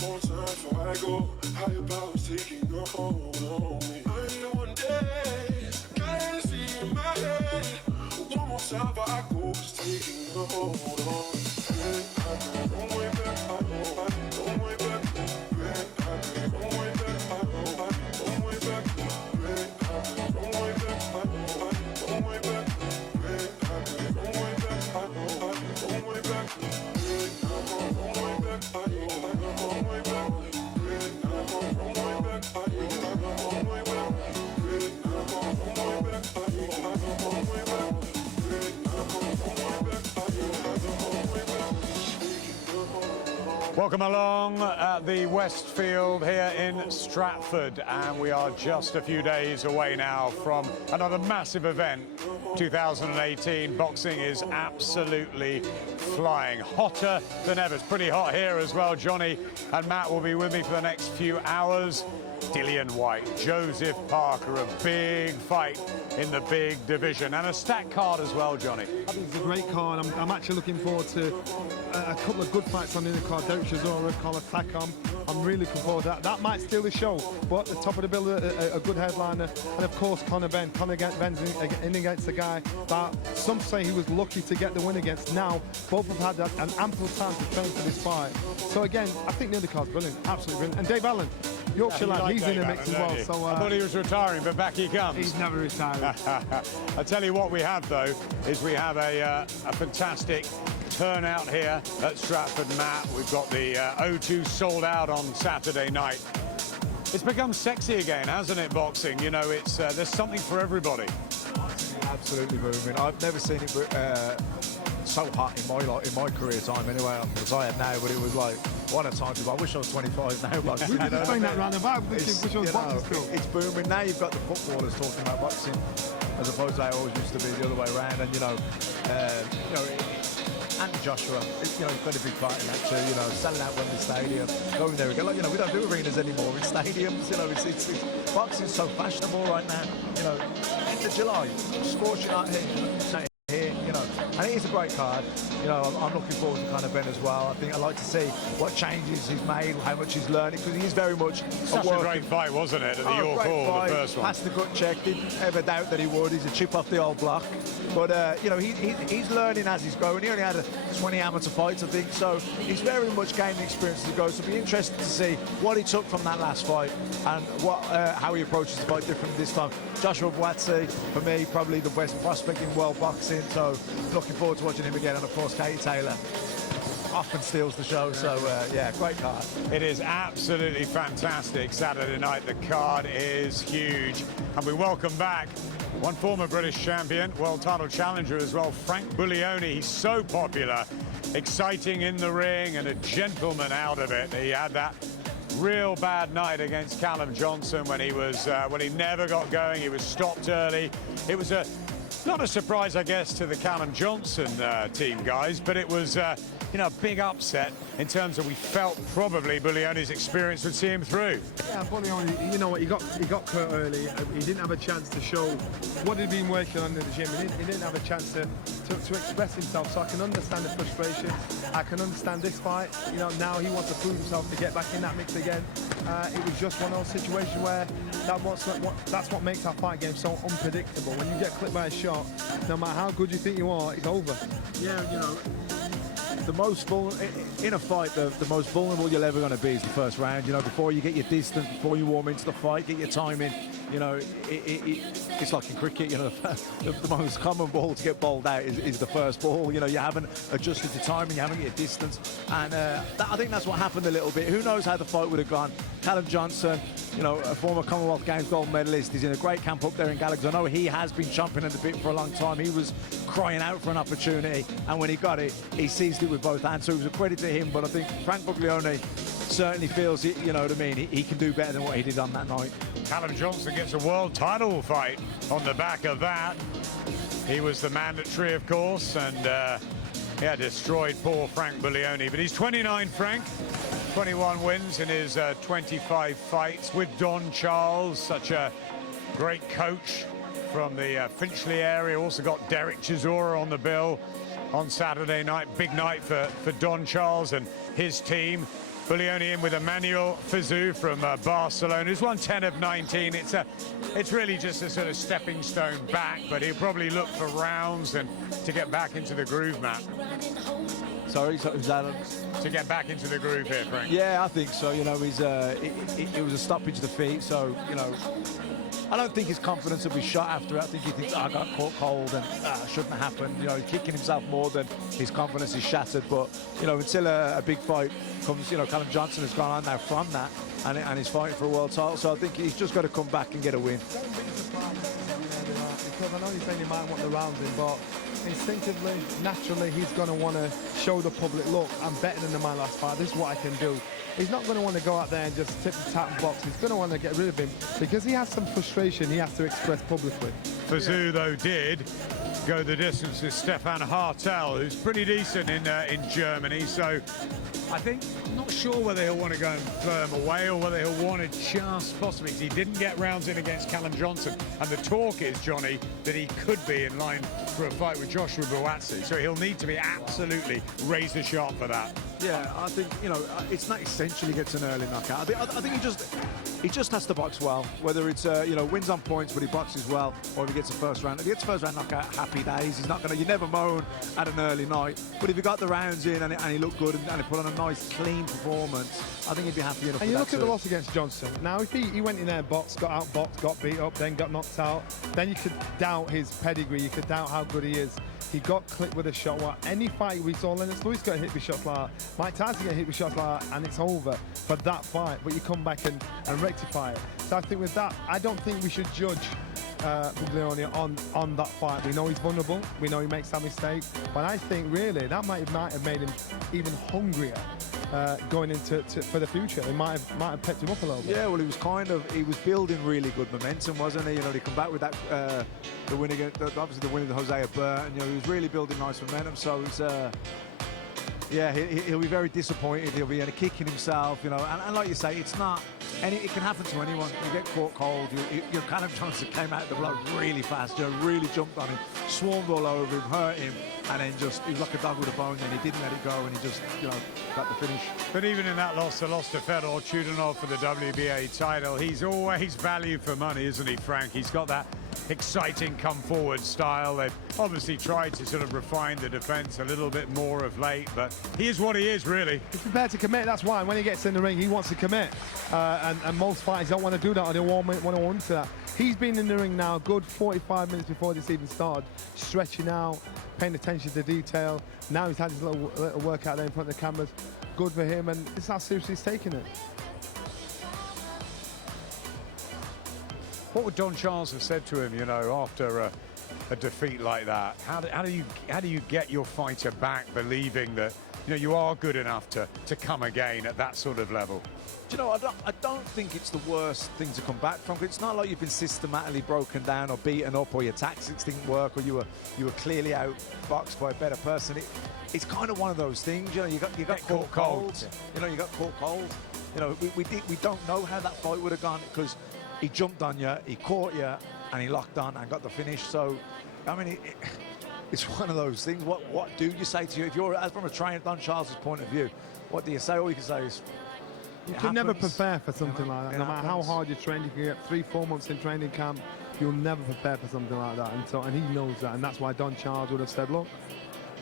more time before I go. Higher powers taking a hold on me. I ain't the one dead. Can't see in my head. One more time before I go. It's taking a hold on me. I go one way back. I go one way back. I go one way back. I go one way back. I go one way back. I go one way back. I go one way back. I go one way back. Welcome along at the Westfield here in Stratford, and we are just a few days away now from another massive event. 2018 boxing is absolutely flying, hotter than ever. It's pretty hot here as well. Johnny and Matt will be with me for the next few hours. Dillian Whyte, Joseph Parker, a big fight in the big division, and a stacked card as well, Johnny. I think it's a great card. I'm actually looking forward to a couple of good fights on the card. Derek Chisora, Colin Takam. I'm really looking forward to that. That might steal the show, but at the top of the bill, a good headliner. And of course, Conor Benn. Conor Benn's in against a guy that some say he was lucky to get the win against. Now, both have had an ample time to train for this fight. So again, I think the undercard's brilliant, absolutely brilliant. And Dave Allen, Yorkshire lad, he's in the mix as well. So, I thought he was retiring, but back he comes. He's never retired. I tell you what we have, though, is we have a fantastic turnout here at Stratford, Matt. We've got the O2 sold out on Saturday night. It's become sexy again, hasn't it, boxing? You know, it's there's something for everybody. Absolutely booming. I've never seen it so hot in my career time anyway. I'm retired now, but it was like one at times. I wish I was 25 now. But, we can explain that round about. Which was boxing still. It's booming now. You've got the footballers talking about boxing as opposed to how it always used to be the other way around. And and Joshua, he's got a big part in that too. You know, selling out Wembley Stadium, going there again. Like, we don't do arenas anymore. It's stadiums. You know, it's boxing's so fashionable right now. You know, end of July, scorching out here. And it is a great card. You know, I'm looking forward to Conor Benn as well. I think I'd like to see what changes he's made, how much he's learning, because he is very much such a great fight, wasn't it, at the York Hall, the first one? Passed the gut check, didn't ever doubt that he would. He's a chip off the old block. But, he's learning as he's going. He only had 20 amateur fights, I think, so he's very much gaining experience as he goes. So it'll be interesting to see what he took from that last fight and how he approaches the fight different this time. Joshua Buatsi, for me, probably the best prospect in world boxing, so looking forward to watching him again. And of course, Katie Taylor often steals the show, so yeah, great card. It is absolutely fantastic Saturday night. The card is huge, and we welcome back one former British champion, world title challenger as well, Frank Buglioni. He's so popular, exciting in the ring, and a gentleman out of it. He had that real bad night against Callum Johnson when he was when he never got going. He was stopped early. It was not a surprise, I guess, to the Callum Johnson team guys, but it was a big upset in terms of we felt probably Buglioni's experience would see him through. Yeah, Buglioni, you know what, he got hurt early. He didn't have a chance to show what he'd been working on in the gym. He didn't have a chance to express himself, so I can understand the frustration. I can understand this fight. You know, now he wants to prove himself to get back in that mix again. It was just one of those situations where that's what makes our fight game so unpredictable. When you get clipped by a shot, no matter how good you think you are, it's over. Yeah, you know, the most in a fight, the most vulnerable you're ever going to be is the first round. You know, before you get your distance, before you warm into the fight, get your timing. You know, it's like in cricket. You know, the most common ball to get bowled out is the first ball. You know, you haven't adjusted your timing, you haven't got your distance, and I think that's what happened a little bit. Who knows how the fight would have gone? Callum Johnson, you know, a former Commonwealth Games gold medalist, he's in a great camp up there in Gallagher. I know he has been chomping at the bit for a long time. He was crying out for an opportunity, and when he got it, he seized it with both hands. So it was a credit to him. But I think Frank Buglioni certainly feels it. You know what I mean? He can do better than what he did on that night. Callum Johnson gets a world title fight on the back of that. He was the mandatory, of course, and yeah, destroyed poor Frank Buglioni. But he's 29, Frank. 21 wins in his 25 fights with Don Charles, such a great coach from the Finchley area. Also got Derek Chisora on the bill on Saturday night. Big night for Don Charles and his team. Bullioni in with Emmanuel Fizou from Barcelona, who's won 10 of 19. It's really just a sort of stepping stone back, but he'll probably look for rounds and to get back into the groove, Matt. Sorry, who's that? To get back into the groove here, Frank. Yeah, I think so. You know, it was a stoppage defeat, so, you know, I don't think his confidence will be shot after it. I think he thinks, I got caught cold and shouldn't have happened. You know, he's kicking himself more than his confidence is shattered. But, you know, until a big fight comes, you know, Callum Johnson has gone on now from that and he's fighting for a world title. So I think he's just got to come back and get a win. Don't be surprised because I know you're saying he might want the rounds in, but instinctively, naturally, he's going to want to show the public, look, I'm better than my last fight. This is what I can do. He's not going to want to go out there and just tip the tap and box. He's going to want to get rid of him because he has some frustration he has to express publicly. Fizou, though, did go the distance with Stefan Hartel, who's pretty decent in Germany. So I think, I'm not sure whether he'll want to go and firm away or whether he'll want to just possibly, because he didn't get rounds in against Callum Johnson. And the talk is, Johnny, that he could be in line for a fight with Joshua Buatsi. So he'll need to be absolutely razor sharp for that. Yeah, I think, you know, it's not essentially gets an early knockout. I think he just has to box well, whether it's, you know, wins on points, but he boxes well, or if he gets a first round. If he gets a first round knockout, happy days. He's not going to, you never moan at an early night. But if he got the rounds in and he looked good and he put on a nice, clean performance, I think he'd be happy enough. And you look at the loss against Johnson. Now, if he went in there, boxed, got outboxed, got beat up, then got knocked out, then you could doubt his pedigree. You could doubt how good he is. He got clipped with a shot. Well, any fight we saw, Lennox Lewis got hit with shots like that, Mike Tyson got hit with shots like that, and it's over for that fight. But you come back and rectify it. So I think with that, I don't think we should judge Buglioni on that fight. We know he's vulnerable. We know he makes that mistake. But I think really that might have made him even hungrier going into for the future. It might have pepped him up a little bit. Yeah, well, he was building really good momentum, wasn't he? You know, he come back with that the win against, obviously the win of Hosea Burt, and you know he was really building nice momentum. So it's yeah, he'll be very disappointed. He'll be kicking himself, you know. And like you say, it's not. It can happen to anyone. You get caught cold. Your Callum Johnson came out the block really fast. You know, really jumped on him, swarmed all over him, hurt him, and then just he was like a dog with a bone. And he didn't let it go, and he just, you know, got the finish. But even in that loss, the loss to Fedor Chudinov for the WBA title, he's always value for money, isn't he, Frank? He's got that exciting come-forward style. They've obviously tried to sort of refine the defence a little bit more of late, but he is what he is, really. He's prepared to commit. That's why when he gets in the ring, he wants to commit. And most fighters don't want to do that, or they won't want to want to that. He's been in the ring now a good 45 minutes before this even started, stretching out, paying attention to detail. Now he's had his little workout there in front of the cameras. Good for him, and it's how seriously he's taking it. What would Don Charles have said to him, you know, after a defeat like that? How do you get your fighter back, believing that, you know, you are good enough to come again at that sort of level? Do you know, I don't think it's the worst thing to come back from. It's not like you've been systematically broken down or beaten up, or your tactics didn't work, or you were clearly outboxed by a better person. It's kind of one of those things, you know. You got caught cold. Yeah. You know, you got caught cold. You know, we don't know how that fight would have gone, because he jumped on you, he caught you, and he locked on and got the finish. So, I mean, it's one of those things. What do you say to you? If you're, as from a trainer, Don Charles' point of view, what do you say? All you can say is, you can never prepare for something like that. No matter how hard you train, you can get 3-4 months in training camp, you'll never prepare for something like that. And he knows that, and that's why Don Charles would have said, look,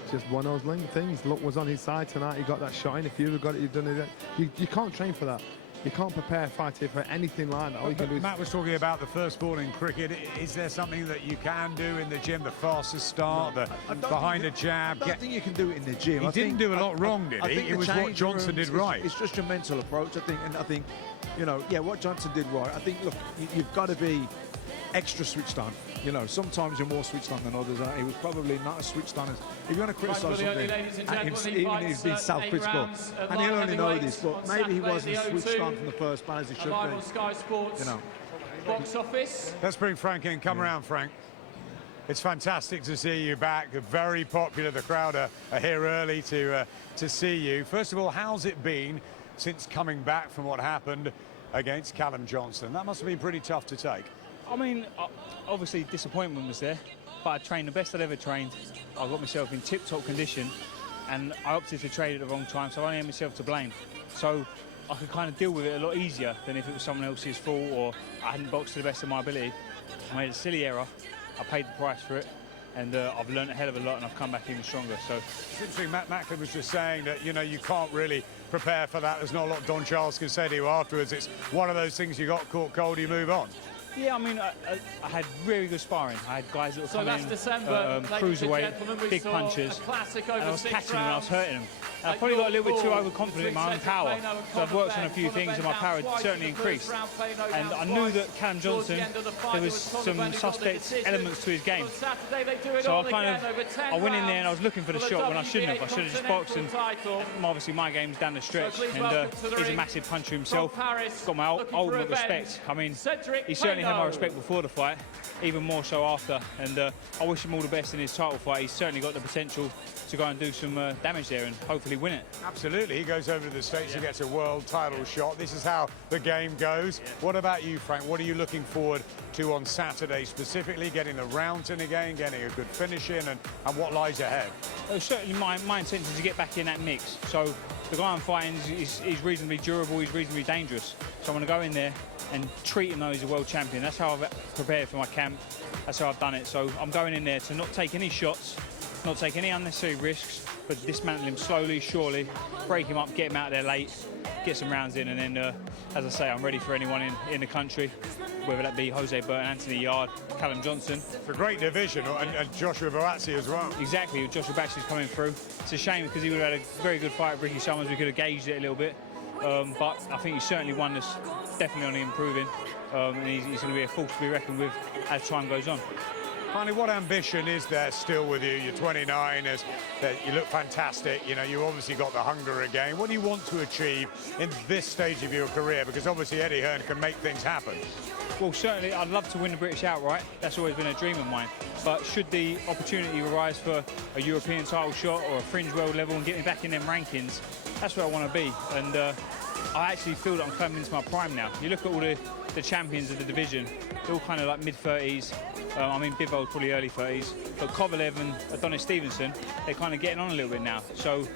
it's just one of those things. Luck was on his side tonight. He got that shot in. If you'd have got it, you've done it. You can't train for that. You can't prepare a fighter for anything like that. All you can do is... Matt was talking about the first ball in cricket. Is there something that you can do in the gym? The fastest start, behind a jab? I don't think you can do it in the gym. He didn't do a lot wrong, did he? It was what Johnson did right. It's just your mental approach, I think. And I think, you know, yeah, what Johnson did right. I think, look, you've got to be extra switched on. You know, sometimes you're more switched on than others. He was probably not as switched on as... If you're going to criticise something, even he's been self-critical, and he'll only know this, but maybe he wasn't switched on from the first bat as he should be. On Sky Sports, you know. box office. Let's bring Frank in. Come around, Frank. It's fantastic to see you back. Very popular. The crowd are here early to see you. First of all, how's it been since coming back from what happened against Callum Johnson? That must have been pretty tough to take. I mean, obviously disappointment was there, but I trained the best I'd ever trained. I got myself in tip-top condition, and I opted to trade at the wrong time, so I only had myself to blame. So I could kind of deal with it a lot easier than if it was someone else's fault or I hadn't boxed to the best of my ability. I made a silly error. I paid the price for it, and I've learned a hell of a lot, and I've come back even stronger. So it's interesting. Matt Macklin was just saying that, you know, you can't really prepare for that. There's not a lot Don Charles can say to you afterwards. It's one of those things, you got caught cold, you move on. Yeah, I mean, I had really good sparring. I had guys that were coming in, December, cruiserweight, big punches, and I was catching them and I was hurting them. And I probably got a little bit too overconfident in my own power, so I've worked on a few things and my power had certainly increased. And I knew that Callum Johnson, there was some suspect elements to his game. So I went in there and I was looking for the shot when I shouldn't have. I should have just boxed, and obviously my game's down the stretch, and he's a massive puncher himself. Got my ultimate respect. I mean, he certainly had my respect before the fight, even more so after, and I wish him all the best in his title fight. He's certainly got the potential to go and do some damage there and hopefully win it. Absolutely, he goes over to the States and gets a world title shot. This is how the game goes. What about you, Frank? What are you looking forward to on Saturday specifically? Getting the rounds in again, getting a good finish in, and what lies ahead? Certainly my intention is to get back in that mix. So the guy I'm fighting is reasonably durable, he's reasonably dangerous. So I'm going to go in there and treat him though he's a world champion. That's how I've prepared for my camp. That's how I've done it. So I'm going in there to not take any shots, not take any unnecessary risks, but dismantle him slowly, surely, break him up, get him out of there late, get some rounds in, and then, as I say, I'm ready for anyone in the country, whether that be Jose Burton, Anthony Yard, Callum Johnson. It's a great division, and Joshua Buatsi as well. Exactly, Joshua Buatsi's coming through. It's a shame because he would have had a very good fight with Ricky Summers. We could have gauged it a little bit, but I think he's certainly one that's definitely only improving, and he's going to be a force to be reckoned with as time goes on. Finally, what ambition is there still with you? You're 29, you look fantastic. You know, you obviously got the hunger again. What do you want to achieve in this stage of your career? Because obviously Eddie Hearn can make things happen. Well, certainly I'd love to win the British outright. That's always been a dream of mine. But should the opportunity arise for a European title shot or a fringe world level and get me back in them rankings, that's where I want to be. And I actually feel that I'm coming into my prime now. You look at all the champions of the division, they're all kind of like mid-30s. I mean, Bivol probably early 30s, but Kovalev and Adonis Stevenson, they're kind of getting on a little bit now. So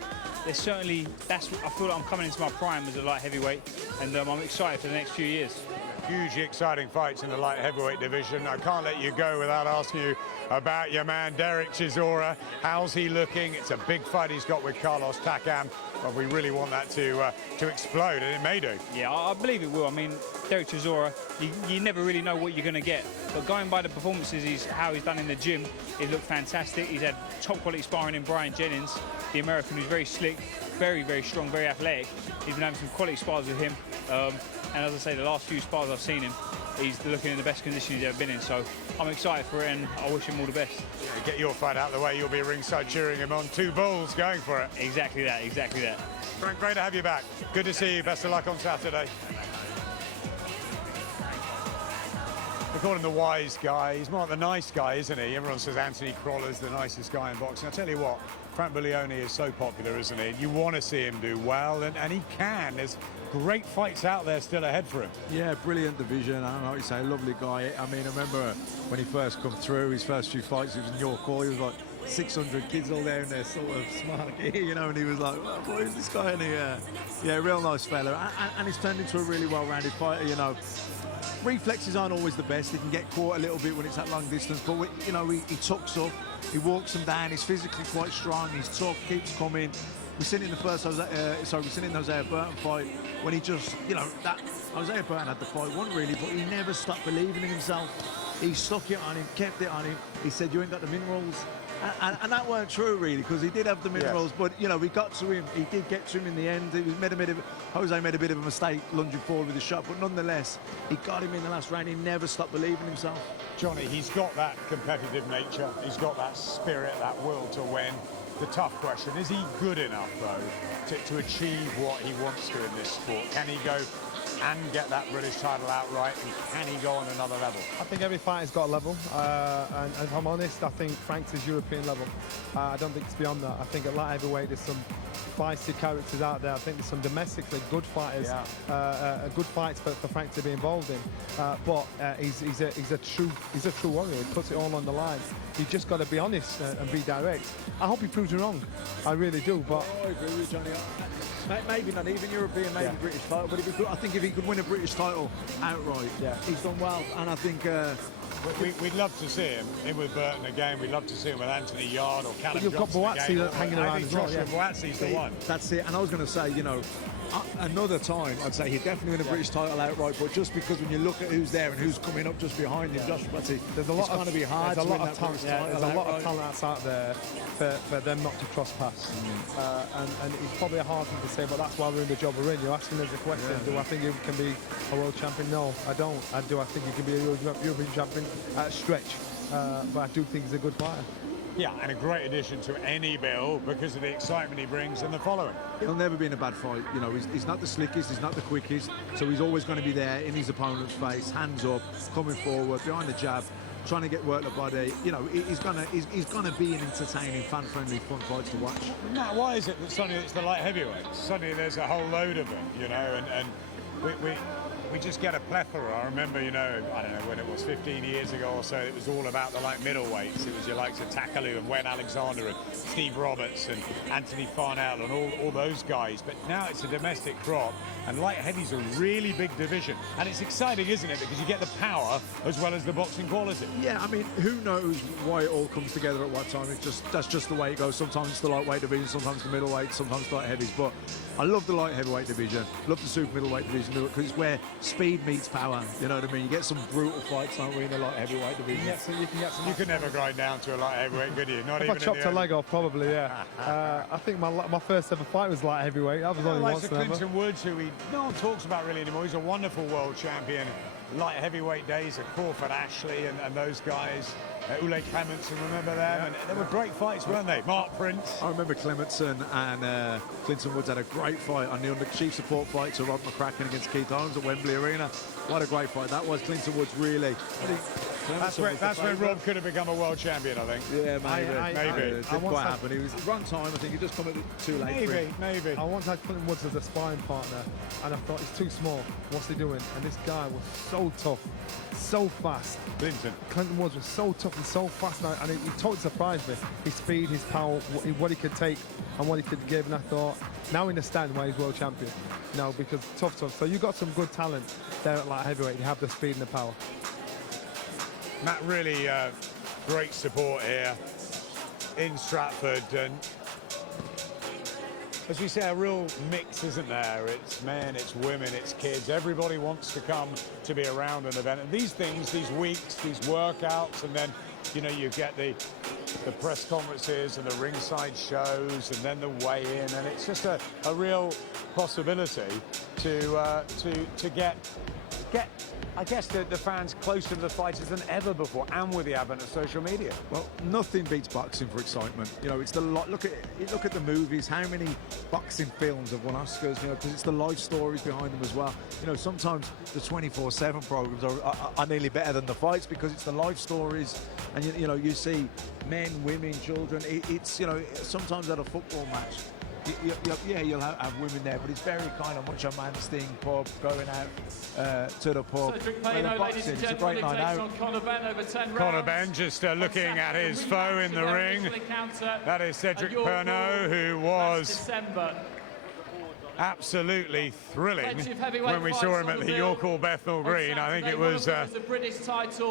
there's certainly, I feel like I'm coming into my prime as a light heavyweight, and I'm excited for the next few years. Hugely exciting fights in the light heavyweight division. I can't let you go without asking you about your man, Derek Chisora. How's he looking? It's a big fight he's got with Carlos Takam, but we really want that to explode, and it may do. Yeah, I believe it will. I mean, Derek Chisora, you never really know what you're going to get. But going by the performances, how he's done in the gym, he looked fantastic. He's had top quality sparring in Brian Jennings, the American, who's very slick, very, very strong, very athletic. He's been having some quality spars with him. And as I say, the last few spars I've seen him, he's looking in the best condition he's ever been in. So I'm excited for it, and I wish him all the best. Yeah, get your fight out of the way. You'll be ringside cheering him on. 2 bulls going for it. Exactly that, exactly that. Frank, great to have you back. Good to see you. Best of luck on Saturday. They call him the wise guy. He's more like the nice guy, isn't he? Everyone says Anthony Croller's the nicest guy in boxing. I'll tell you what, Frank Buglioni is so popular, isn't he? You want to see him do well, and he can. There's great fights out there still ahead for him. Yeah, brilliant division. I like you say, lovely guy. I mean, I remember when he first come through, his first few fights, he was in York Hall. He was like 600 kids all there in their sort of smart gear, you know, and he was like, well, what is this guy? And yeah, real nice fella. And he's turned into a really well-rounded fighter, you know. Reflexes aren't always the best. He can get caught a little bit when it's at long distance, but you know, he tucks up, he walks them down. He's physically quite strong. He's tough, keeps coming. We've seen it in the first we've seen it in the Hosea Burton fight when he just, you know, that Hosea Burton had the fight, won really, but he never stopped believing in himself. He stuck it on him, kept it on him. He said, "You ain't got the minerals." And that weren't true, really, because he did have the minerals, but, you know, we got to him. He did get to him in the end. Jose made a bit of a mistake lunging forward with the shot, but nonetheless, he got him in the last round. He never stopped believing in himself. Johnny, he's got that competitive nature. He's got that spirit, that will to win. The tough question, is he good enough, though, to achieve what he wants to in this sport? Can he go and get that British title outright? And can he go on another level? I think every fight has got a level, and if I'm honest, I think Frank's is European level. I don't think it's beyond that. I think at light heavyweight there's some feisty characters out there. I think there's some domestically good fighters, good fights for Frank to be involved in. But he's a true warrior. He puts it all on the line. You just got to be honest and be direct. I hope he proves me wrong. I really do. But I agree with Johnny. Maybe not even European, maybe British title. But I think if he could win a British title outright, he's done well. And I think. We'd love to see him in with Burton again. We'd love to see him with Anthony Yard or Callum you've got Johnson Boazzi hanging around I think as well. Joshua Boazzi's the one. That's it. And I was going to say, you know, another time, I'd say he'd definitely win a British title outright. But just because when you look at who's there and who's coming up just behind him, Joshua Boazzi, there's a lot it's going to be hard. There's to a lot of talent. There's a lot of talent out there for them not to cross paths. And it's probably a hard thing to say, but that's why we're in the job we're in. You're asking us a question: do I think you can be a world champion? No, I don't. Do I think you can be a European champion at a stretch? But I do think he's a good fighter. Yeah, and a great addition to any bill because of the excitement he brings and the following. He'll never be in a bad fight. You know, he's not the slickest, he's not the quickest, so he's always going to be there in his opponent's face, hands up, coming forward, behind the jab, trying to get work the body. You know, he's gonna be an entertaining, fan-friendly, fun fight to watch. Matt, why is it that suddenly it's the light heavyweights? Suddenly there's a whole load of them, you know, and we just get a plethora. I remember, you know, I don't know when it was, 15 years ago or so, it was all about the light middleweights. It was your likes of Takalu and Wayne Alexander and Steve Roberts and Anthony Farnell and all those guys. But now it's a domestic crop, and light heavy's a really big division. And it's exciting, isn't it? Because you get the power as well as the boxing quality. Yeah, I mean, who knows why it all comes together at what time? That's just the way it goes. Sometimes it's the lightweight division, sometimes the middleweight, sometimes light heavies. But I love the light heavyweight division, love the super middleweight division, because it's where speed meets power. You know what I mean? You get some brutal fights, don't we, in the light heavyweight division? You could never grind down to a light heavyweight, could you? Not if even I chopped a leg off, probably, yeah. I think my first ever fight was light heavyweight. That was only once. Clinton Woods, who no one talks about really anymore. He's a wonderful world champion. Light heavyweight days of Crawford Ashley and those guys. Ule Clementson, remember them? And they were great fights, weren't they? Mark Prince. I remember Clementson and Clinton Woods had a great fight on the chief support fight to Rod McCracken against Keith Holmes at Wembley Arena. What a great fight that was. Clinton Woods really. That's when Rob could have become a world champion, I think. Yeah, maybe. It didn't quite happen. He was wrong time. I think he just come too late. Maybe. I once had Clinton Woods as a sparring partner, and I thought he's too small. What's he doing? And this guy was so tough, so fast. Clinton Woods was so tough and so fast, and he totally surprised me. His speed, his power, what he could take, and what he could give. And I thought, now I understand why he's world champion. No, because tough. So you got some good talent there at light heavyweight. You have the speed and the power. Matt, really great support here in Stratford, and as we say, a real mix, isn't there? It's men, it's women, it's kids. Everybody wants to come to be around an event, and these things, these weeks, these workouts, and then you know you get the press conferences and the ringside shows, and then the weigh-in, and it's just a real possibility to get I guess the fans closer to the fighters than ever before, and with the advent of social media. Well, nothing beats boxing for excitement. You know, it's the look at the movies. How many boxing films have won Oscars? You know, because it's the life stories behind them as well. You know, sometimes the 24/7 programs are nearly better than the fights because it's the life stories, and you know, you see men, women, children. It's you know, sometimes at a football match. You'll have women there, but it's very kind of much a man sting pub, going out to the pub. It's a great night out. Conor Benn just looking at his foe in the ring. That is Cedric Pernot, who was absolutely thrilling when we saw him at the York Hall Bethnal Green. I think it was a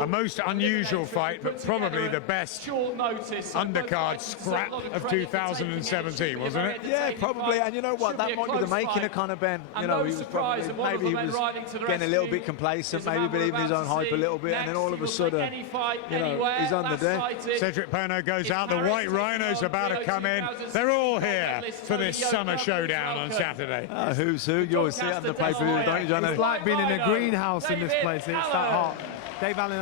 most unusual fight, but probably the best undercard scrap of 2017, wasn't it? Yeah, probably. And you know what? That might be the making of Conor Benn. You know, he was probably, maybe he was getting a little bit complacent, maybe believing his own hype a little bit, and then all of a sudden, you know, he's on the day. Cedric Pernot goes out. The White Rhino's about to come in. They're all here for this summer showdown on Saturday. Who's who? You always see it on the pay-per-view, don't you, Johnny? It's like being in a greenhouse in this place. It's that hot. Dave Allen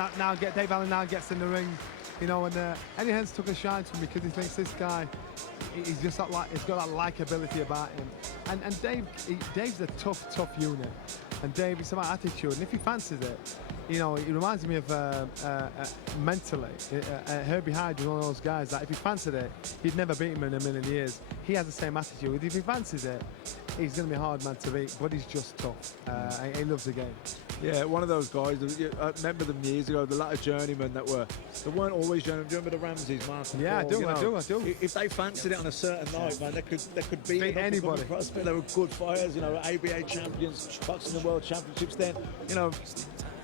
now gets in the ring, you know, and Eddie Hearns took a shine to him because he thinks this guy, he's just he's got that likability about him. And Dave's a tough unit. And Dave, it's about attitude. And if he fancies it, you know, it reminds me of mentally. Herbie Hyde was one of those guys that if he fancied it, he'd never beat him in a million years. He has the same attitude. If he fancies it, he's going to be a hard man to beat, but he's just tough. He loves the game. Yeah, one of those guys. I remember them years ago. The lot of journeymen that weren't always journeymen. Do you remember the Ramses, Martin? Yeah, Paul, I do. If they fancied it on a certain night, man, they could beat anybody. They were good fighters, you know, ABA champions, boxing the world championships. Then, you know,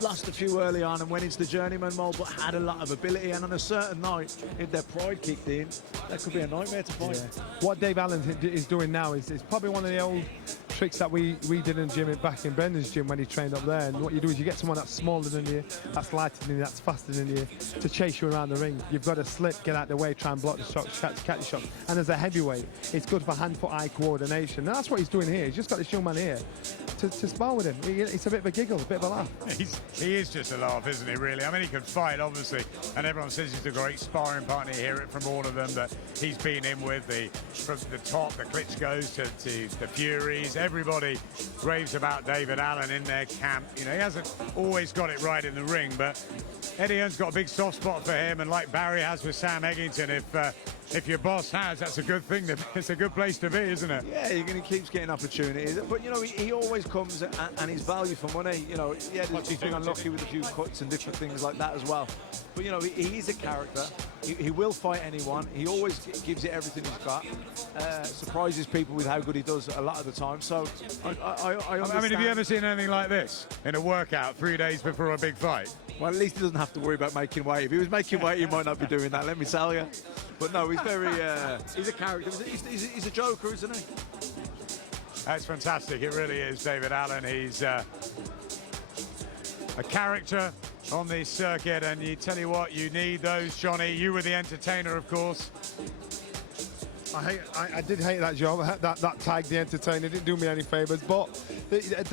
lost a few early on and went into the journeyman mold, but had a lot of ability. And on a certain night, if their pride kicked in, that could be a nightmare to fight. Yeah. What Dave Allen is doing now is probably one of the old tricks that we did in the gym back in Brendan's gym when he trained up there. And what you do is you get someone that's smaller than you, that's lighter than you, that's faster than you, to chase you around the ring. You've got to slip, get out of the way, try and block the shots, catch the shots. And as a heavyweight, it's good for hand-foot-eye coordination. And that's what he's doing here. He's just got this young man here to spar with him. It's a bit of a giggle, a bit of a laugh. He is just a laugh, isn't he, really? I mean, he can fight, obviously, and everyone says he's a great sparring partner. You hear it from all of them that he's been in with, from the top, the Klitschko's to the Furies. Everybody raves about David Allen in their camp. You know, he hasn't always got it right in the ring, but Eddie Hearn's got a big soft spot for him, and like Barry has with Sam Eggington, if your boss has, that's a good thing. It's a good place to be, isn't it? Yeah, he keeps getting opportunities, but you know he always comes and his value for money. You know, yeah, he's been unlucky with a few cuts and different things like that as well. But you know, he's a character. He will fight anyone. He always gives it everything he's got. Surprises people with how good he does a lot of the time. So I understand. I mean, have you ever seen anything like this in a workout 3 days before a big fight? Well, at least he doesn't have to worry about making weight. If he was making weight, he might not be doing that, let me tell you. But no, he's very, he's a character. He's a joker, isn't he? That's fantastic. It really is, David Allen. He's a character on the circuit, and you tell you what, you need those, Johnny. You were the entertainer, of course. I did hate that job. That tag, the entertainer, didn't do me any favours. But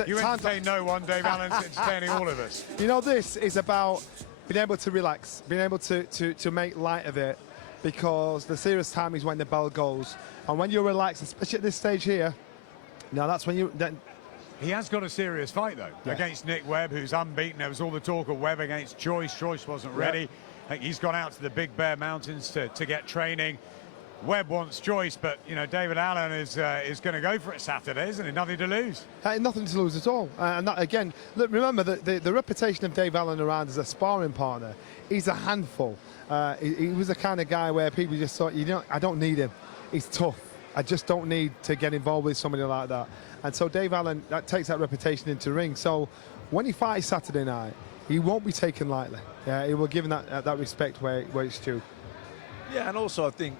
you entertain no one. Dave Allen's entertaining all of us. You know, this is about being able to relax, being able to make light of it, because the serious time is when the bell goes, and when you're relaxed, especially at this stage here. Now that's when you. He has got a serious fight, though, against Nick Webb, who's unbeaten. There was all the talk of Webb against Joyce. Joyce wasn't ready. He's gone out to the Big Bear Mountains to get training. Webb wants Joyce, but, you know, David Allen is going to go for it Saturday, isn't he? Nothing to lose. Nothing to lose at all. And that, again, look, remember the reputation of Dave Allen around as a sparring partner, he's a handful. He was the kind of guy where people just thought, you know, I don't need him. He's tough. I just don't need to get involved with somebody like that. And so Dave Allen takes that reputation into the ring. So when he fights Saturday night, he won't be taken lightly. He will give him that respect where it's due. Yeah, and also I think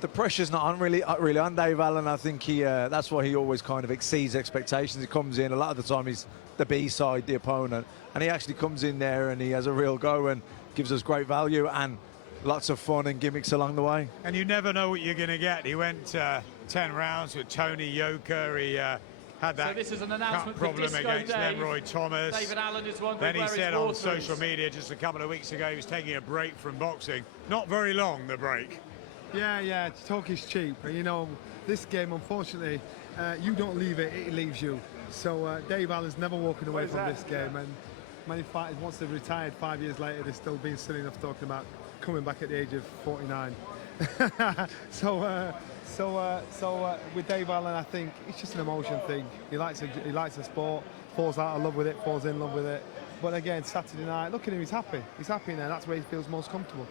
the pressure's not really on Dave Allen. I think that's why he always kind of exceeds expectations. He comes in, a lot of the time he's the B side, the opponent, and he actually comes in there and he has a real go and gives us great value and lots of fun and gimmicks along the way. And you never know what you're going to get. He went 10 rounds with Tony Yoka. He had that cut problem against Leroy Thomas. David Allen is wondering then he where said his on water social is. media just a couple of weeks ago he was taking a break from boxing. Not very long, the break. Yeah, talk is cheap. You know, this game, unfortunately, you don't leave it, it leaves you. So Dave Allen's never walking away from this game. And many fighters, once they've retired 5 years later, they're still being silly enough talking about coming back at the age of 49. So with Dave Allen, I think it's just an emotion thing. He likes the sport, falls out of love with it, falls in love with it. But again, Saturday night, look at him, he's happy. He's happy in there. That's where he feels most comfortable.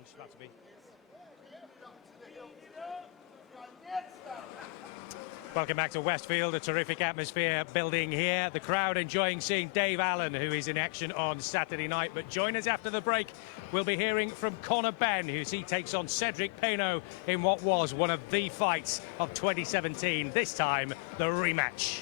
It's about to be. Welcome back to Westfield, a terrific atmosphere building here. The crowd enjoying seeing Dave Allen, who is in action on Saturday night. But join us after the break. We'll be hearing from Conor Benn, who he takes on Cedric Payno in what was one of the fights of 2017. This time, the rematch.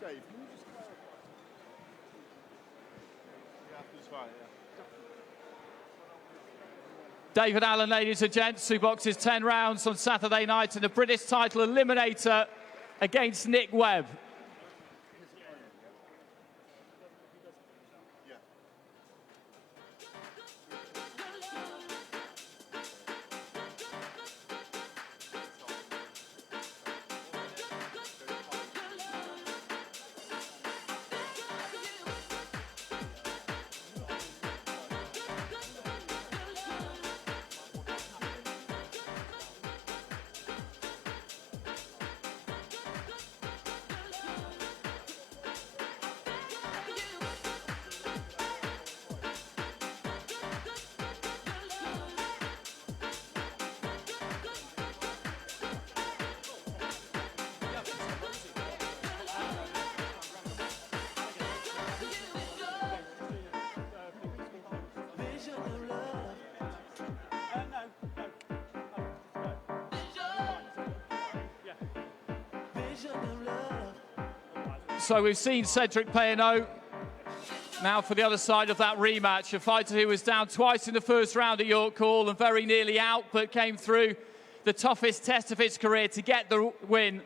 Dave, can you just clarify? Yeah, that's fine, yeah. David Allen, ladies and gents, who boxes 10 rounds on Saturday night in the British title eliminator against Nick Webb. So we've seen Cedric Payno now for the other side of that rematch, a fighter who was down twice in the first round at York Hall and very nearly out, but came through the toughest test of his career to get the win.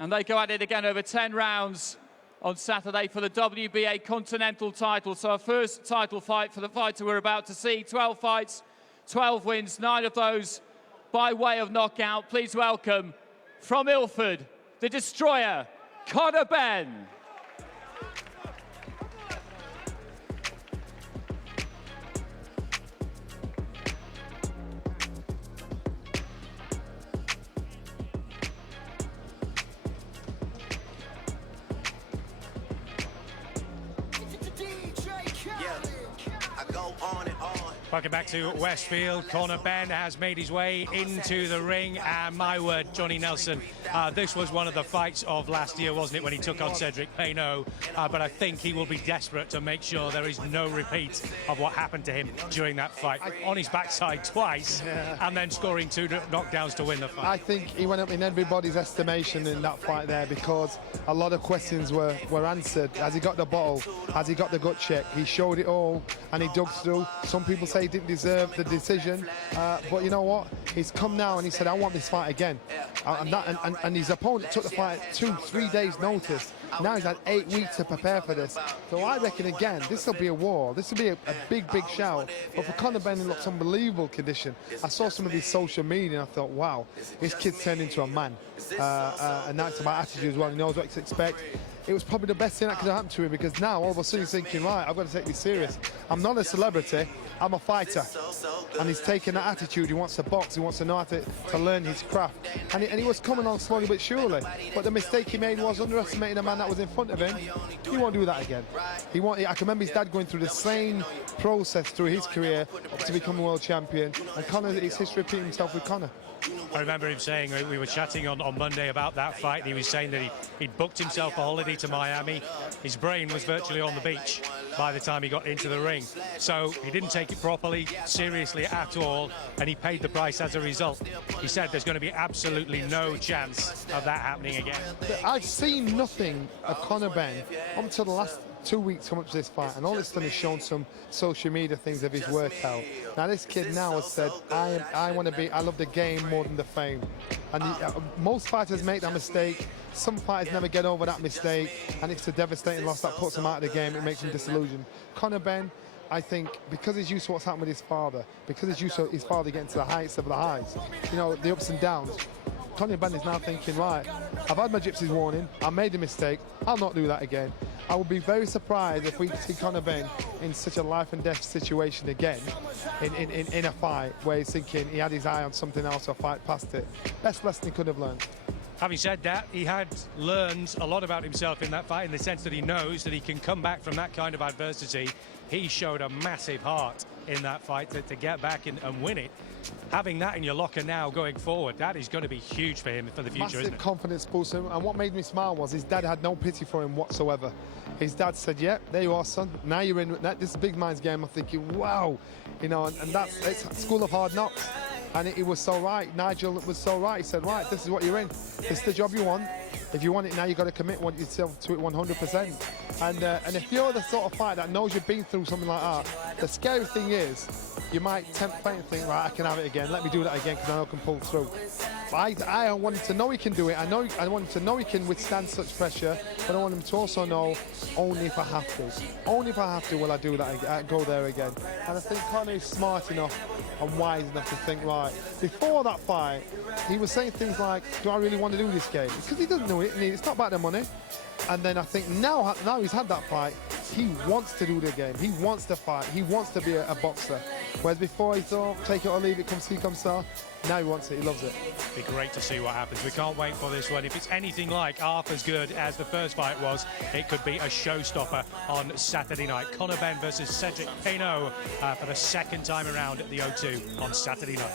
And they go at it again over 10 rounds on Saturday for the WBA Continental title. So our first title fight for the fighter we're about to see. 12 fights, 12 wins, 9 of those by way of knockout. Please welcome, from Ilford, the destroyer, Conor Benn. Welcome back to Westfield. Conor Benn has made his way into the ring, and my word, Johnny Nelson, this was one of the fights of last year, wasn't it, when he took on Cedric Payno? But I think he will be desperate to make sure there is no repeat of what happened to him during that fight. On his backside twice, and then scoring 2 knockdowns to win the fight. I think he went up in everybody's estimation in that fight there, because a lot of questions were answered. Has he got the bottle? Has he got the gut check? He showed it all, and he dug through. Some people say say he didn't deserve the decision, but you know what? He's come now and he said, I want this fight again. And his opponent took the fight at 2-3 days notice. Now he's had 8 weeks to prepare for this. So I reckon, again, this will be a war. This will be a big shout. But for Conor Benn, it looks unbelievable condition. I saw some of his social media and I thought, wow, this kid's turned into a man. And that's about attitude as well. He knows what to expect. It was probably the best thing that could have happened to him, because now all of a sudden he's thinking, right, I've got to take this serious. I'm not a celebrity, I'm a fighter. And he's taking that attitude. He wants to box, he wants to know how to learn his craft. And he was coming on slowly but surely. But the mistake he made was underestimating the man that was in front of him. He won't do that again. I can remember his dad going through the same process through his career to become a world champion. And Conor, it's history repeating himself with Conor. I remember him saying, we were chatting on Monday about that fight, and he was saying that he'd booked himself a holiday to Miami. His brain was virtually on the beach by the time he got into the ring. So he didn't take it properly, seriously at all, and he paid the price as a result. He said there's going to be absolutely no chance of that happening again. I've seen nothing of Conor Benn up until the last 2 weeks come up to this fight, and all it's done is shown some social media things of his workout. Now this kid now has said, I love the game more than the fame. And most fighters make that mistake. Some fighters never get over that mistake, and it's a devastating loss that puts him out of the game. It makes him disillusioned. Conor Benn, I think, because he's used to what's happened with his father, because he's used to his father getting to the heights of the highs, you know, the ups and downs, Conor Benn is now thinking, right, I've had my gypsies warning, I made a mistake, I'll not do that again. I would be very surprised if we see Conor Benn in such a life and death situation again, in a fight where he's thinking he had his eye on something else or fight past it. Best lesson he could have learned. Having said that, he had learned a lot about himself in that fight, in the sense that he knows that he can come back from that kind of adversity. He showed a massive heart in that fight to get back and win it. Having that in your locker now going forward, that is going to be huge for him for the future, Massive isn't it? confidence boost him, and what made me smile was his dad had no pity for him whatsoever. His dad said, yeah, there you are, son, now you're in this big man's game. I'm thinking, wow, you know, and it's school of hard knocks. And he was so right. Nigel was so right. He said, right, this is what you're in. It's the job you want. If you want it now, you've got to commit yourself to it 100%. And if you're the sort of fighter that knows you've been through something like that, the scary thing is you might tempt fate and think, right, I can have it again. Let me do that again because I know I can pull through. I want him to know he can do it. I want him to know he can withstand such pressure, but I want him to also know, only if I have to. Only if I have to will I do that, go there again. And I think Conor is smart enough and wise enough to think, right, before that fight, he was saying things like, do I really want to do this game? Because he doesn't know it, and it's not about the money. And then I think now he's had that fight, he wants to do the game. He wants to fight. He wants to be a boxer. Whereas before he thought, take it or leave it, come see, come star. Now he wants it. He loves it. Be great to see what happens. We can't wait for this one. If it's anything like half as good as the first fight was, it could be a showstopper on Saturday night. Conor Benn versus Cedric Peynaud for the second time around at the O2 on Saturday night.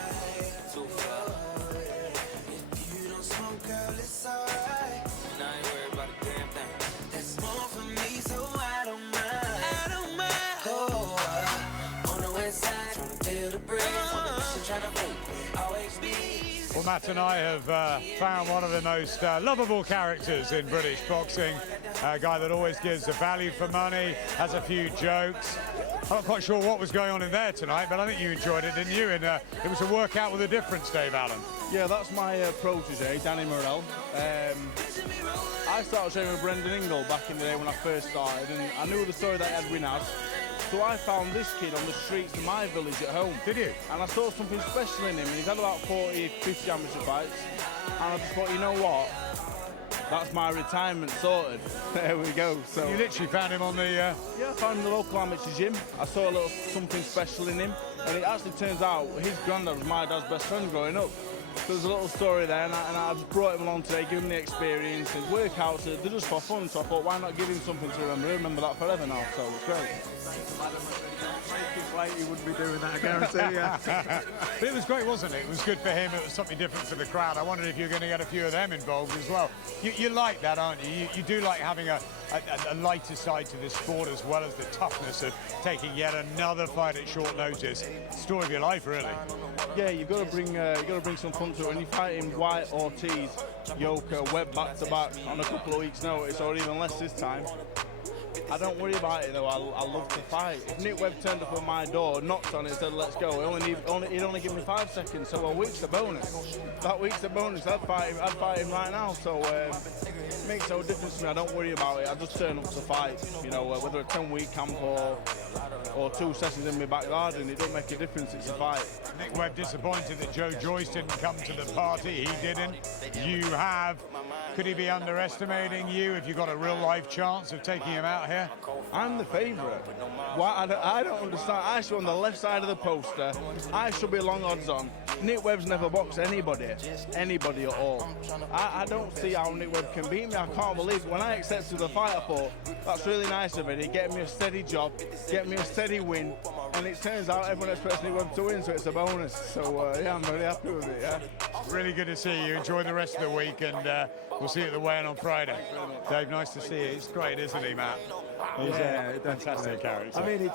Well, Matt and I have found one of the most lovable characters in British boxing. A guy that always gives the value for money, has a few jokes. I'm not quite sure what was going on in there tonight, but I think you enjoyed it, didn't you? And it was a workout with a difference, Dave Allen. Yeah, that's my protege, Danny Morell. I started training with Brendan Ingle back in the day when I first started, and I knew the story that Edwin had. So I found this kid on the streets of my village at home. Did you? And I saw something special in him, and he's had about 40, 50 amateur fights. And I just thought, you know what? That's my retirement sorted. There we go. So You literally found him on the... yeah, I found him in the local amateur gym. I saw a little something special in him, and it actually turns out his granddad was my dad's best friend growing up. So there's a little story there, and I just brought him along today, give him the experience. His workouts, they're just for fun, so I thought, why not give him something to remember? He'll remember that forever now, so it's great. You wouldn't be doing that, I guarantee you. But it was great, wasn't it? It was good for him. It was something different for the crowd. I wondered if you were going to get a few of them involved as well. You like that, aren't you? You do like having a lighter side to this sport, as well as the toughness of taking yet another fight at short notice. Story of your life, really. Yeah, you've got to bring some fun to it. When you're fighting Whyte, Ortiz, Yoka, Webb back to back on a couple of weeks' notice, or even less this time, I don't worry about it though. I love to fight. If Nick Webb turned up on my door, knocked on it, and said let's go, he'd only give me 5 seconds. So a week's a bonus. That week's a bonus. I'd fight him right now. So it makes no difference to me. I don't worry about it. I just turn up to fight. You know, whether a 10-week camp or 2 sessions in my back garden, it don't make a difference. It's a fight. Nick Webb disappointed that Joe Joyce didn't come to the party. He didn't. You have. Could he be underestimating you if you got a real life chance of taking him out here? I'm the favourite. Why? I don't understand. I should on the left side of the poster. I should be long odds on. Nick Webb's never boxed anybody at all. I don't see how Nick Webb can beat me. I can't believe it. When I accepted the fight, I thought, that's really nice of it. He get me a steady job, get me a steady win, and it turns out everyone expects Nick Webb to win, so it's a bonus. So, yeah, I'm very happy with it, yeah. Really good to see you. Enjoy the rest of the week, and we'll see you at the weigh-in on Friday. Dave, nice to see you. He's great, isn't he, Matt? He's a fantastic character. I mean,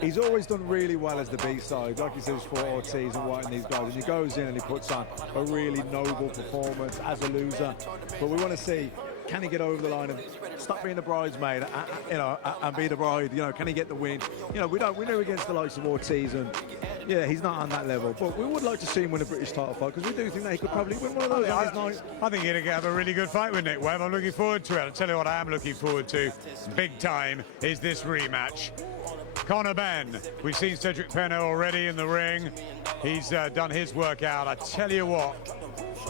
he's always done really well as the B-side. Like you said, for Ortiz and White and these guys. And he goes in and he puts on a really noble performance as a loser. But we want to see, can he get over the line and stop being the bridesmaid, and be the bride? You know, can he get the win? You know, we know against the likes of Ortiz, and yeah, he's not on that level. But we would like to see him win a British title fight, because we do think that he could probably win one of those on his night. I think he'd have a really good fight with Nick Webb. I'm looking forward to it. I'll tell you what I am looking forward to, big time, is this rematch. Conor Benn. We've seen Cedric Peno already in the ring. He's done his workout. I tell you what,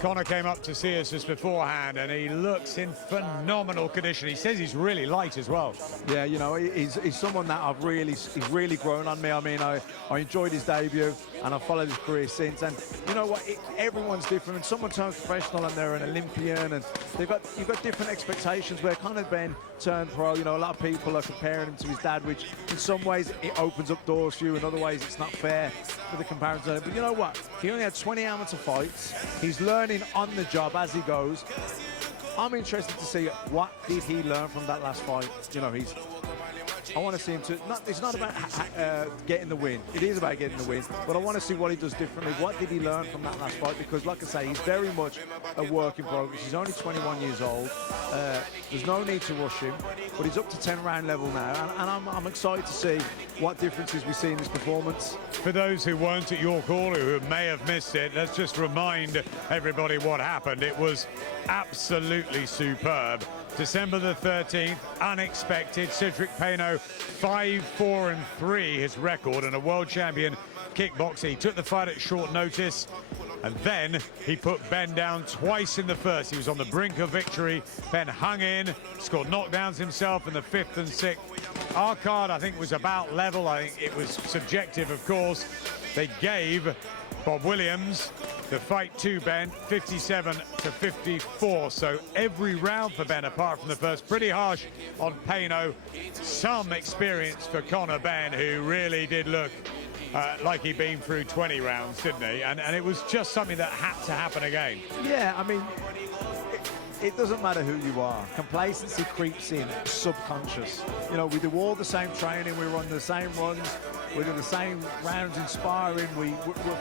Conor came up to see us just beforehand, and he looks in phenomenal condition. He says he's really light as well. Yeah, you know, he's someone that he's really grown on me. I mean, I enjoyed his debut, and I've followed his career since. And you know what? Everyone's different. And someone turns professional and they're an Olympian, and you've got different expectations. Where Conor Benn turned pro, you know, a lot of people are comparing him to his dad, which in some ways it opens up doors for you. In other ways, it's not fair for the comparison. But you know what? He only had 20 amateur fights. He's learning on the job as he goes. I'm interested to see what did he learn from that last fight. You know, I want to see him it's not about getting the win. It is about getting the win, but I want to see what he does differently. What did he learn from that last fight? Because, like I say, he's very much a work in progress. He's only 21 years old. There's no need to rush him, but he's up to 10-round level now, and I'm excited to see what differences we see in his performance. For those who weren't at York Hall, who may have missed it, let's just remind everybody what happened. It was absolutely superb. December the 13th, unexpected. Cedric Peno, 5-4-3, his record, and a world champion kickboxer. He took the fight at short notice, and then he put Ben down twice in the first. He was on the brink of victory. Ben hung in, scored knockdowns himself in the 5th and 6th. Our card, I think, was about level. I think it was subjective, of course. They gave Bob Williams the fight to Ben, 57-54. So every round for Ben, apart from the first, pretty harsh on Peno. Some experience for Conor Benn, who really did look like he'd been through 20 rounds, didn't he? And it was just something that had to happen again. Yeah, I mean, it doesn't matter who you are. Complacency creeps in, subconscious. You know, we do all the same training, we run the same runs, we do the same rounds in sparring, we're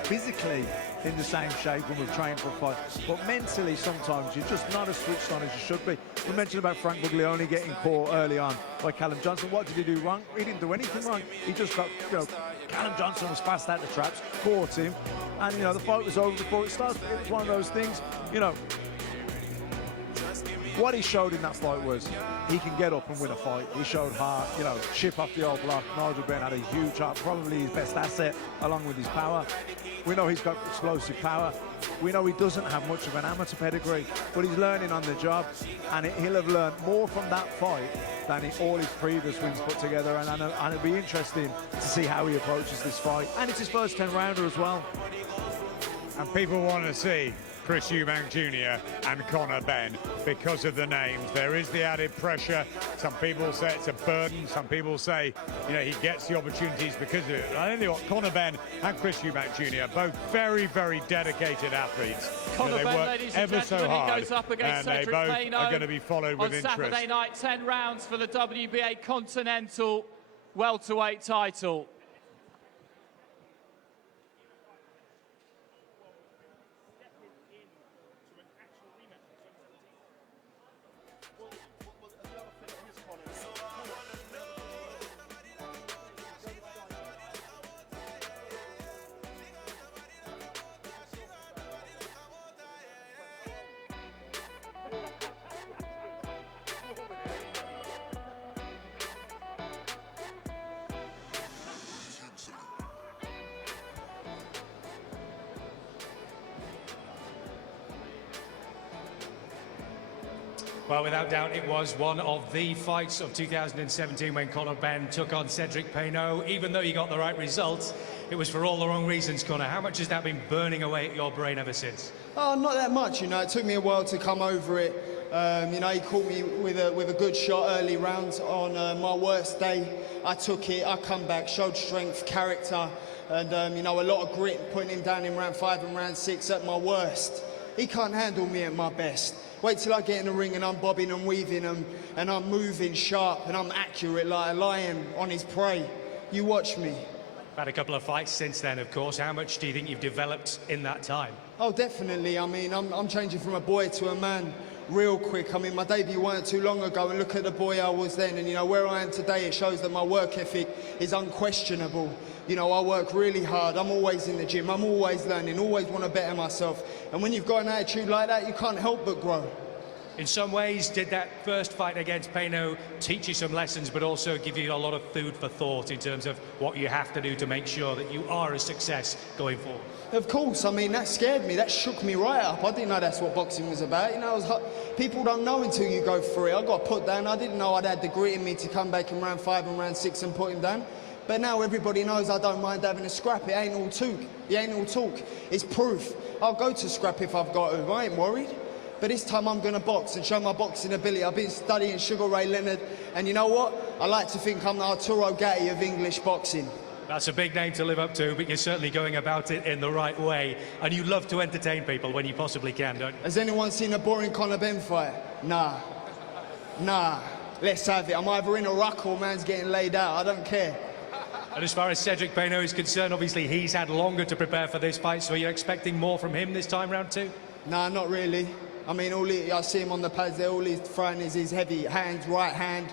physically in the same shape when we've trained for a fight. But mentally, sometimes you're just not as switched on as you should be. We mentioned about Frank Buglioni getting caught early on by Callum Johnson. What did he do wrong? He didn't do anything wrong. He just got, you know, Callum Johnson was fast out the traps, caught him, and, you know, the fight was over before it started. It was one of those things, you know. What he showed in that fight was he can get up and win a fight. He showed heart, you know, chip off the old block. Nigel Benn had a huge heart, probably his best asset, along with his power. We know he's got explosive power. We know he doesn't have much of an amateur pedigree, but he's learning on the job, and he'll have learned more from that fight than in all his previous wins put together, and it'll be interesting to see how he approaches this fight. And it's his first 10-rounder as well. And people want to see Chris Eubank Jr. and Conor Benn because of the names. There is the added pressure. Some people say it's a burden. Some people say, you know, he gets the opportunities because of it. I tell you what, Conor Benn and Chris Eubank Jr. both very, very dedicated athletes. Conor They Benn, work ladies ever and so gentlemen, hard, he goes up against and they Cedric both Peno are going to be followed with on interest. Saturday night, 10 rounds for the WBA Continental welterweight title. Well, without doubt, it was one of the fights of 2017 when Conor Benn took on Cedric Peynaud. Even though you got the right results, it was for all the wrong reasons, Conor. How much has that been burning away at your brain ever since? Oh, not that much, you know. It took me a while to come over it. You know, he caught me with a good shot early rounds on my worst day. I took it, I come back, showed strength, character, and, you know, a lot of grit, putting him down in round 5 and round 6 at my worst. He can't handle me at my best. Wait till I get in the ring and I'm bobbing and weaving and I'm moving sharp and I'm accurate like a lion on his prey. You watch me. Had a couple of fights since then, of course. How much do you think you've developed in that time? Oh, definitely. I mean, I'm changing from a boy to a man real quick. I mean, my debut weren't too long ago, and look at the boy I was then. And, you know, where I am today, it shows that my work ethic is unquestionable. You know, I work really hard. I'm always in the gym. I'm always learning, always want to better myself. And when you've got an attitude like that, you can't help but grow. In some ways, did that first fight against Peynaud teach you some lessons, but also give you a lot of food for thought in terms of what you have to do to make sure that you are a success going forward? Of course. I mean, that scared me. That shook me right up. I didn't know that's what boxing was about. You know, people don't know until you go through it. I got put down. I didn't know I'd had the grit in me to come back in round 5 and round 6 and put him down. But now everybody knows I don't mind having a scrap. It ain't all talk. It ain't all talk. It's proof. I'll go to scrap if I've got to. I ain't worried. But this time I'm going to box and show my boxing ability. I've been studying Sugar Ray Leonard, and you know what? I like to think I'm the Arturo Gatti of English boxing. That's a big name to live up to, but you're certainly going about it in the right way. And you love to entertain people when you possibly can, don't you? Has anyone seen a boring Conor Benn fight? Nah. Nah. Let's have it. I'm either in a ruck or man's getting laid out. I don't care. And as far as Cedric Peynaud is concerned, obviously he's had longer to prepare for this fight, so are you expecting more from him this time round too? Nah, not really. I mean, I see him on the pads there, all he's throwing is his heavy hands, right hand,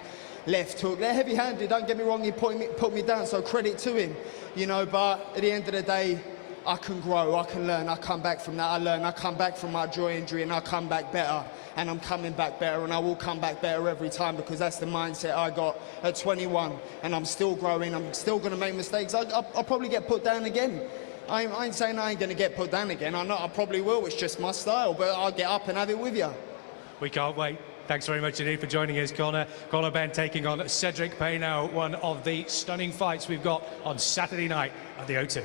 left hook. They're heavy-handed, don't get me wrong, he put me down, so credit to him. You know, but at the end of the day, I can grow, I can learn, I come back from that, I learn, I come back from my jaw injury and I come back better. And I'm coming back better and I will come back better every time because that's the mindset I got at 21. And I'm still growing, I'm still going to make mistakes. I'll probably get put down again. I ain't saying I ain't going to get put down again. I know I probably will. It's just my style, but I'll get up and have it with you. We can't wait. Thanks very much indeed for joining us, Conor. Conor Benn taking on Cedric Peynaud, one of the stunning fights we've got on Saturday night at the O2.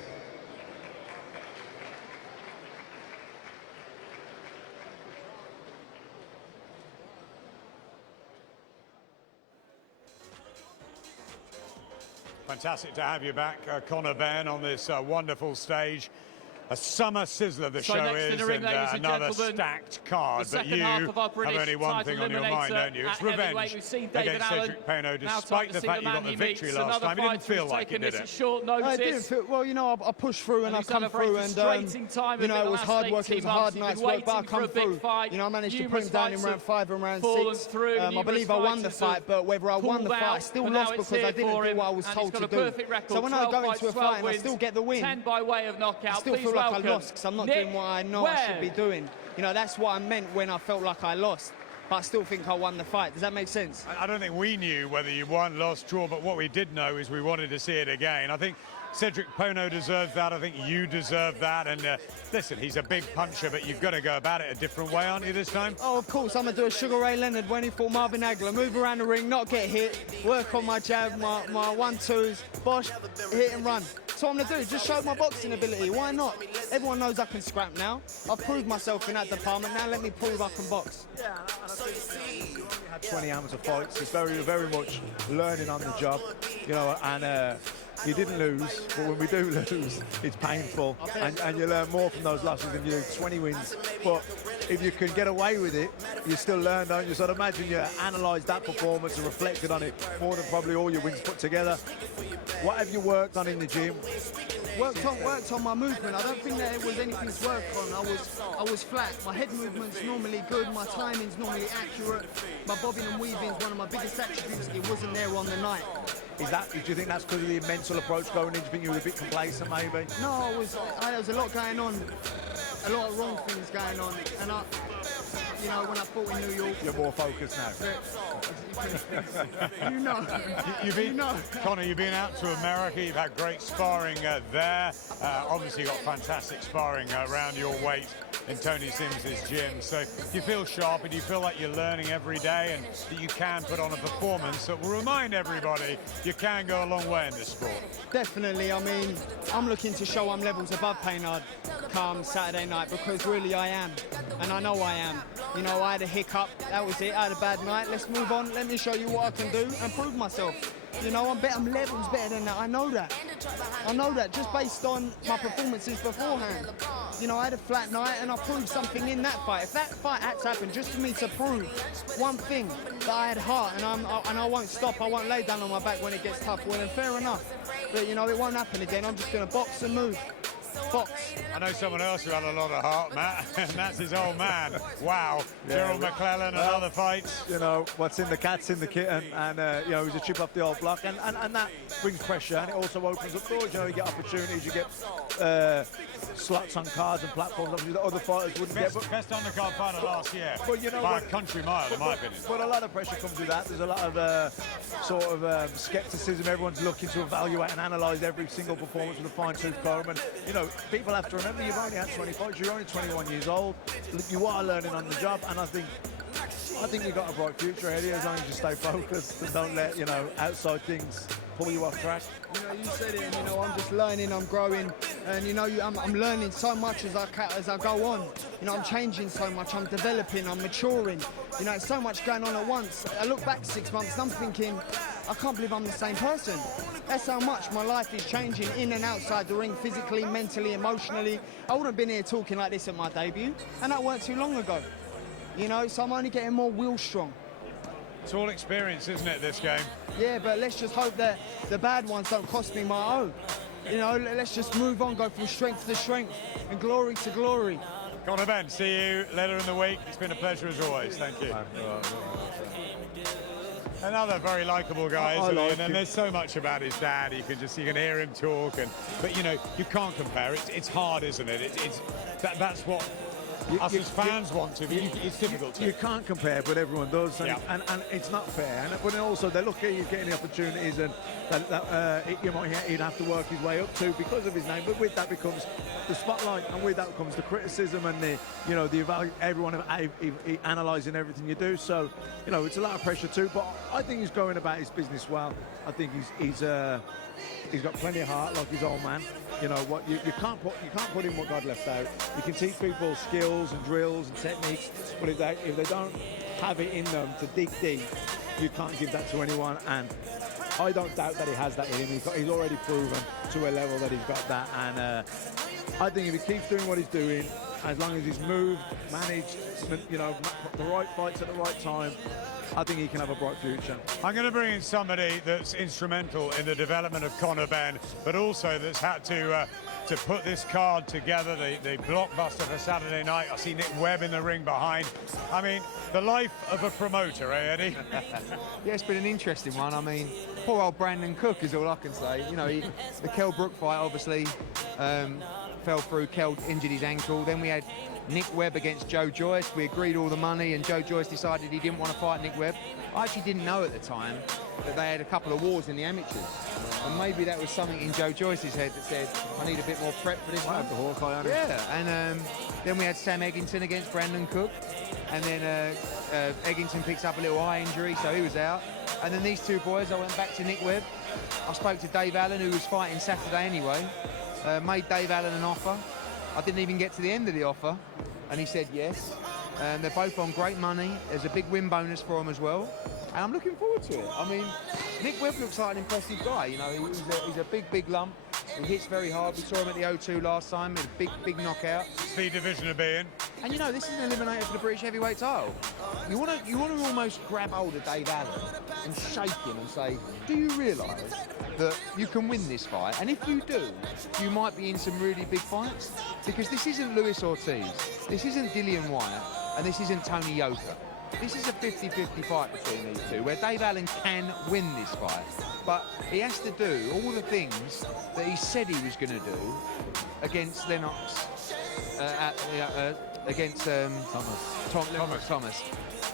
Fantastic to have you back, Conor Benn, on this wonderful stage. A summer sizzler the so show next is, in the ring, and another stacked card. But you have only one thing on your mind, don't you? It's revenge against Cedric Peynaud, despite the fact you got the victory last time. It didn't feel like it, did it? I didn't feel, well, you know, I pushed through and I come through and, you know, it was hard work, it was a hard night's work, but I come through. You know, I managed to put him down in round 5 and round 6. I believe I won the fight, but whether I won the fight, I still lost because I didn't do what I was told to do. So when I go into a fight and I still get the win, 10 by way of knockout. I still feel like I lost because I'm not doing what I know I should be doing. You know, that's what I meant when I felt like I lost. But I still think I won the fight. Does that make sense? I don't think we knew whether you won, lost, draw, but what we did know is we wanted to see it again. I think Cedric Peynaud deserves that. I think you deserve that. And listen, he's a big puncher, but you've got to go about it a different way, aren't you, this time? Oh, of course. I'm going to do a Sugar Ray Leonard when he fought Marvin Hagler. Move around the ring, not get hit, work on my jab, my 1-2s, bosh, hit and run. That's what I'm going to do. Just show my boxing ability. Why not? Everyone knows I can scrap now. I've proved myself in that department. Now let me prove I can box. You had 20 amateur fights. It's very, very much learning on the job, you know, and you didn't lose, but when we do lose, it's painful, and you learn more from those losses than you do 20 wins. But if you can get away with it, you still learn, don't you? So I'd imagine you analysed that performance and reflected on it more than probably all your wins put together. What have you worked on in the gym? Worked on my movement. I don't think there was anything to work on. I was flat. My head movement's normally good. My timing's normally accurate. My bobbing and weaving's one of my biggest attributes. It wasn't there on the night. Do you think that's because of the mental approach going in? Do you think you were a bit complacent, maybe? No, there was a lot going on, a lot of wrong things going on, and you know, when I fought in New York, you're more focused now. Conor, you've been out to America. You've had great sparring there. Obviously, you've got fantastic sparring around your weight in Tony Sims's gym. So you feel sharp and you feel like you're learning every day and that you can put on a performance that will remind everybody you can go a long way in this sport. Definitely. I mean, I'm looking to show I'm levels above Paynard come Saturday night, because really I am, and I know I am. You know, I had a hiccup, that was it, I had a bad night. Let's move on, let me show you what I can do and prove myself. You know, I'm levels better than that, I know that. I know that just based on my performances beforehand. You know, I had a flat night and I proved something in that fight. If that fight had to happen just for me to prove one thing, that I had heart and I won't stop, I won't lay down on my back when it gets tough, well then fair enough. But you know, it won't happen again, I'm just going to box and move. Box. I know someone else who had a lot of heart, Matt, and that's his old man. Wow. Gerald McClellan, another fight. You know, what's in the cat's in the kitten, and you know, he's a chip off the old block, and that brings pressure, and it also opens up doors. You know, you get opportunities, you get slots on cards and platforms obviously that other fighters wouldn't get. But best undercard fighter last year, but you know, by a country mile, in my opinion. But a lot of pressure comes with that. There's a lot of sort of scepticism. Everyone's looking to evaluate and analyse every single performance with a fine-tooth comb, and you know, people have to remember you've only had 20 fights, you're only 21 years old, you are learning on the job, and I think you've got a bright future ahead of you as long as you stay focused and don't let, you know, outside things pull you off track. You know, you said it, and you know, I'm just learning, I'm growing, and you know, I'm learning so much as I go on. You know, I'm changing so much, I'm developing, I'm maturing. You know, it's so much going on at once. I look back 6 months and I'm thinking, I can't believe I'm the same person. That's how much my life is changing in and outside the ring, physically, mentally, emotionally. I wouldn't have been here talking like this at my debut, and that weren't too long ago. You know, so I'm only getting more wheel strong. It's all experience, isn't it, this game? Yeah, but let's just hope that the bad ones don't cost me my own. You know, let's just move on, go from strength to strength and glory to glory. Conor Benn, see you later in the week. It's been a pleasure as always. Thank you. Another very likeable guy, isn't he? And there's so much about his dad. You can hear him talk, but you know, you can't compare. It's hard, isn't it? That's what us as fans want to, but it's difficult to. You can't compare, but everyone does, and it's not fair. But also, they look at you getting the opportunities, and he'd have to work his way up to because of his name. But with that becomes the spotlight, and with that comes the criticism and everyone analysing everything you do. So, you know, it's a lot of pressure too. But I think he's going about his business well. I think he's got plenty of heart, like his old man. You know what? You can't put in what God left out. You can teach people skills and drills and techniques, but if they don't have it in them to dig deep, you can't give that to anyone. And I don't doubt that he has that in him. He's already proven to a level that he's got that. And I think if he keeps doing what he's doing, as long as he's moved, managed, you know, the right fights at the right time, I think he can have a bright future. I'm going to bring in somebody that's instrumental in the development of Conor Benn, but also that's had to put this card together, the blockbuster for Saturday night. I see Nick Webb in the ring behind. I mean, the life of a promoter, eh, Eddie? Yeah, it's been an interesting one. I mean, poor old Brandon Cook is all I can say. You know, the Kell Brook fight obviously fell through. Kell injured his ankle. Then we had Nick Webb against Joe Joyce. We agreed all the money, and Joe Joyce decided he didn't want to fight Nick Webb. I actually didn't know at the time that they had a couple of wars in the amateurs, and maybe that was something in Joe Joyce's head that said, I need a bit more prep for this one. The Hawkeye on him. Yeah, and then we had Sam Eggington against Brandon Cook, and then Eggington picks up a little eye injury, so he was out. And then these two boys, I went back to Nick Webb. I spoke to Dave Allen, who was fighting Saturday anyway, made Dave Allen an offer. I didn't even get to the end of the offer, and he said yes. And they're both on great money. There's a big win bonus for them as well, and I'm looking forward to it. I mean, Nick Webb looks like an impressive guy. You know, he's a big lump. He hits very hard. We saw him at the O2 last time with a big knockout. Speed division to be in. And you know, this is an eliminator for the British heavyweight title. You want to almost grab hold of Dave Allen and shake him and say, do you realise that you can win this fight? And if you do, you might be in some really big fights. Because this isn't Luis Ortiz, this isn't Dillian Whyte, and this isn't Tony Yoka. This is a 50-50 fight between these two, where Dave Allen can win this fight. But he has to do all the things that he said he was going to do against Lennox, against Thomas.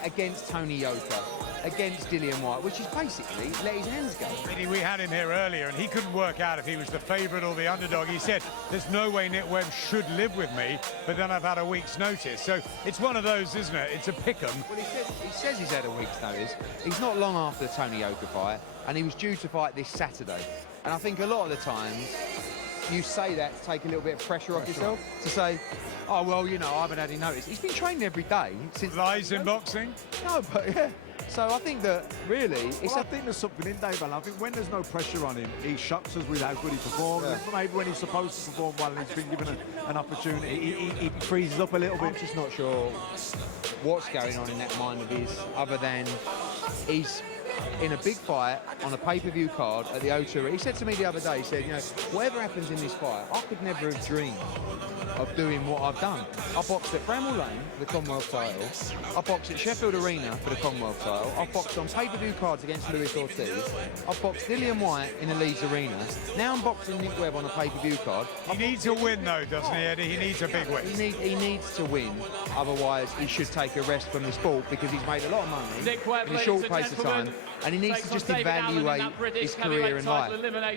against Tony Yoka, against Dillian Whyte, which is basically let his hands go. We had him here earlier, and he couldn't work out if he was the favourite or the underdog. He said, there's no way Nick Webb should live with me, but then I've had a week's notice. So it's one of those, isn't it? It's a pick-em. Well, he says he's had a week's notice. He's not long after the Tony Yoka fight, and he was due to fight this Saturday. And I think a lot of the times, you say that to take a little bit of pressure off yourself, to say, oh, well, you know, I haven't had any notice. He's been training every day since... Lies in boxing? No, but yeah. So I think that, really... I think there's something in Dave Allen. I think when there's no pressure on him, he shocks us with how good he performs. Yeah. Maybe when he's supposed to perform well and he's been given an opportunity, he freezes up a little bit. I'm just not sure what's going on in that mind of his, other than he's in a big fight on a pay-per-view card at the O2. He said to me the other day, he said, you know, whatever happens in this fight, I could never have dreamed of doing what I've done. I boxed at Bramall Lane for the Commonwealth title. I boxed at Sheffield Arena for the Commonwealth title. I boxed on pay-per-view cards against Luis Ortiz. I boxed Dillian Whyte in the Leeds Arena. Now I'm boxing Nick Webb on a pay-per-view card. He needs to win, though, doesn't he, Eddie? He needs a big win. He needs to win. Otherwise, he should take a rest from the sport, because he's made a lot of money in a short space of time, and he needs to just evaluate his career and life.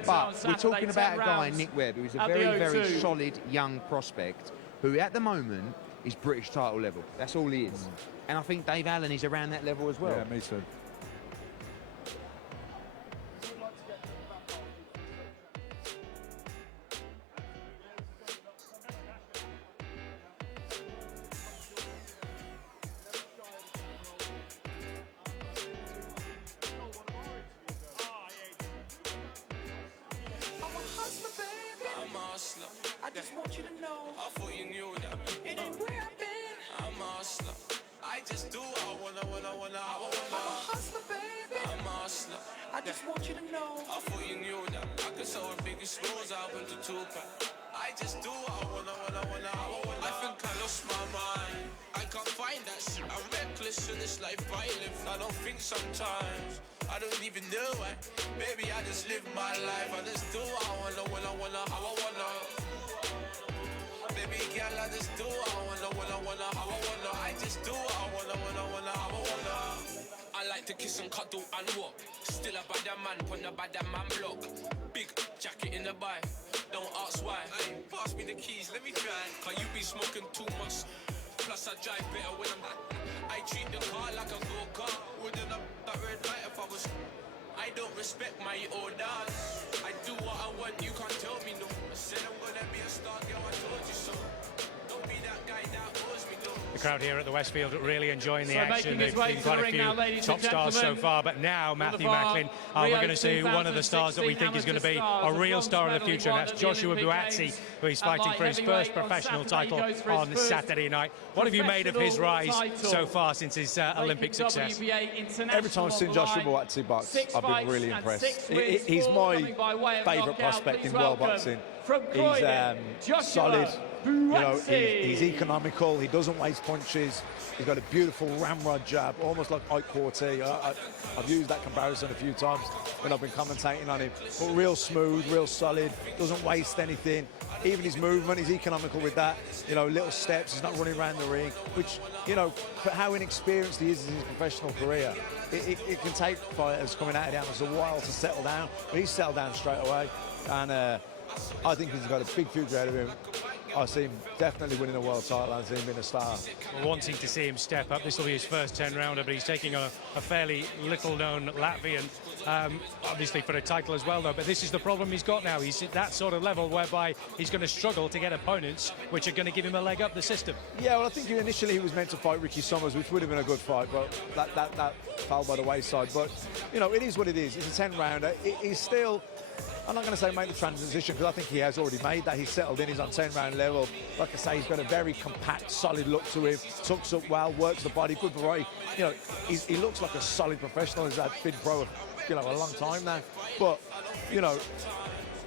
But we're talking about a guy, Nick Webb, who's a very, very solid young prospect, who at the moment is British title level. That's all he is. And I think Dave Allen is around that level as well. Yeah, me too. I just want you to know. I thought you knew that. It ain't where I've been. I'm a hustler. I just do what I wanna. I'm a hustler, baby. I'm a hustler. I just want you to know. I thought you knew that. I could sell the biggest scrolls out into 2-pack. I just do what I wanna. I think I lost my mind. I can't find that shit. I'm reckless in this life I live. I don't think sometimes. I don't even know why. Baby, I just live my life. I just do what I wanna, how I wanna. Baby girl, I just do what I wanna, how I wanna. I just do what I wanna, how I wanna. I like to kiss and cuddle and walk. Still a bad man, put a bad man block. Big jacket in the bike, don't ask why. Hey, pass me the keys, let me try. Cause you be smoking too much. Plus I drive better when I treat the car like a go-kart. Wouldn't have that red light if I was. I don't respect my orders. I do what I want, you can't tell me no. I said I'm gonna be a star, girl, I told you so. Don't be that guy that owes me no. The crowd here at the Westfield really enjoying the So action. making his They've way been to the quite a ring few now, ladies top and stars so gentlemen. far, but now Matthew One of our Macklin, we're Rio going to see one of the stars that we think is going to be 2016 a real star in the medal future, and won that's at the Joshua Olympic Buatsi, Games. who is And fighting for his first light heavyweight on professional Saturday, title he goes for his on first Saturday night. What have you made of his rise professional so far since his Olympic success? Every time I've seen Joshua Buatsi box, I've been really impressed. He's my favourite prospect in world boxing. He's solid, you know, he's economical, he doesn't waste punches, he's got a beautiful ramrod jab, almost like Ike Quarty. I've used that comparison a few times when I've been commentating on him. But real smooth, real solid, doesn't waste anything. Even his movement, he's economical with that. You know, little steps, he's not running around the ring, which, you know, for how inexperienced he is in his professional career, it can take fighters coming out of the amateur a while to settle down, but he's settled down straight away. And I think he's got a big future ahead of him. I see him definitely winning a world title. I see him being a star. We're wanting to see him step up. This will be his first 10-rounder, but he's taking on a fairly little-known Latvian, obviously for a title as well, though. But this is the problem he's got now. He's at that sort of level whereby he's going to struggle to get opponents which are going to give him a leg up the system. Yeah, well, I think initially he was meant to fight Ricky Summers, which would have been a good fight, but that fell by the wayside. But, you know, it is what it is. It's a 10-rounder. He's still... I'm not going to say make the transition, because I think he has already made that. He's settled in, he's on 10-round level. Like I say, he's got a very compact, solid look to him. Tucks up well, works the body, good variety. You know, he looks like a solid professional. He's had Fid Pro, you know, a long time now. But, you know,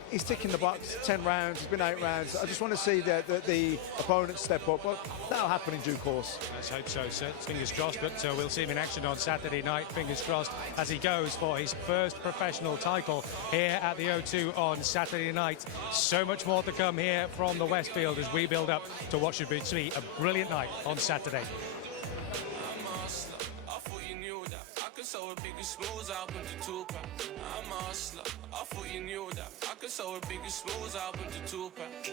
he's ticking the box, 10 rounds, it's been 8 rounds. I just want to see the opponents step up, but that'll happen in due course. Let's hope so, sir. Fingers crossed, but we'll see him in action on Saturday night, fingers crossed, as he goes for his first professional title here at the O2 on Saturday night. So much more to come here from the Westfield as we build up to what should be a brilliant night on Saturday. so a big smooth out with the two-pack.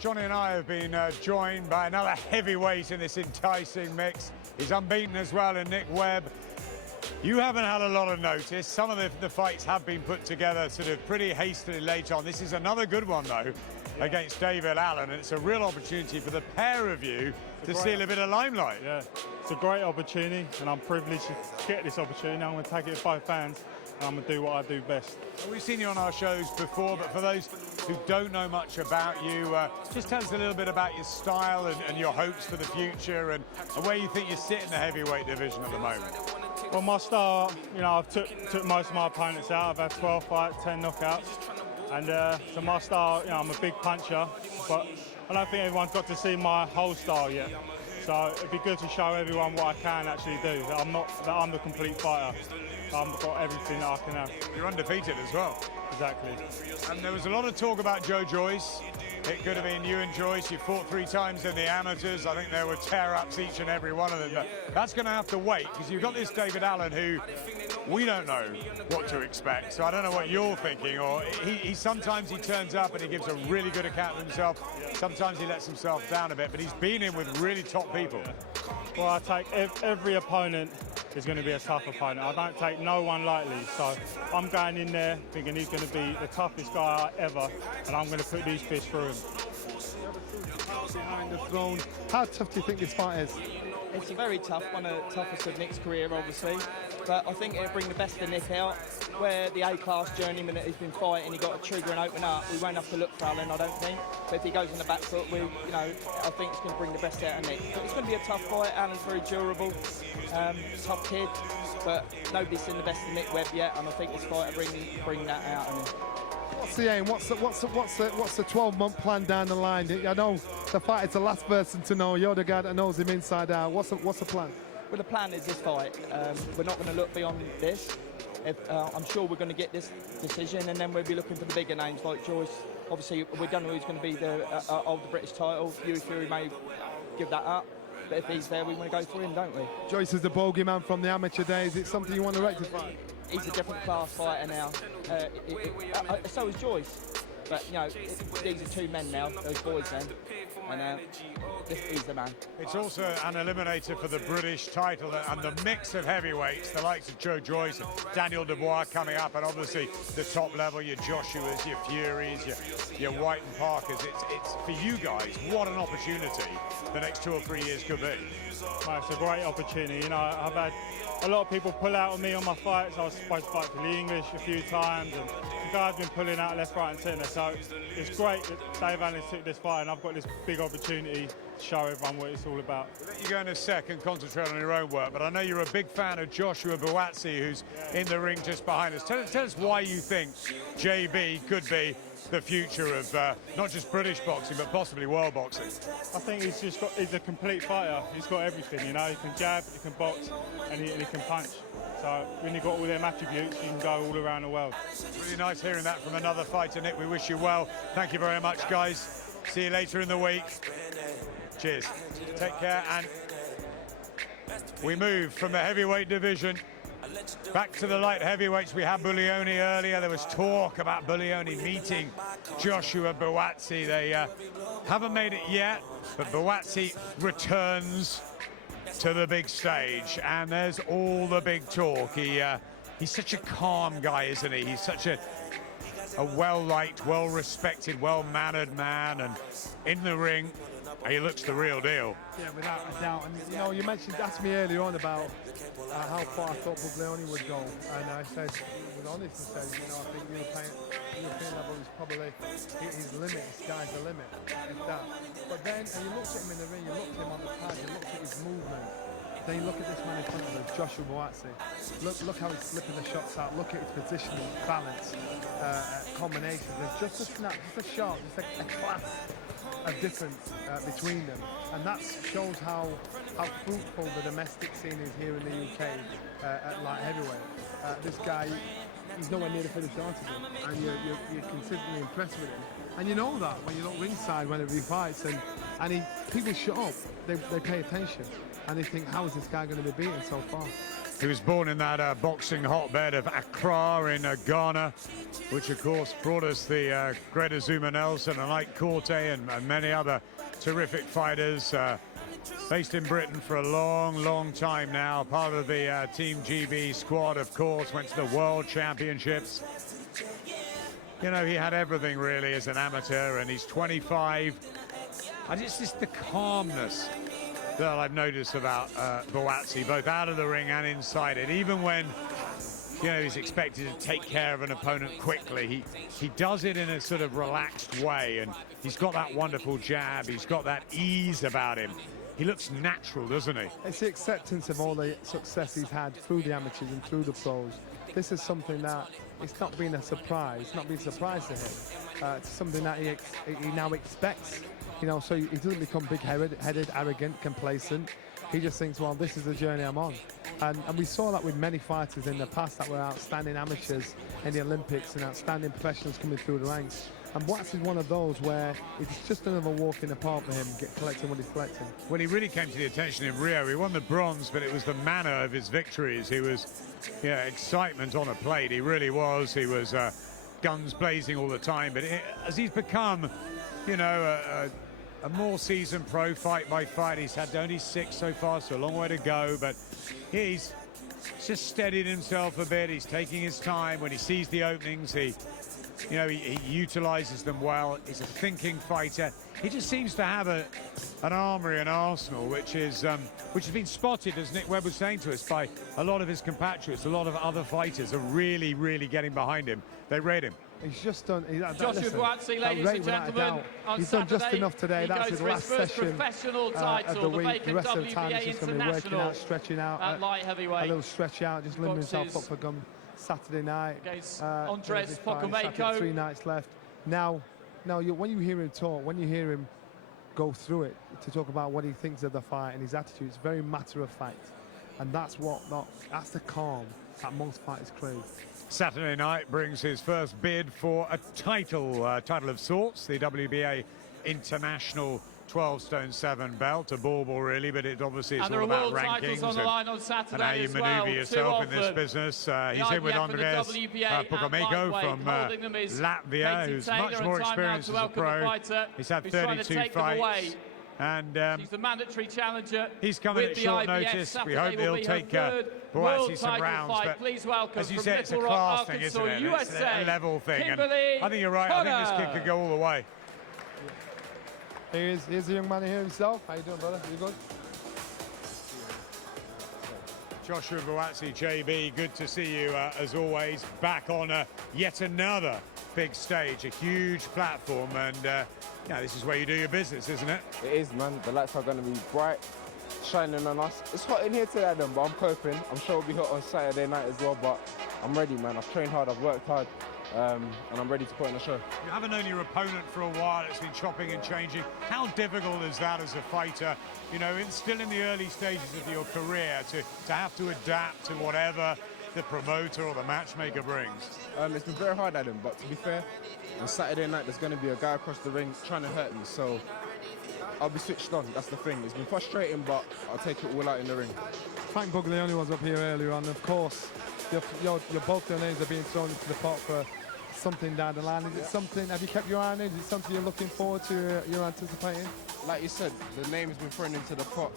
Johnny and I have been joined by another heavyweight in this enticing mix. He's unbeaten as well in Nick Webb. You haven't had a lot of notice. Some of the fights have been put together sort of pretty hastily late on. This is another good one, though, against David Allen. And it's a real opportunity for the pair of you to steal a bit of limelight. Yeah, it's a great opportunity, and I'm privileged to get this opportunity. I'm going to take it to both fans, and I'm going to do what I do best. We've seen you on our shows before, but for those who don't know much about you, just tell us a little bit about your style and your hopes for the future and where you think you sit in the heavyweight division at the moment. Well, my style, you know, I've took most of my opponents out. I've had 12 fights, 10 knockouts. And so my style, you know, I'm a big puncher, but I don't think everyone's got to see my whole style yet. So it'd be good to show everyone what I can actually do, that I'm the complete fighter. I've got everything that I can have. You're undefeated as well. Exactly. And there was a lot of talk about Joe Joyce. It could have been you and Joyce. You fought 3 times in the amateurs. I think there were tear-ups each and every one of them. But that's going to have to wait, because you've got this David Allen who we don't know what to expect. So I don't know what you're thinking. Or sometimes he turns up and he gives a really good account of himself. Sometimes he lets himself down a bit. But he's been in with really top people. Well, I take every opponent is going to be a tough opponent. I don't take no one lightly, so I'm going in there thinking he's going to be the toughest guy ever, and I'm going to put these fists through him. Behind the throne, how tough do you think this fight is? It's a very tough one, the toughest of Nick's career, obviously. But I think it'll bring the best of Nick out. Where the A-class journeyman that he's been fighting, he got a trigger and open up. We won't have to look for Allen, I don't think. But if he goes on the back foot, I think it's going to bring the best out of Nick. But it's going to be a tough fight. Allen's very durable, tough kid. But nobody's seen the best of Nick Webb yet, and I think this fight will bring that out of him. What's the aim? What's the 12-month plan down the line? I know the fight is the last person to know. You're the guy that knows him inside out. What's the plan? Well, the plan is this fight. We're not going to look beyond this. I'm sure we're going to get this decision, and then we'll be looking for the bigger names like Joyce. Obviously, we don't know who's going to be the older British title. Fury may give that up. But if he's there, we want to go for him, don't we? Joyce is the bogeyman from the amateur days. Is it something you want to rectify? He's a different class fighter now. So is Joyce. But, you know, these are 2 men now, those boys then. And he's the man. It's also an eliminator for the British title, and the mix of heavyweights, the likes of Joe Joyce and Daniel Dubois coming up, and obviously the top level, your Joshuas, your Furies, your White and Parkers. It's for you guys, what an opportunity the next 2 or 3 years could be. It's a great opportunity. You know, I've had a lot of people pull out on me on my fights. I was supposed to fight for the English a few times, and the guys been pulling out left, right and centre. So it's great that Dave Allen took this fight, and I've got this big opportunity to show everyone what it's all about. I'll let you go in a sec and concentrate on your own work, but I know you're a big fan of Joshua Buatsi, who's in the ring just behind us. Tell us why you think JB could be the future of not just British boxing, but possibly world boxing. I think he's a complete fighter. He's got everything, you know. He can jab, he can box, and he can punch. So when you've got all them attributes, you can go all around the world. Really nice hearing that from another fighter, Nick. We wish you well. Thank you very much, guys. See you later in the week. Cheers. Take care, and we move from the heavyweight division back to the light heavyweights. We had Buglioni earlier. There was talk about Buglioni meeting Joshua Buatsi. They haven't made it yet, but Buatsi returns to the big stage, and there's all the big talk. He's such a calm guy, isn't he? He's such a well-liked, well-respected, well-mannered man, and in the ring, he looks the real deal. Yeah, without a doubt. And you know, you asked me earlier on about how far I thought Buglioni would go, and I said, was honest and said, you know, I think European level is probably his limit. The sky's the limit, if that. But then, and you looked at him in the ring, you looked at him on the pad, you looked at his movement. Then you look at this man in front of us, Joshua Buatsi. Look how he's slipping the shots out. Look at his positioning, balance, combinations. There's just a snap, just a shot, just a class of difference between them, and that shows how fruitful the domestic scene is here in the UK at light heavyweight. This guy, he's nowhere near the finished article, and you're consistently impressed with him, and you know that when you look ringside whenever he fights, and people shut up, they pay attention, and they think, how is this guy going to be beaten so far? He was born in that boxing hotbed of Accra in Ghana, which of course brought us the Greta Zuma Nelson and Ike Corte and many other terrific fighters. Based in Britain for a long time now, part of the Team GB squad, of course, went to the World Championships. You know, he had everything really as an amateur, and he's 25. And it's just the calmness that I've noticed about Buatsi, both out of the ring and inside it. Even when, you know, he's expected to take care of an opponent quickly, he does it in a sort of relaxed way, and he's got that wonderful jab, he's got that ease about him. He looks natural, doesn't he? It's the acceptance of all the success he's had through the amateurs and through the pros. This is something that it's not been a surprise. It's not been a surprise to him. It's something that he now expects. You know, so he doesn't become big-headed, arrogant, complacent. He just thinks, well, this is the journey I'm on. And we saw that with many fighters in the past that were outstanding amateurs in the Olympics and outstanding professionals coming through the ranks. And Watts is one of those where it's just another walk in the park for him, collecting what he's collecting. When he really came to the attention in Rio, he won the bronze, but it was the manner of his victories. He was, yeah, excitement on a plate. He really was. He was guns blazing all the time. But as he's become, you know, a more seasoned pro, fight by fight, he's had only 6 so far, so a long way to go. But he's just steadied himself a bit. He's taking his time. When he sees the openings, he utilizes them well. He's a thinking fighter. He just seems to have an armory, an arsenal, which has been spotted, as Nick Webb was saying to us, by a lot of his compatriots. A lot of other fighters are really getting behind him. They rate him. He's just done. Joshua Buatsi, ladies and gentlemen, on he's Saturday, done just enough today. That's his last session professional title, of the week. The rest of the time WBA he's just going to be working out, stretching out, at light heavyweight. A little stretch out, just limbing himself up for Saturday night. Against Andres Pokumeko. 3 nights left. Now, when you hear him talk, when you hear him go through it to talk about what he thinks of the fight and his attitude, it's very matter of fact, and that's the calm that most fighters crave. Saturday night brings his first bid for a title of sorts, the WBA International 12-stone-7 belt, a bauble really, but it obviously is all about rankings on the line on Saturday and how you maneuver yourself in this business. He's in with Andres Pokumeko from Latvia, who's much more experienced as a pro. He's had 32 fights. And he's the mandatory challenger. He's coming at short notice. We hope he'll take Buatsi some rounds. But please welcome, as you said, it's a class thing, isn't it? It's a level thing. And I think you're right. I think this kid could go all the way. Here's the young man here himself. How you doing, brother? You good? Joshua Buatsi, JB, good to see you as always. Back on yet another big stage, a huge platform, and yeah, this is where you do your business, isn't it? It is, man. The lights are going to be bright, shining on us. It's hot in here today, Adam, but I'm coping. I'm sure it'll be hot on Saturday night as well, but I'm ready, man. I've trained hard, I've worked hard, and I'm ready to put in a show. You haven't known your opponent for a while. It's been chopping and changing. How difficult is that as a fighter, you know, still in the early stages of your career, to have to adapt to whatever the promoter or the matchmaker brings? It's been very hard, Adam, but to be fair, on Saturday night there's going to be a guy across the ring trying to hurt me, so I'll be switched on. That's the thing. It's been frustrating, but I'll take it all out in the ring. Frank Buglioni was up here earlier on. Of course, your both your names are being thrown into the pot for something down the line. Is it something, have you kept your eye on it? Is it something you're looking forward to, you're anticipating? Like you said, the name has been thrown into the pot.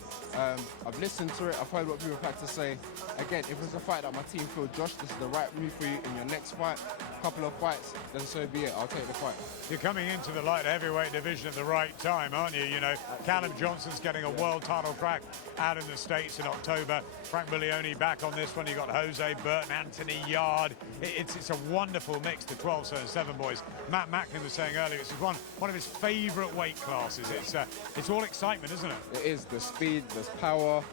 I've listened to it, I've heard what people have had to say. Again, if it's a fight that my team feel, Josh, this is the right move for you in your next fight, couple of fights, then so be it, I'll take the fight. You're coming into the light heavyweight division at the right time, aren't you? You know, Callum Johnson's getting a world title crack out in the States in October. Frank Buglioni back on this one. You've got Jose Burton, Anthony Yard. It's a wonderful mix, the 12-7 boys. Matt Macklin was saying earlier, it's one of his favourite weight classes. It's all excitement, isn't it? It is. There's speed, there's power,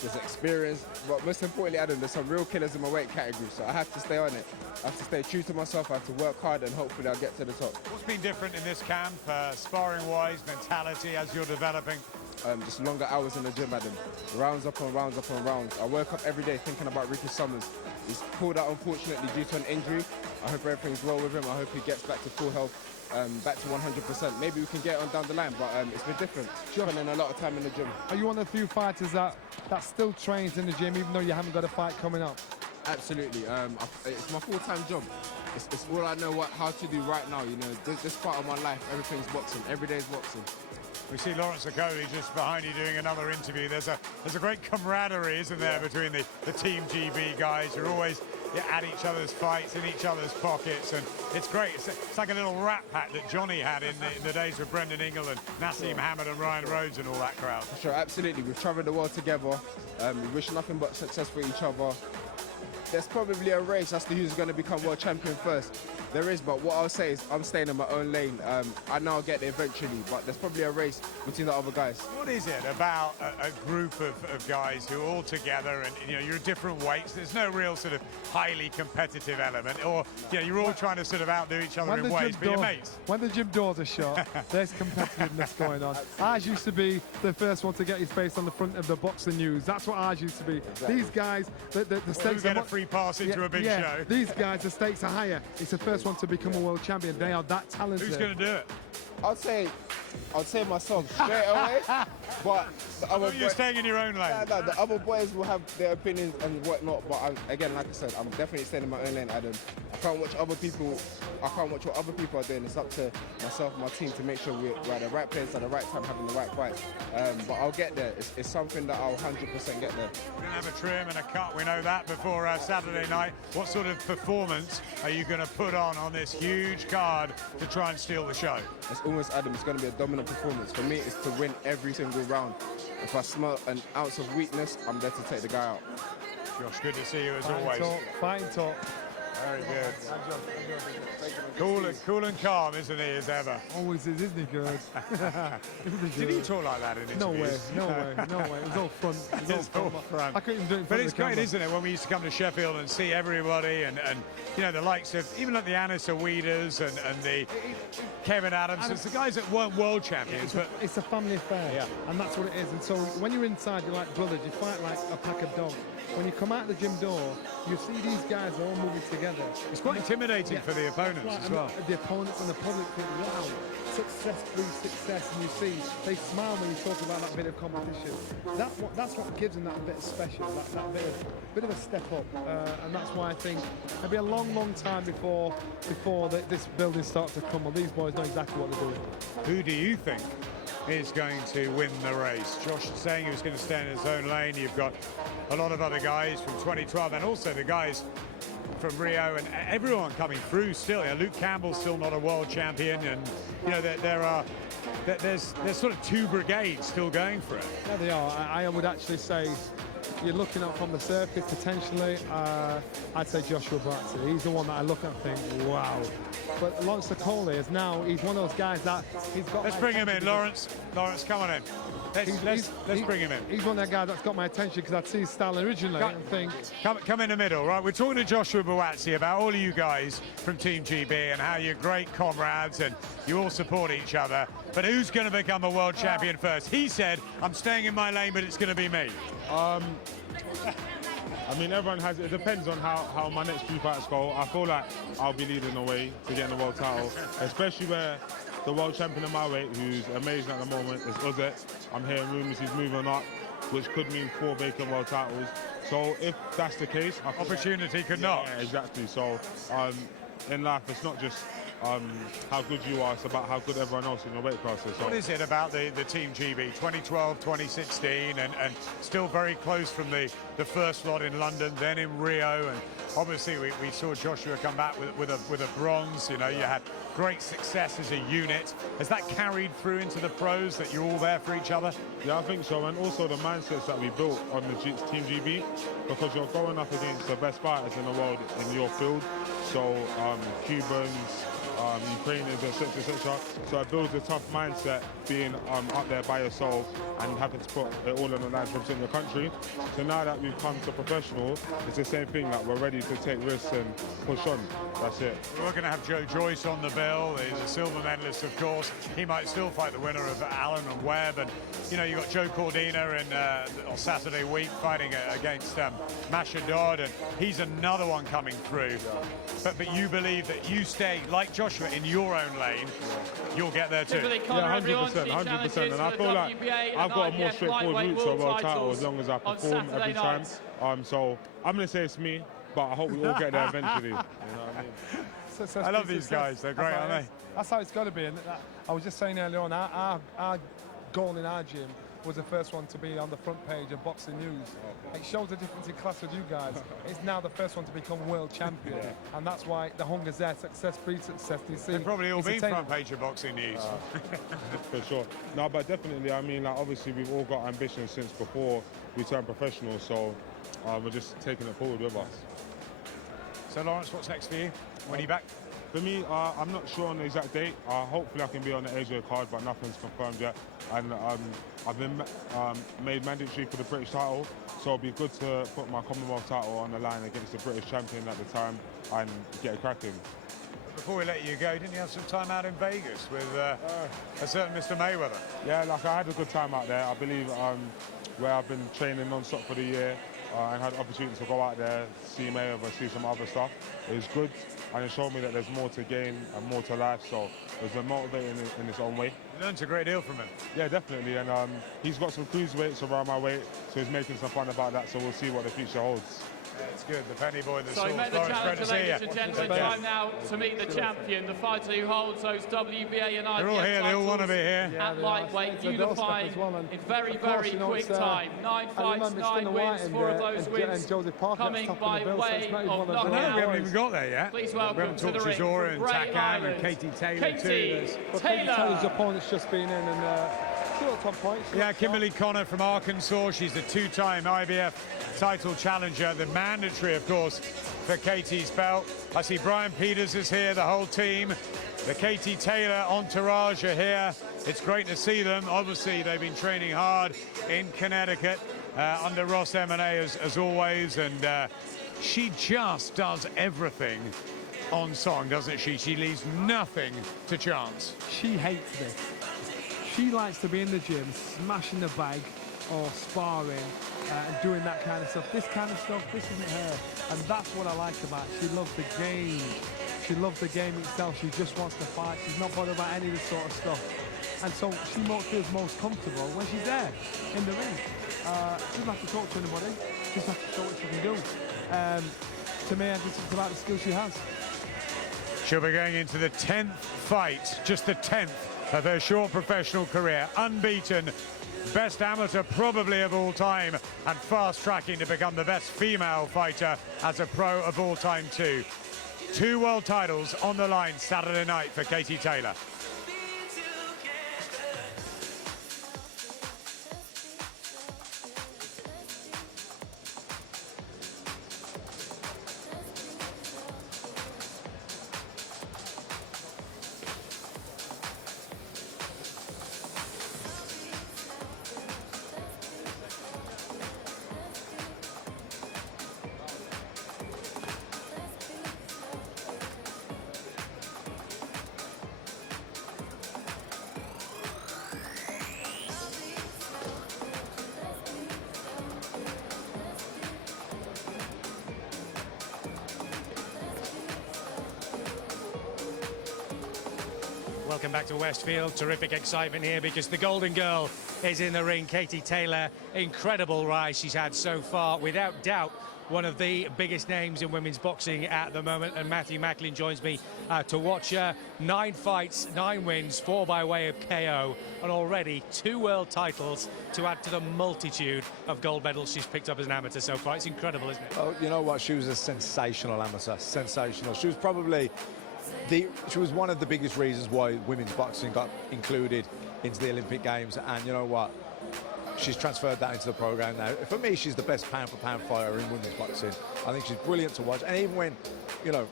there's experience, but most importantly, Adam, there's some real killers in my weight category, so I have to stay on it. I have to stay true to myself, I have to work hard, and hopefully I'll get to the top. What's been different in this camp, sparring-wise, mentality as you're developing? Just longer hours in the gym, Adam. Rounds up and rounds up and rounds. I work up every day thinking about Ricky Summers, He's pulled out unfortunately due to an injury. I hope everything's well with him. I hope he gets back to full health, back to 100%. Maybe we can get on down the line, but it's been different. Spending a lot of time in the gym. Are you one of the few fighters that still trains in the gym even though you haven't got a fight coming up? Absolutely. It's my full-time job. It's all I know how to do right now. You know, this part of my life, everything's boxing. Every day's boxing. We see Lawrence Okoli just behind you doing another interview. There's a great camaraderie, isn't there, between the Team GB guys. You're always at each other's fights, in each other's pockets, and it's great. It's like a little rat pack that Johnny had in the days with Brendan Ingle and Nassim Hamid and Ryan Rhodes and all that crowd. Sure, absolutely. We've travelled the world together. We wish nothing but success for each other. There's probably a race as to who's going to become world champion first. There is, but what I'll say is I'm staying in my own lane. I know I'll get there eventually, but there's probably a race between the other guys. What is it about a group of guys who are all together and you're different weights? There's no real sort of highly competitive element, or you're all trying to sort of outdo each other in weights, but you're mates. When the gym doors are shut, there's competitiveness going on. Ours used to be the first one to get his face on the front of the boxing news. That's what ours used to be. Exactly. These guys, the stakes get a free pass into a big show. These guys, the stakes are higher. It's the first one to become a world champion. They are that talented. Who's going to do it? I'd say myself straight away, but the other you're staying in your own lane. No, the other boys will have their opinions and whatnot, but again, like I said, I'm definitely staying in my own lane, Adam. I can't watch other people. I can't watch what other people are doing. It's up to myself and my team to make sure we're at the right place at the right time, having the right fights. But I'll get there. It's something that I'll 100% get there. We're going to have a trim and a cut, we know that, before Saturday night. What sort of performance are you going to put on this huge card to try and steal the show? It's almost, Adam, it's going to be a dominant performance. For me, it's to win every single round. If I smell an ounce of weakness, I'm there to take the guy out. Josh, good to see you as Fighting always. Fighting talk. Very good. Cool and calm, isn't he, as ever? Always is, isn't he good? Did he talk like that in interviews? No way. It was all fun. It's all fun. I couldn't even do it in front But of it's the great, camera. isn't it, when we used to come to Sheffield and see everybody and the likes of, even like the Anis Awidas and the Kevin Adams, it's the guys that weren't world champions. But it's a family affair, and that's what it is. And so when you're inside, you're like brothers. You fight like a pack of dogs. When you come out the gym door, you see these guys all moving together. It's quite intimidating for the opponents as well. The opponents and the public think, wow, success breeds success, and you see they smile when you talk about that bit of competition. That's what gives them that bit of special, that bit of a step up, and that's why I think it'll be a long time before this building starts to crumble. These boys know exactly what they're doing. Who do you think is going to win the race? Josh is saying he was going to stay in his own lane. You've got a lot of other guys from 2012 and also the guys from Rio and everyone coming through still. Luke Campbell's still not a world champion, and there's sort of two brigades still going for it. Yeah, they are. I would actually say you're looking at from the surface potentially. I'd say Joshua Buatsi. He's the one that I look at and think, wow. But Lawrence Okoli is now, he's one of those guys that he's got. Let's bring him in, Lawrence. Lawrence, come on in. Let's bring him in. He's one of the guys that's got my attention because I'd see his style originally and think. Come in the middle, right? We're talking to Joshua Buatsi about all of you guys from Team GB and how you're great comrades and you all support each other. But who's going to become a world champion first? He said, I'm staying in my lane, but it's going to be me. I mean, everyone has it. It depends on how my next few fights go. I feel like I'll be leading the way to getting the world title, especially where the world champion in my weight, who's amazing at the moment, is Uzet. I'm hearing rumours he's moving up, which could mean 4 vacant world titles. So if that's the case, opportunity could knock. Yeah, exactly. So in life, it's not just how good you are, it's about how good everyone else in your weight class is. So what is it about the Team GB 2012, 2016 and still very close from the first lot in London, then in Rio, and obviously we saw Joshua come back with a bronze. You had great success as a unit. Has that carried through into the pros, that you're all there for each other? Yeah, I think so, and also the mindsets that we built on the Team GB, because you're going up against the best fighters in the world in your field. So Cubans, you train, etc. So it builds a tough mindset being up there by yourself and having to put it all on the line to represent your country. So now that we've come to professional, it's the same thing, like we're ready to take risks and push on. That's it. We're going to have Joe Joyce on the bill. He's a silver medalist, of course. He might still fight the winner of Allen and Webb. And, you know, you've got Joe Cordina on Saturday week fighting against Masha Dodd, and he's another one coming through. But you believe that you stay, like Joshua, in your own lane, you'll get there too. Yeah, 100%. And I feel like I've got a more straightforward route to a world title as long as I perform every time. So I'm going to say it's me, but I hope we all get there eventually. You know what I mean? I love these guys. They're great, aren't they? That's how it's got to be. And I was just saying earlier on, our goal in our gym was the first one to be on the front page of Boxing News. It shows the difference in class with you guys. It's now the first one to become world champion, and that's why the hunger's there. Success breeds success. They've probably all been front page of Boxing News. For sure. No, but definitely, I mean, like, obviously we've all got ambitions since before we turned professional, so we're just taking it forward with us. So Lawrence, what's next for you? When are you back? For me, I'm not sure on the exact date. Hopefully I can be on the Asia card, but nothing's confirmed yet. And I've been made mandatory for the British title, so it'll be good to put my Commonwealth title on the line against the British champion at the time and get it cracking. Before we let you go, didn't you have some time out in Vegas with a certain Mr. Mayweather? Yeah, like I had a good time out there. I believe where I've been training non-stop for the year and had the opportunity to go out there, see Mayweather, see some other stuff. It was good, and it showed me that there's more to gain and more to life, so it was motivating in its own way. You learned a great deal from him. Yeah, definitely, and he's got some cruiserweights around my weight, so he's making some fun about that, so we'll see what the future holds. Yeah, it's good. The penny boy, the So we met the challenger, ladies and gentlemen. Yeah. Time now to meet the champion, the fighter who holds those WBA and IBF They're all here. They all want to be here. At lightweight, unifying in very, very quick time. 9 fights, 9 wins, 4 of those wins coming by way of knockout. We haven't even got there yet. Please welcome to the ring Chisora from and Bray Takam Island, and Katie Taylor Katie too. Taylor. Taylor's opponent's just been in and top points. Yeah, Kimberly Connor from Arkansas. She's the two-time IBF title challenger. The mandatory, of course, for Katie's belt. I see Brian Peters is here, the whole team. The Katie Taylor entourage are here. It's great to see them. Obviously, they've been training hard in Connecticut under Ross M&A as always. And she just does everything on song, doesn't she? She leaves nothing to chance. She hates this. She likes to be in the gym, smashing the bag or sparring and doing that kind of stuff. This kind of stuff, this isn't her. And that's what I like about her. She loves the game. She loves the game itself. She just wants to fight. She's not bothered about any of this sort of stuff. And so she feels most comfortable when she's there in the ring. She doesn't have to talk to anybody. She just has to show what she can do. To me, I just think about the skill she has. She'll be going into the 10th fight, just the 10th of her short professional career, unbeaten, best amateur probably of all time, and fast-tracking to become the best female fighter as a pro of all time too. 2 world titles on the line Saturday night for Katie Taylor. Welcome back to Westfield. Terrific excitement here because the Golden Girl is in the ring. Katie Taylor, incredible rise she's had so far. Without doubt, one of the biggest names in women's boxing at the moment. And Matthew Macklin joins me to watch her. 9 fights, 9 wins, 4 by way of KO, and already 2 world titles to add to the multitude of gold medals she's picked up as an amateur so far. It's incredible, isn't it? Oh, you know what? She was a sensational amateur. Sensational. She was probably she was one of the biggest reasons why women's boxing got included into the Olympic Games, and you know what? She's transferred that into the program now. For me, she's the best pound-for-pound fighter in women's boxing. I think she's brilliant to watch, and even when, you know,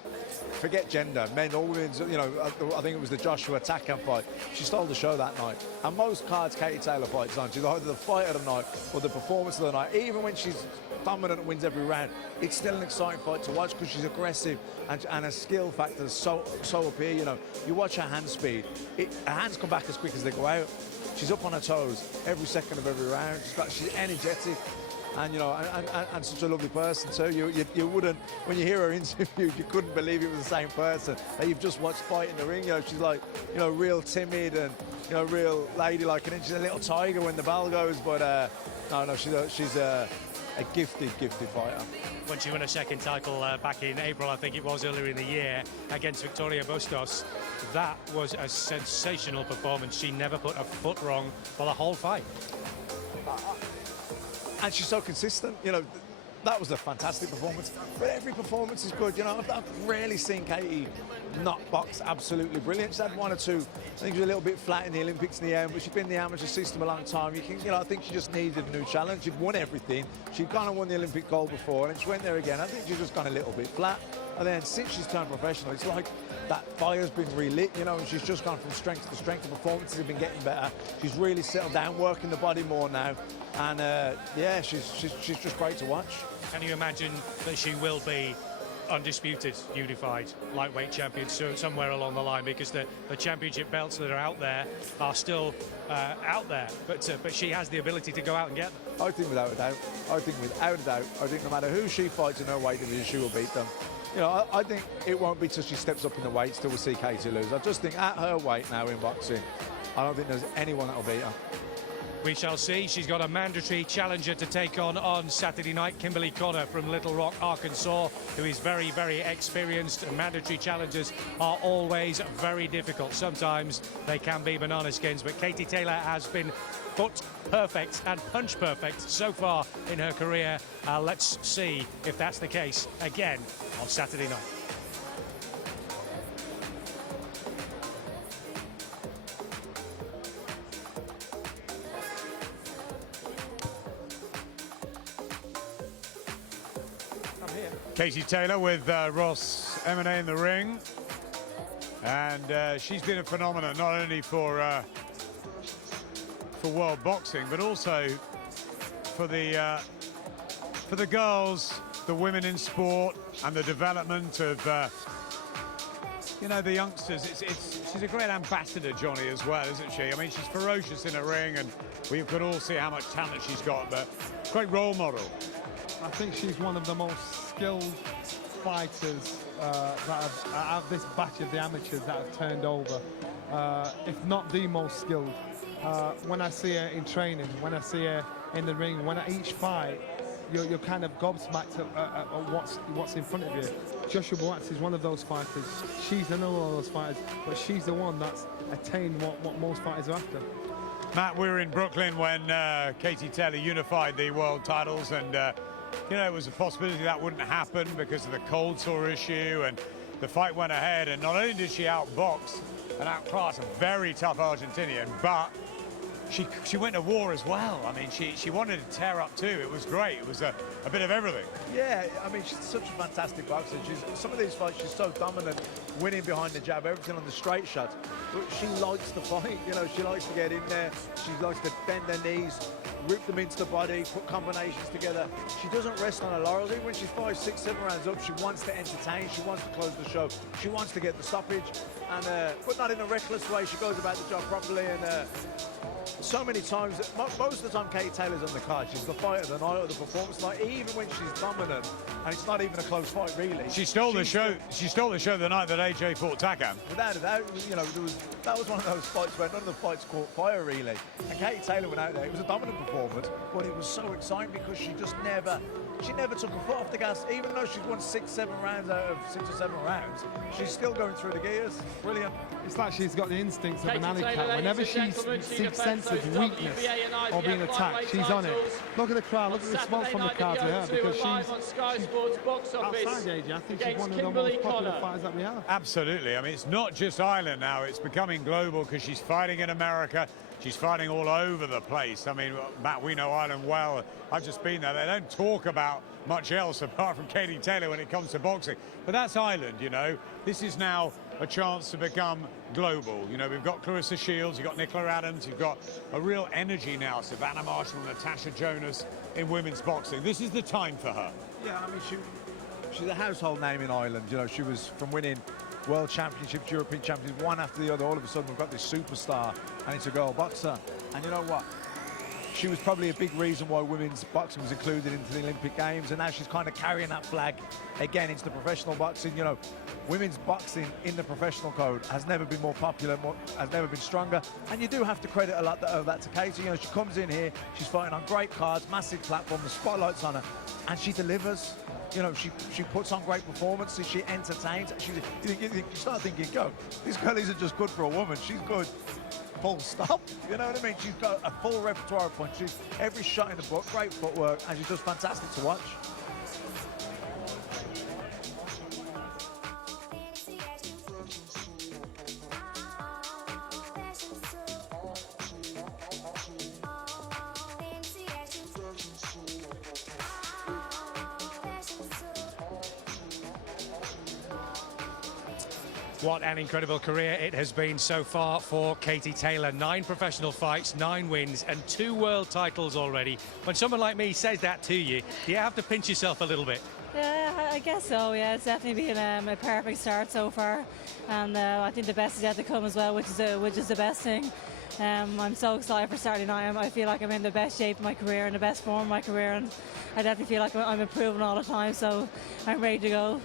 forget gender, men or women, you know, I think it was the Joshua Takam fight. She stole the show that night. And most cards Katie Taylor fights on, she's either the fight of the night or the performance of the night. Even when she's dominant and wins every round, it's still an exciting fight to watch because she's aggressive and her skill factor is so up here. You know, you watch her hand speed, her hands come back as quick as they go out. She's up on her toes every second of every round. She's energetic. And you know, and such a lovely person too. You wouldn't, when you hear her interviewed, you couldn't believe it was the same person that you've just watched fight in the ring. You know, she's like, you know, real timid and, you know, real ladylike, and then she's a little tiger when the bell goes. But no, she's a gifted fighter. When she won a second title back in April, I think it was, earlier in the year, against Victoria Bustos, that was a sensational performance. She never put a foot wrong for the whole fight. And she's so consistent, you know, that was a fantastic performance. But every performance is good, you know. I've rarely seen Katie not box absolutely brilliant. She's had one or two, I think she was a little bit flat in the Olympics in the end, but she's been in the amateur system a long time. You know, I think she just needed a new challenge. She'd won everything. She'd kind of won the Olympic gold before, and she went there again. I think she's just gone a little bit flat. And then since she's turned professional, it's like that fire's been relit, you know, and she's just gone from strength to strength. The performances have been getting better. She's really settled down, working the body more now. And yeah, she's just great to watch. Can you imagine that she will be undisputed unified lightweight champion somewhere along the line, because the championship belts that are out there are still out there, but she has the ability to go out and get them? I think without a doubt. I think no matter who she fights in her weight division, she will beat them. You know, I think it won't be till she steps up in the weights till we see Katie lose. I just think at her weight now in boxing, I don't think there's anyone that'll beat her. We shall see. She's got a mandatory challenger to take on Saturday night, Kimberly Connor from Little Rock, Arkansas, who is very, very experienced. Mandatory challengers are always very difficult. Sometimes they can be banana skins, but Katie Taylor has been foot perfect and punch perfect so far in her career. Let's see if that's the case again on Saturday night. Katie Taylor with Ross M&A in the ring, and she's been a phenomenon not only for world boxing, but also for the girls, the women in sport, and the development of you know, the youngsters. She's a great ambassador, Johnny, as well, isn't she? I mean, she's ferocious in the ring, and we can all see how much talent she's got, but great role model. I think she's one of the most skilled fighters that have this batch of the amateurs that have turned over, if not the most skilled. When I see her in training, when I see her in the ring, when at each fight, you're kind of gobsmacked at what's in front of you. Joshua Buatsi is one of those fighters. She's another one of those fighters, but she's the one that's attained what most fighters are after. Matt, we were in Brooklyn when Katie Taylor unified the world titles, and you know, it was a possibility that wouldn't happen because of the cold sore issue, and the fight went ahead, and not only did she outbox and outclass a very tough Argentinian, but she went to war as well. I mean, she wanted to tear up too. It was great. It was a bit of everything. Yeah, I mean, she's such a fantastic boxer. Some of these fights, she's so dominant, winning behind the jab, everything on the straight shots. But she likes to fight, you know, she likes to get in there. She likes to bend her knees, rip them into the body, put combinations together. She doesn't rest on her laurels. Even when she's 5, 6, 7 rounds up, she wants to entertain, she wants to close the show, she wants to get the stoppage, and but not in a reckless way. She goes about the job properly, and so many times, most of the time Katie Taylor's on the card. She's the fight of the night or the performance night, even when she's dominant, and it's not even a close fight really. She stole the show. She stole the show the night that AJ fought Takam. Without a doubt, you know, that was one of those fights where none of the fights caught fire really. And Katie Taylor went out there. It was a dominant performance, but it was so exciting because she never took a foot off the gas. Even though she's won 6, 7 rounds out of 6 or 7 rounds, she's still going through the gears. Brilliant. It's like she's got the instincts of an alley cat. Whenever she senses weakness or being attacked, she's on it. Look at the crowd. Look at the response from the crowd to her, because she's outside the age. I think she's one of the most popular fighters that we have. Absolutely. I mean, it's not just Ireland now. It's becoming global because she's fighting in America. She's fighting all over the place. I mean, Matt, we know Ireland well. I've just been there. They don't talk about much else apart from Katie Taylor when it comes to boxing. But that's Ireland, you know. This is now a chance to become global. You know, we've got Clarissa Shields, you've got Nicola Adams, you've got a real energy now. Savannah Marshall, Natasha Jonas in women's boxing. This is the time for her. Yeah, I mean, she's a household name in Ireland. You know, she was from winning World Championships, European Championships, one after the other. All of a sudden, we've got this superstar, and it's a girl boxer. And you know what? She was probably a big reason why women's boxing was included into the Olympic Games, and now she's kind of carrying that flag again into the professional boxing. You know, women's boxing in the professional code has never been more popular, has never been stronger, and you do have to credit a lot of that to Katie. You know, she comes in here, she's fighting on great cards, massive platform, the spotlight's on her, and she delivers. You know, she puts on great performances, she entertains. You start thinking, go, this girl isn't just good for a woman, she's good full stop. You know what I mean? She's got a full repertoire of punches, every shot in the book, great footwork, and she's just fantastic to watch. What an incredible career it has been so far for Katie Taylor. 9 professional fights, 9 wins, and 2 world titles already. When someone like me says that to you, do you have to pinch yourself a little bit? Yeah, I guess so, yeah. It's definitely been a perfect start so far. And I think the best is yet to come as well, which is the best thing. I'm so excited for Saturday night. I feel like I'm in the best shape of my career and the best form of my career. And I definitely feel like I'm improving all the time, so I'm ready to go.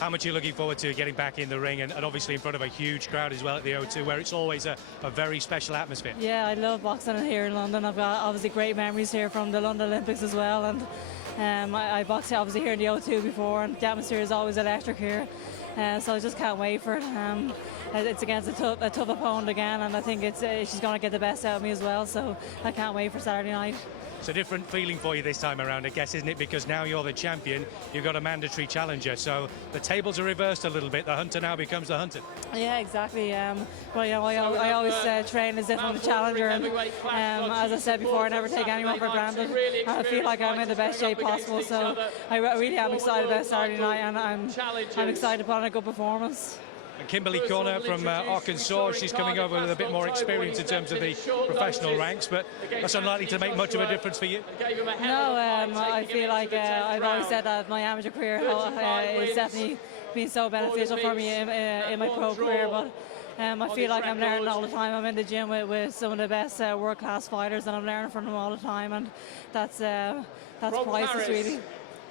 How much are you looking forward to getting back in the ring and obviously in front of a huge crowd as well at the O2, where it's always a very special atmosphere? Yeah, I love boxing here in London. I've got obviously great memories here from the London Olympics as well, and I boxed obviously here in the O2 before, and the atmosphere is always electric here, so I just can't wait for it. It's against a tough opponent again, and I think she's going to get the best out of me as well, so I can't wait for Saturday night. It's a different feeling for you this time around, I guess, isn't it? Because now you're the champion, you've got a mandatory challenger, so the tables are reversed a little bit. The hunter now becomes the hunted. Yeah, exactly. Well, you know, I always train as if I'm the challenger, and as I said before, I never take anyone for granted. I feel like I'm in the best shape possible, so I really am excited about Saturday night, and I'm excited to put on a good performance. And Kimberly Corner from Arkansas, she's coming over with a bit more experience in terms of the professional ranks, but that's unlikely to make much of a difference for you? No, I feel like I've always said that my amateur career has definitely been so beneficial for me in my pro career, but I feel like I'm learning all the time. I'm in the gym with some of the best world-class fighters, and I'm learning from them all the time, and that's priceless, really.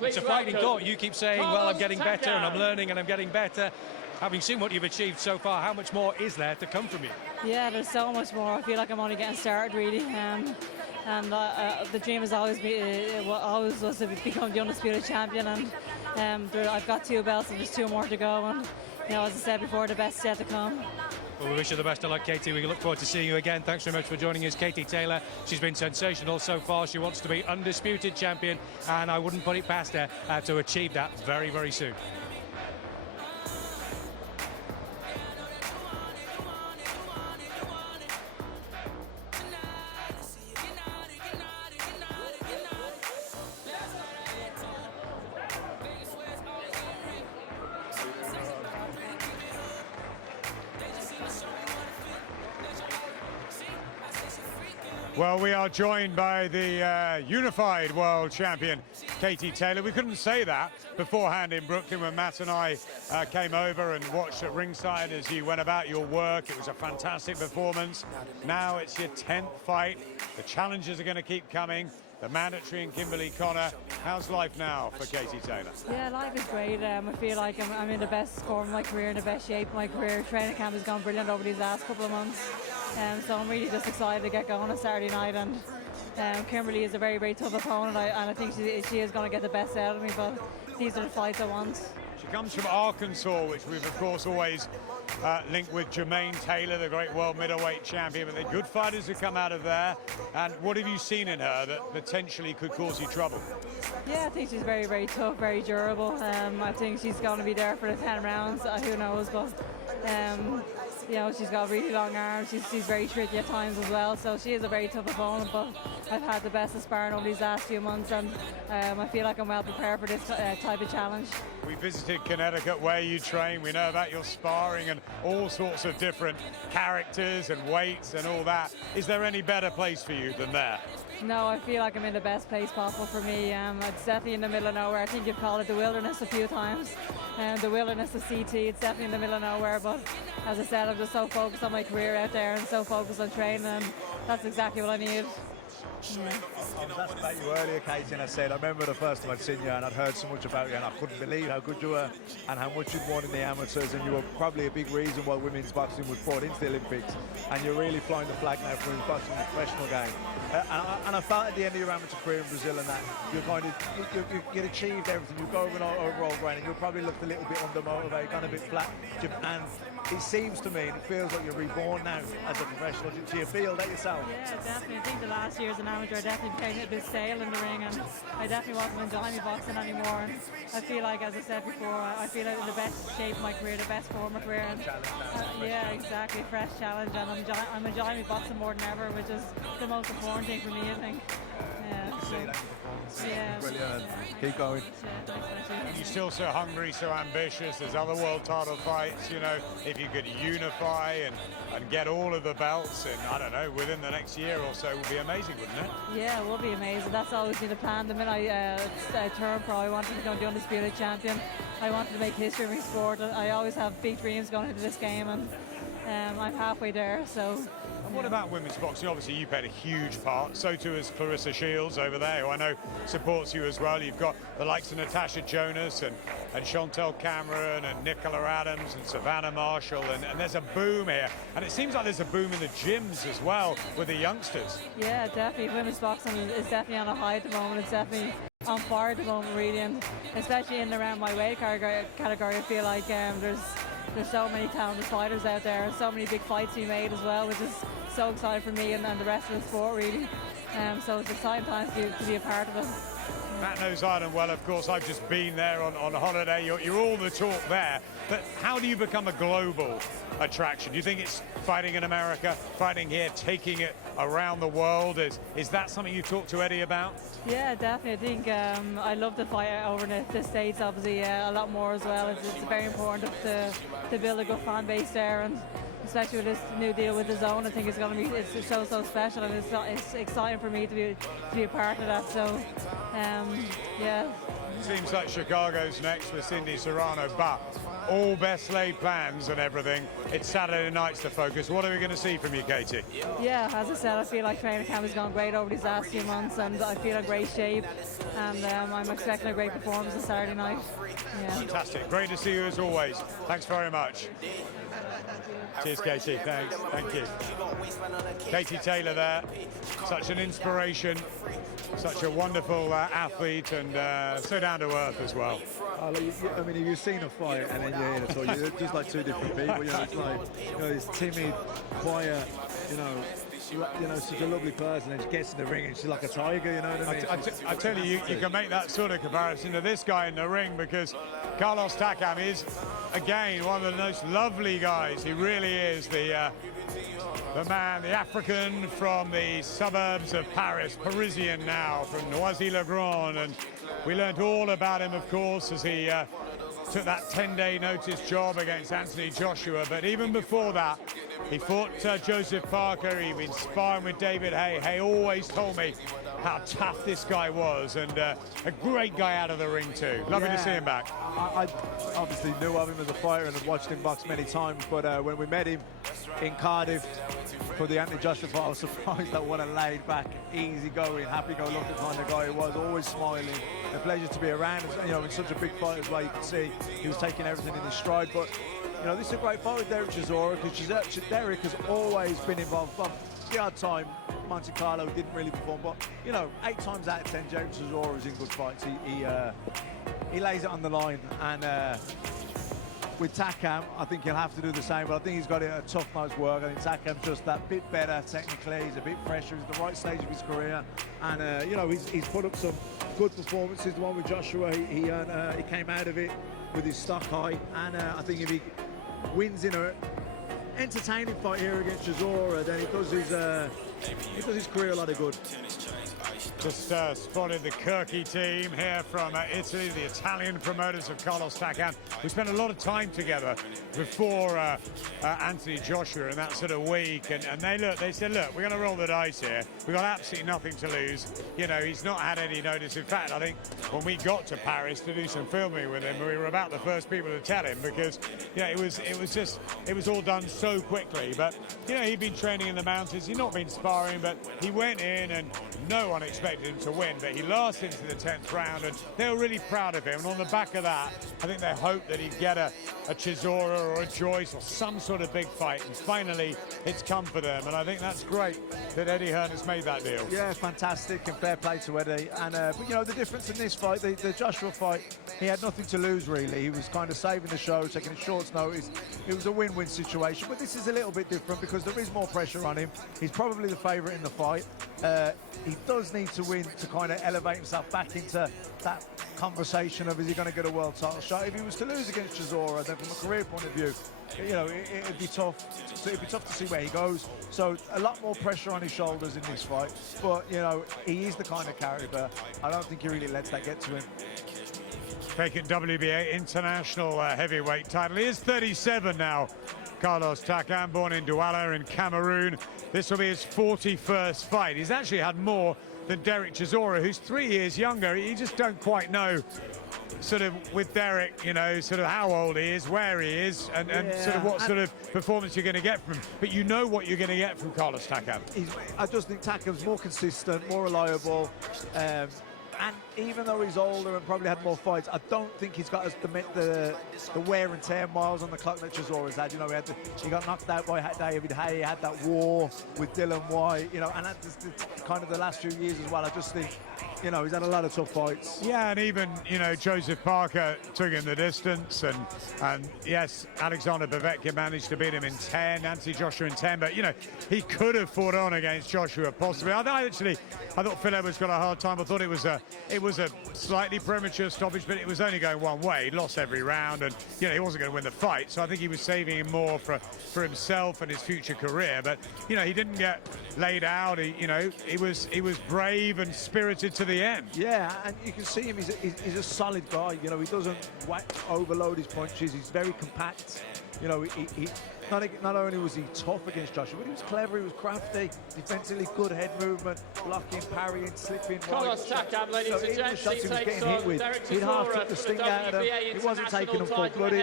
It's a fighting thought. You keep saying, well, I'm getting better and I'm learning and I'm getting better. Having seen what you've achieved so far, how much more is there to come from you? Yeah, there's so much more. I feel like I'm only getting started, really. And the dream has always was to become the undisputed champion. And I've got 2 belts and there's 2 more to go. And you know, as I said before, the best is yet to come. Well, we wish you the best of luck, Katie. We look forward to seeing you again. Thanks very much for joining us, Katie Taylor. She's been sensational so far. She wants to be undisputed champion, and I wouldn't put it past her to achieve that very, very soon. Well, we are joined by the unified world champion, Katie Taylor. We couldn't say that beforehand in Brooklyn when Matt and I came over and watched at ringside as you went about your work. It was a fantastic performance. Now it's your 10th fight. The challenges are going to keep coming. The mandatory and Kimberly Connor. How's life now for Katie Taylor? Yeah, life is great. I feel like I'm in the best form of my career, in the best shape of my career. Training camp has gone brilliant over these last couple of months. So I'm really just excited to get going on Saturday night. And Kimberly is a very, very tough opponent, and I think she is going to get the best out of me, but these are the fights I want. She comes from Arkansas, which we've, of course, always linked with Jermaine Taylor, the great world middleweight champion. But the good fighters have come out of there. And what have you seen in her that potentially could cause you trouble? Yeah, I think she's very, very tough, very durable. I think she's going to be there for the 10 rounds. Who knows? But you know, she's got really long arms. She's very tricky at times as well. So she is a very tough opponent. But I've had the best of sparring over these last few months, and I feel like I'm well prepared for this type of challenge. We visited Connecticut where you train. We know about your sparring and all sorts of different characters and weights and all that. Is there any better place for you than there? No, I feel like I'm in the best place possible for me. It's definitely in the middle of nowhere. I think you've called it the wilderness a few times. The wilderness of CT, it's definitely in the middle of nowhere. But as I said, I'm just so focused on my career out there and so focused on training, and that's exactly what I need. I was asked about you earlier, Katie, and I said, I remember the first time I'd seen you and I'd heard so much about you and I couldn't believe how good you were and how much you'd won in the amateurs, and you were probably a big reason why women's boxing was brought into the Olympics, and you're really flying the flag now for women's boxing in the professional game. And I felt at the end of your amateur career in Brazil and that you'd achieved everything. You'd go over an overall grade and you probably looked a little bit undermotivated, gone a bit flat. And it seems to me, and it feels like you're reborn now as a professional. Do you feel that yourself? Yeah, definitely. I think the last year as an amateur, I definitely became a bit stale in the ring, and I definitely wasn't enjoying boxing anymore. And I feel like, as I said before, I feel like in the best shape of my career, the best form of my career. And, yeah, exactly. Fresh challenge, and I'm enjoying my boxing more than ever, which is the most important thing for me, I think. Yeah. Brilliant. Keep going. You're still so hungry, so ambitious. There's other world title fights, you know, if you could unify and get all of the belts in, I don't know, within the next year or so, would be amazing, wouldn't it? Yeah, it would be amazing. That's always been the plan. The minute I turned pro, I wanted to become the undisputed champion. I wanted to make history in my sport. I always have big dreams going into this game, and I'm halfway there, so... And what about women's boxing? Obviously, you played a huge part. So too has Clarissa Shields over there, who I know supports you as well. You've got the likes of Natasha Jonas and Chantel Cameron and Nicola Adams and Savannah Marshall, and there's a boom here. And it seems like there's a boom in the gyms as well with the youngsters. Yeah, definitely. Women's boxing is definitely on a high at the moment. It's definitely on fire at the moment, really, and especially in and around my weight category, I feel like there's so many talented fighters out there, and so many big fights to be made as well, which is so exciting for me and the rest of the sport, really. So it's exciting times to be a part of it. Matt knows Ireland well, of course. I've just been there on holiday. You're all the talk there. But how do you become a global attraction? Do you think it's fighting in America, fighting here, taking it around the world? Is that something you talk to Eddie about? Yeah, definitely. I think I love to fight over in the States, obviously, a lot more as well. It's very important to build a good fan base there, and especially with this new deal with the zone, I think it's going to be it's so special, and it's exciting for me to be a part of that. So, yeah. Seems like Chicago's next with Cindy Serrano, but all best laid plans and everything. It's Saturday night's the focus. What are we going to see from you, Katie? Yeah, as I said, I feel like training camp has gone great over these last few months, and I feel in great shape, and I'm expecting a great performance on Saturday night. Yeah. Fantastic. Great to see you as always. Thanks very much. Cheers, Katie. Thanks. Thank you. Katie Taylor there. Such an inspiration. Such a wonderful athlete, and so down to earth as well. I mean, you've seen a fight and then you're here to talk. You're just like two different people. You know, it's like, you know, this timid, quiet, you know, such a lovely person, and she gets in the ring and she's like a tiger, you know what I mean? I tell you, you can make that sort of comparison to this guy in the ring, because Carlos Takam is, again, one of the most lovely guys. He really is the man, the African from the suburbs of Paris, Parisian now, from Noisy-le-Grand, and we learned all about him, of course, as he took that 10-day notice job against Anthony Joshua. But even before that, he fought Joseph Parker. He'd been sparring with David Hay. Hay always told me how tough this guy was, and a great guy out of the ring too. Lovely to see him back. I obviously knew of him as a fighter and had watched him box many times, but when we met him in Cardiff for the Anthony Joshua fight, I was surprised at what a laid-back, easy-going, happy-go-lucky kind of guy he was, always smiling. A pleasure to be around. You know, in such a big fight as well, you can see he was taking everything in his stride. But you know, this is a great fight with Derek Chisora, because Derek has always been involved. Well, the odd time Monte Carlo didn't really perform, but you know, 8 times out of 10, Derek Chisora is in good fights. He lays it on the line, and with Takam, I think he'll have to do the same, but I think he's got a tough night's work. I think Takam's just that bit better technically. He's a bit fresher. He's at the right stage of his career, and you know, he's put up some good performances. The one with Joshua, he came out of it with his stock high, and I think if he wins in a entertaining fight here against Chisora, then he does his career a lot of good. Just spotted the Kirky team here from Italy, the Italian promoters of Carlos Takam. We spent a lot of time together before Anthony Joshua in that sort of week, and they said, look, we're going to roll the dice here. We've got absolutely nothing to lose. You know, he's not had any notice. In fact, I think when we got to Paris to do some filming with him, we were about the first people to tell him, because it was all done so quickly. But you know, he'd been training in the mountains. He'd not been sparring, but he went in and no one expected him to win, but he lasted into the 10th round, and they were really proud of him. And on the back of that, I think they hoped that he'd get a Chisora or a Joyce or some sort of big fight, and finally it's come for them, and I think that's great that Eddie Hearn has made that deal. Yeah, fantastic, and fair play to Eddie. And but you know, the difference in this fight, the Joshua fight, he had nothing to lose really. He was kind of saving the show, taking a short notice. It was a win-win situation, but this is a little bit different because there is more pressure on him. He's probably the favourite in the fight. He does need to win to kind of elevate himself back into that conversation of, is he going to get a world title shot? If he was to lose against Chisora, then from a career point of view, you know, it'd be tough. It'd be tough to see where he goes. So a lot more pressure on his shoulders in this fight. But you know, he is the kind of character. I don't think he really lets that get to him. Vacant WBA international heavyweight title. He is 37 now. Carlos Takam, born in Douala in Cameroon. This will be his 41st fight. He's actually had more than Derek Chisora, who's 3 years younger. You just don't quite know, sort of, with Derek, you know, sort of how old he is, where he is, and sort of what sort of performance you're going to get from him. But you know what you're going to get from Carlos Takam. I just think Takam's more consistent, more reliable. And even though he's older and probably had more fights, I don't think he's got the wear and tear miles on the clock that Chisora's had. You know, he got knocked out by David Haye. He had that war with Dillian Whyte. You know, and that's kind of the last few years as well. I just think, you know, he's had a lot of tough fights. Yeah, and even, you know, Joseph Parker took him the distance, and yes, Alexander Povetkin managed to beat him in 10, Anthony Joshua in 10, but, you know, he could have fought on against Joshua possibly. I thought Phil Edwards got a hard time. I thought it was a slightly premature stoppage, but it was only going one way. He lost every round, and, you know, he wasn't going to win the fight, so I think he was saving him more for himself and his future career. But, you know, he didn't get laid out. He was brave and spirited to the end. Yeah, and you can see him. He's a solid guy. You know, he doesn't overload his punches. He's very compact. You know, he not only was he tough against Joshua, but he was clever, he was crafty, defensively good head movement, blocking, parrying, slipping. Carlos Takam, ladies and gents, he takes on Derek Chisora. He'd half took the sting out of him. He wasn't taking him full blood.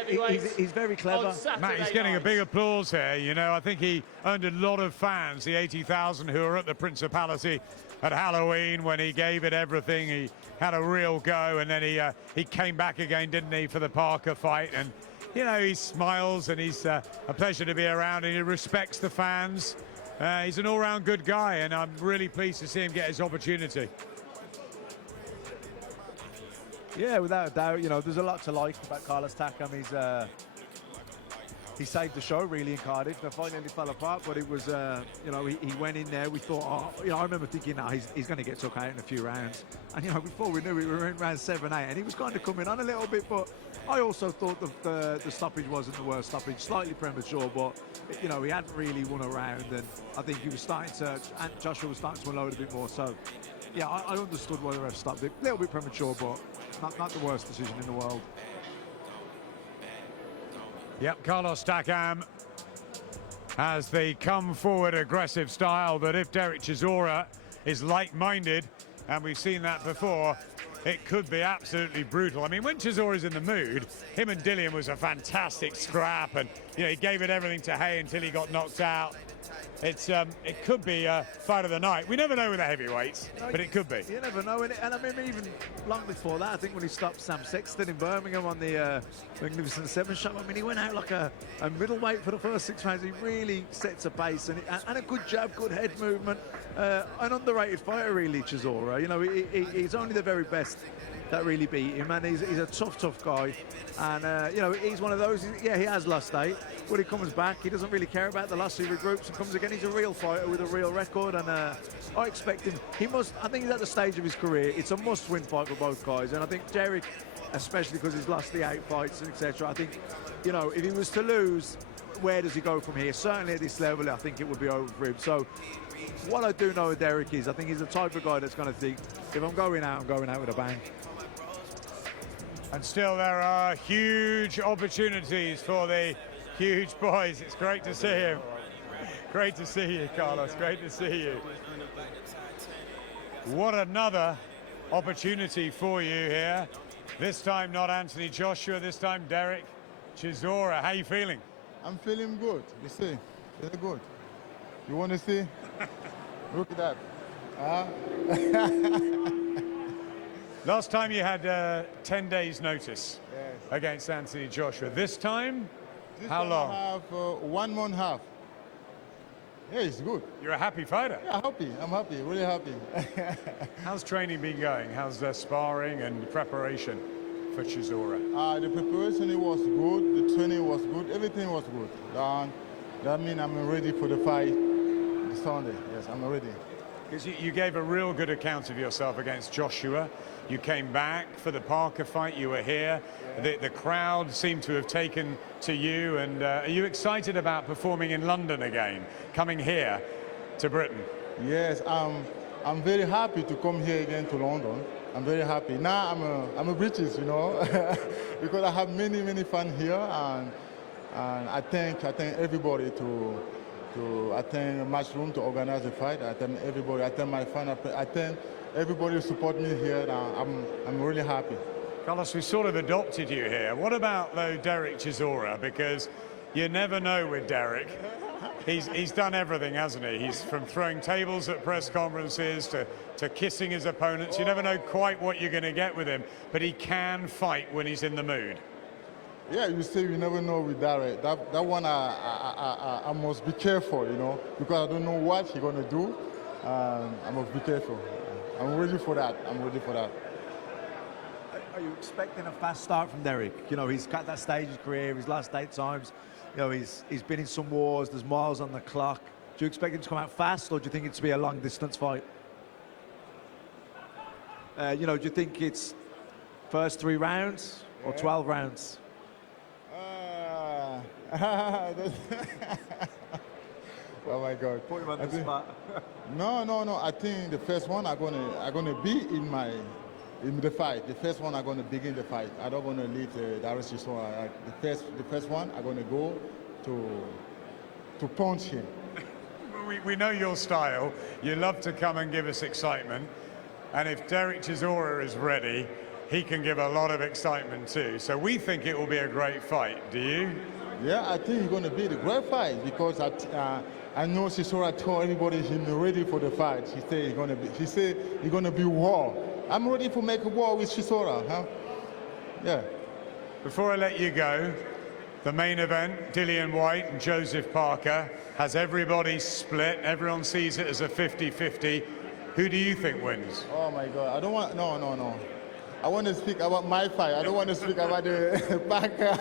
He's very clever. Matt, he's getting a big applause here. You know, I think he earned a lot of fans, the 80,000 who were at the Principality at Halloween when he gave it everything. He had a real go, and then he came back again, didn't he, for the Parker fight? And you know, he smiles, and he's a pleasure to be around, and he respects the fans. He's an all-round good guy, and I'm really pleased to see him get his opportunity. Yeah, without a doubt. You know, there's a lot to like about Carlos Takam. He saved the show really in Cardiff. The fight nearly fell apart, but it was, you know, he went in there. We thought, oh, you know, I remember thinking, no, he's going to get took out in a few rounds. And, you know, before we knew it, we were in round 7, 8, and he was kind of coming on a little bit, but I also thought the stoppage wasn't the worst stoppage, slightly premature, but, you know, he hadn't really won a round, and I think he was starting to, and Joshua was starting to unload a bit more, so, yeah, I understood why the ref stopped it. A little bit premature, but not the worst decision in the world. Yep, Carlos Takam has the come-forward aggressive style that if Derek Chisora is like-minded, and we've seen that before, it could be absolutely brutal. I mean, when Chisora's in the mood, him and Dillian was a fantastic scrap, and, you know, he gave it everything to Haye until he got knocked out. It could be a fight of the night. We never know with the heavyweights, but it could be. You never know, and I mean, even long before that, I think when he stopped Sam Sexton in Birmingham on the Magnificent Seven shot, I mean, he went out like a middleweight for the first 6 rounds. He really sets a pace, and a good jab, good head movement. An underrated fighter, really, Chisora. You know, he's only the very best that really beat him, and he's a tough guy. And you know, he's one of those. Yeah, he has lost 8, but he comes back. He doesn't really care about the loss. He regroups and comes again. He's a real fighter with a real record, and I expect him. He must. I think he's at the stage of his career. It's a must-win fight for both guys, and I think Derek, especially because he's lost the 8 fights, etc. I think, you know, if he was to lose, where does he go from here? Certainly at this level, I think it would be over for him. So what I do know with Derek is I think he's the type of guy that's going to think, if I'm going out with a bang. And still there are huge opportunities for the huge boys. It's great to see him. Great to see you, Carlos. Great to see you. What another opportunity for you here. This time not Anthony Joshua, this time Derek Chisora. How are you feeling? I'm feeling good. You see, really good. You want to see? Look at that. Last time you had 10 days notice against Anthony Joshua. This time, how long? I have 1 month and a half. Yeah, it's good. You're a happy fighter. Yeah, happy. I'm happy, really happy. How's training been going? How's sparring and preparation for Chisora? The preparation was good, the training was good, everything was good. That means I'm ready for the fight this Sunday. Yes, I'm ready. Because you gave a real good account of yourself against Joshua. You came back for the Parker fight. You were here. Yeah. The crowd seemed to have taken to you. And are you excited about performing in London again, coming here to Britain? Yes, I'm very happy to come here again to London. I'm very happy. Now I'm a British, you know, because I have many fans here, and I thank everybody to attend Matchroom to organize the fight. I thank everybody. I thank my fans. I thank everybody who support me here. I'm really happy. Carlos, we sort of adopted you here. What about though Derek Chisora? Because you never know with Derek. He's done everything, hasn't he? He's from throwing tables at press conferences to kissing his opponents. You never know quite what you're going to get with him, but he can fight when he's in the mood. Yeah, you say you never know with Derek. That one I must be careful, you know, because I don't know what he's going to do. I must be careful. I'm ready for that. I'm ready for that. Are you expecting a fast start from Derek? You know, he's got that stage of his career, his last 8 times. You know, he's been in some wars, there's miles on the clock. Do you expect him to come out fast, or do you think it's to be a long-distance fight? You know, do you think it's first 3 rounds or 12 rounds? Oh my God! Put him on the spot. No. I think the first one I'm gonna be in the fight. The first one I'm gonna begin the fight. I don't wanna leave Derek Chisora. The first one I'm gonna go to punch him. We know your style. You love to come and give us excitement. And if Derek Chisora is ready, he can give a lot of excitement too. So we think it will be a great fight. Do you? Yeah, I think it's going to be a great fight because I know Chisora told everybody he's ready for the fight. He said he's going to be war. I'm ready to make a war with Chisora, huh? Yeah. Before I let you go, the main event, Dillian Whyte and Joseph Parker, has everybody split. Everyone sees it as a 50-50. Who do you think wins? Oh my God, I don't want, no. I want to speak about my fight. I don't want to speak about the Parker.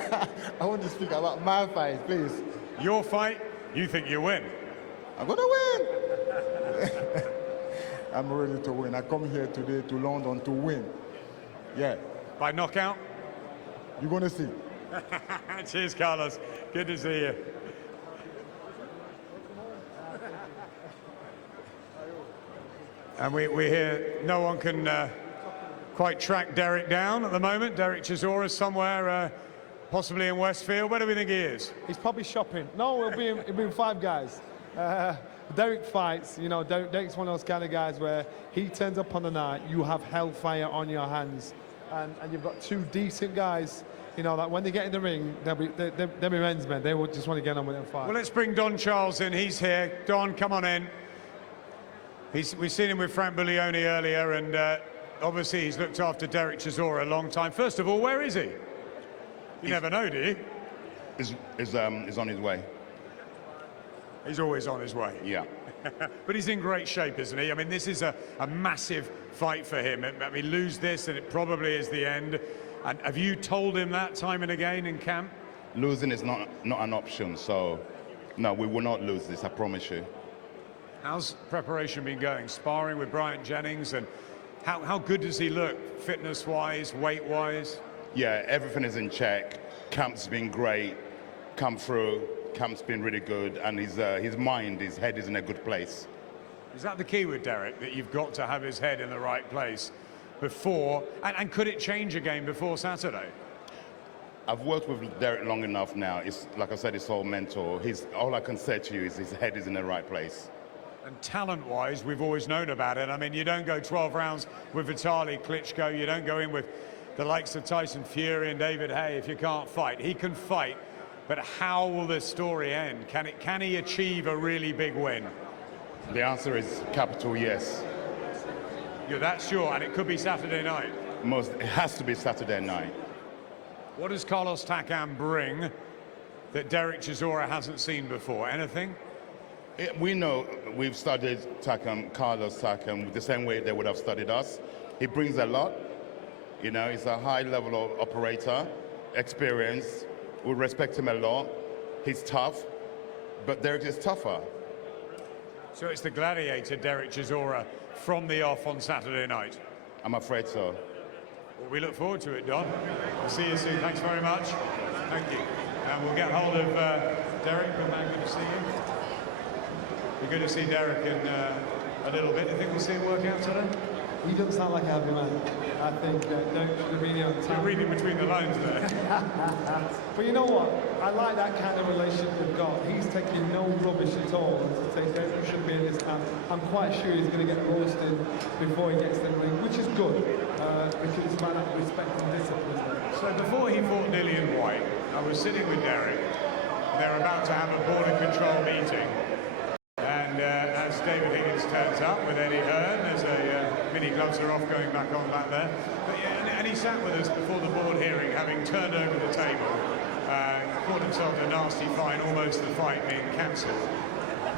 I want to speak about my fight, please. Your fight, you think you win? I'm going to win. I'm ready to win. I come here today to London to win. Yeah. By knockout? You're going to see. Cheers, Carlos. Good to see you. And we hear no one can quite track Derek down at the moment. Derek Chisora is somewhere, possibly in Westfield. Where do we think he is? He's probably shopping. No, it'll be 5 guys. Derek fights, you know, Derek's one of those kind of guys where he turns up on the night, you have hellfire on your hands. And you've got 2 decent guys, you know, that when they get in the ring, they'll be men's men. They will just want to get on with them fight. Well, let's bring Don Charles in. He's here. Don, come on in. We've seen him with Frank Buglioni earlier, and obviously he's looked after Derek Chisora a long time. First of all, where is he? You never know, do you? He's on his way. He's always on his way. Yeah. But he's in great shape, isn't he? I mean, this is a massive fight for him. I mean, lose this and it probably is the end. And have you told him that time and again in camp? Losing is not an option, so no, we will not lose this, I promise you. How's preparation been going? Sparring with Bryant Jennings, and how good does he look, fitness-wise, weight-wise? Yeah, everything is in check. Camp's been great. Come through. Camp's been really good, and his mind, his head is in a good place. Is that the key with Derek, that you've got to have his head in the right place before, and could it change again before Saturday? I've worked with Derek long enough now. It's like I said, it's all mental. All I can say to you is his head is in the right place. And talent-wise, we've always known about it. I mean, you don't go 12 rounds with Vitaly Klitschko. You don't go in with the likes of Tyson Fury and David Haye if you can't fight. He can fight, but how will this story end? Can he achieve a really big win? The answer is capital yes. You're that sure, and it could be Saturday night? It has to be Saturday night. What does Carlos Takam bring that Derek Chisora hasn't seen before? Anything? We know we've studied Carlos Takam the same way they would have studied us. He brings a lot. You know, he's a high-level operator, experience. We respect him a lot. He's tough, but Derek is tougher. So it's the gladiator, Derek Chisora, from the off on Saturday night? I'm afraid so. Well, we look forward to it, Don. I'll see you soon. Thanks very much. Thank you. And we'll get hold of Derek. Good man, good to see you. Be good to see Derek in a little bit. Do you think we'll see him work out today? He doesn't sound like a happy man. I think Derek should have been on time. You're reading between the lines there. But you know what? I like that kind of relationship we've got. He's taking no rubbish at all. And to say Derek should be in this camp, I'm quite sure he's going to get roasted before he gets to the ring, which is good because it's a man of respect and discipline. So before he fought Dillian Whyte, I was sitting with Derek. They're about to have a border control meeting. And as David Higgins turns up with Eddie Hearn, there's mini gloves are off going back on back there. But, yeah, and he sat with us before the board hearing, having turned over the table, caught himself a nasty fine, almost the fight being cancelled.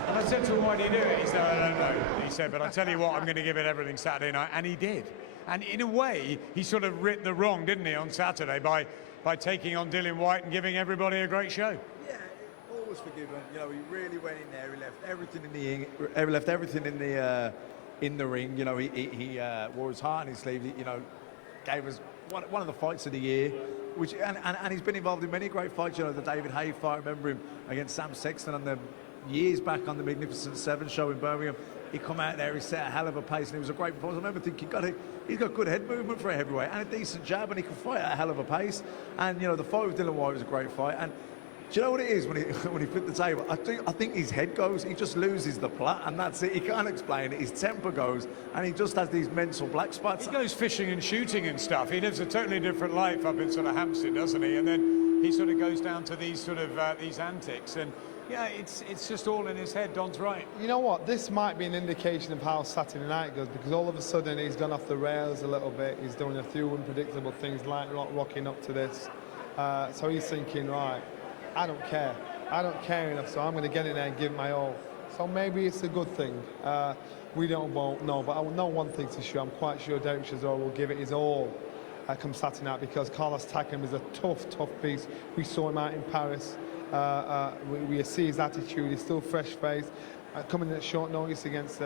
And I said to him, why do you do it? He said, I don't know. He said, but I tell you what, I'm going to give it everything Saturday night. And he did. And in a way, he sort of writ the wrong, didn't he, on Saturday by taking on Dillian Whyte and giving everybody a great show. Yeah, always forgiven. You know, he really went in there. He left everything in the ring. You know, he wore his heart on his sleeve. You know, gave us one of the fights of the year. Which and he's been involved in many great fights. You know, the David Haye fight. I remember him against Sam Sexton on the years back on the Magnificent Seven show in Birmingham. He come out there, he set a hell of a pace, and it was a great performance. I remember thinking, he's got good head movement for a heavyweight and a decent jab, and he can fight at a hell of a pace. And you know, the fight with Dillian Whyte was a great fight. And do you know what it is when he flipped the table? I think his head goes, he just loses the plot, and that's it. He can't explain it. His temper goes, and he just has these mental black spots. He goes fishing and shooting and stuff. He lives a totally different life up in sort of Hampstead, doesn't he? And then he sort of goes down to these sort of these antics. And yeah, it's just all in his head. Don's right. You know what? This might be an indication of how Saturday night goes, because all of a sudden he's gone off the rails a little bit. He's doing a few unpredictable things like not rocking up to this. So he's thinking, right, I don't care. I don't care enough, so I'm going to get in there and give my all. So maybe it's a good thing. We don't know, but I know one thing for sure. I'm quite sure Derek Chisora will give it his all come Saturday night, because Carlos Takam is a tough beast. We saw him out in Paris. We see his attitude. He's still fresh-faced. Coming in at short notice against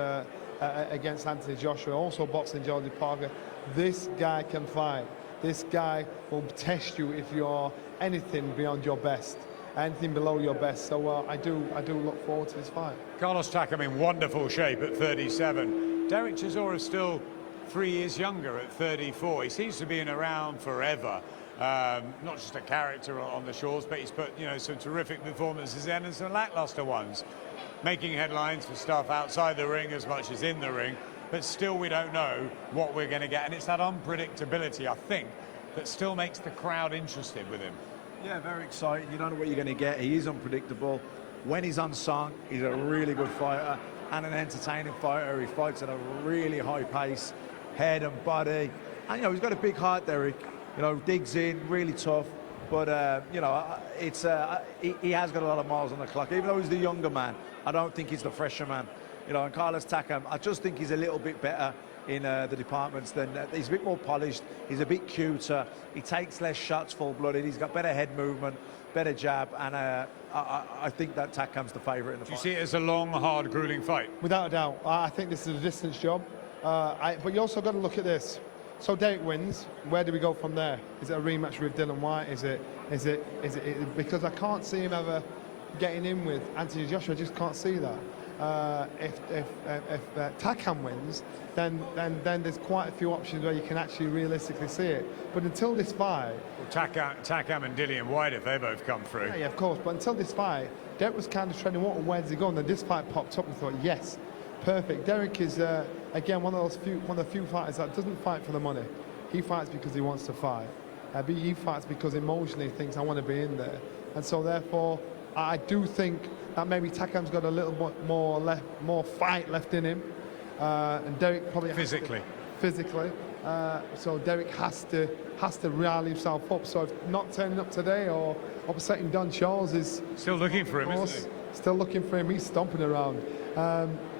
Anthony Joshua, also boxing Jody Parker. This guy can fight. This guy will test you if you're anything beyond your best. Anything below your best. So I do look forward to this fight. Carlos Takam in wonderful shape at 37. Derek Chisora is still 3 years younger at 34. He seems to be around forever. Not just a character on the shores, but he's put, you know, some terrific performances in and some lackluster ones, making headlines for stuff outside the ring as much as in the ring. But still, we don't know what we're going to get, and it's that unpredictability, I think, that still makes the crowd interested with him. Yeah, very exciting. You don't know what you're going to get. He is unpredictable. When he's unsung, he's a really good fighter and an entertaining fighter. He fights at a really high pace, head and body. And, you know, he's got a big heart, Derek. You know, digs in, really tough. But, you know, he has got a lot of miles on the clock. Even though he's the younger man, I don't think he's the fresher man. You know, and Carlos Takam, I just think he's a little bit better in the departments than he's a bit more polished. He's a bit cuter. He takes less shots full-blooded. He's got better head movement, better jab, and I think that Takam's the favourite in the fight. Do you see it as a long, hard, grueling fight? Without a doubt. I think this is a distance job. But you also got to look at this. So Derek wins. Where do we go from there? Is it a rematch with Dillian Whyte? Is it because I can't see him ever getting in with Anthony Joshua. I just can't see that. If Takam wins, then there's quite a few options where you can actually realistically see it. But until this fight, Takam and Dillian Whyte, if they both come through. yeah, of course. But until this fight, Derek was kind of treading water. Where's he going? Then this fight popped up and thought, yes, perfect. Derek is again one of the few fighters that doesn't fight for the money. He fights because he wants to fight. He fights because emotionally he thinks I want to be in there, and so therefore I do think that maybe Takam's got a little bit more fight left in him, and Derek probably physically. So Derek has to rally himself up. So if not turning up today or upsetting Don Charles is still looking for him, isn't he? Still looking for him. He's stomping around.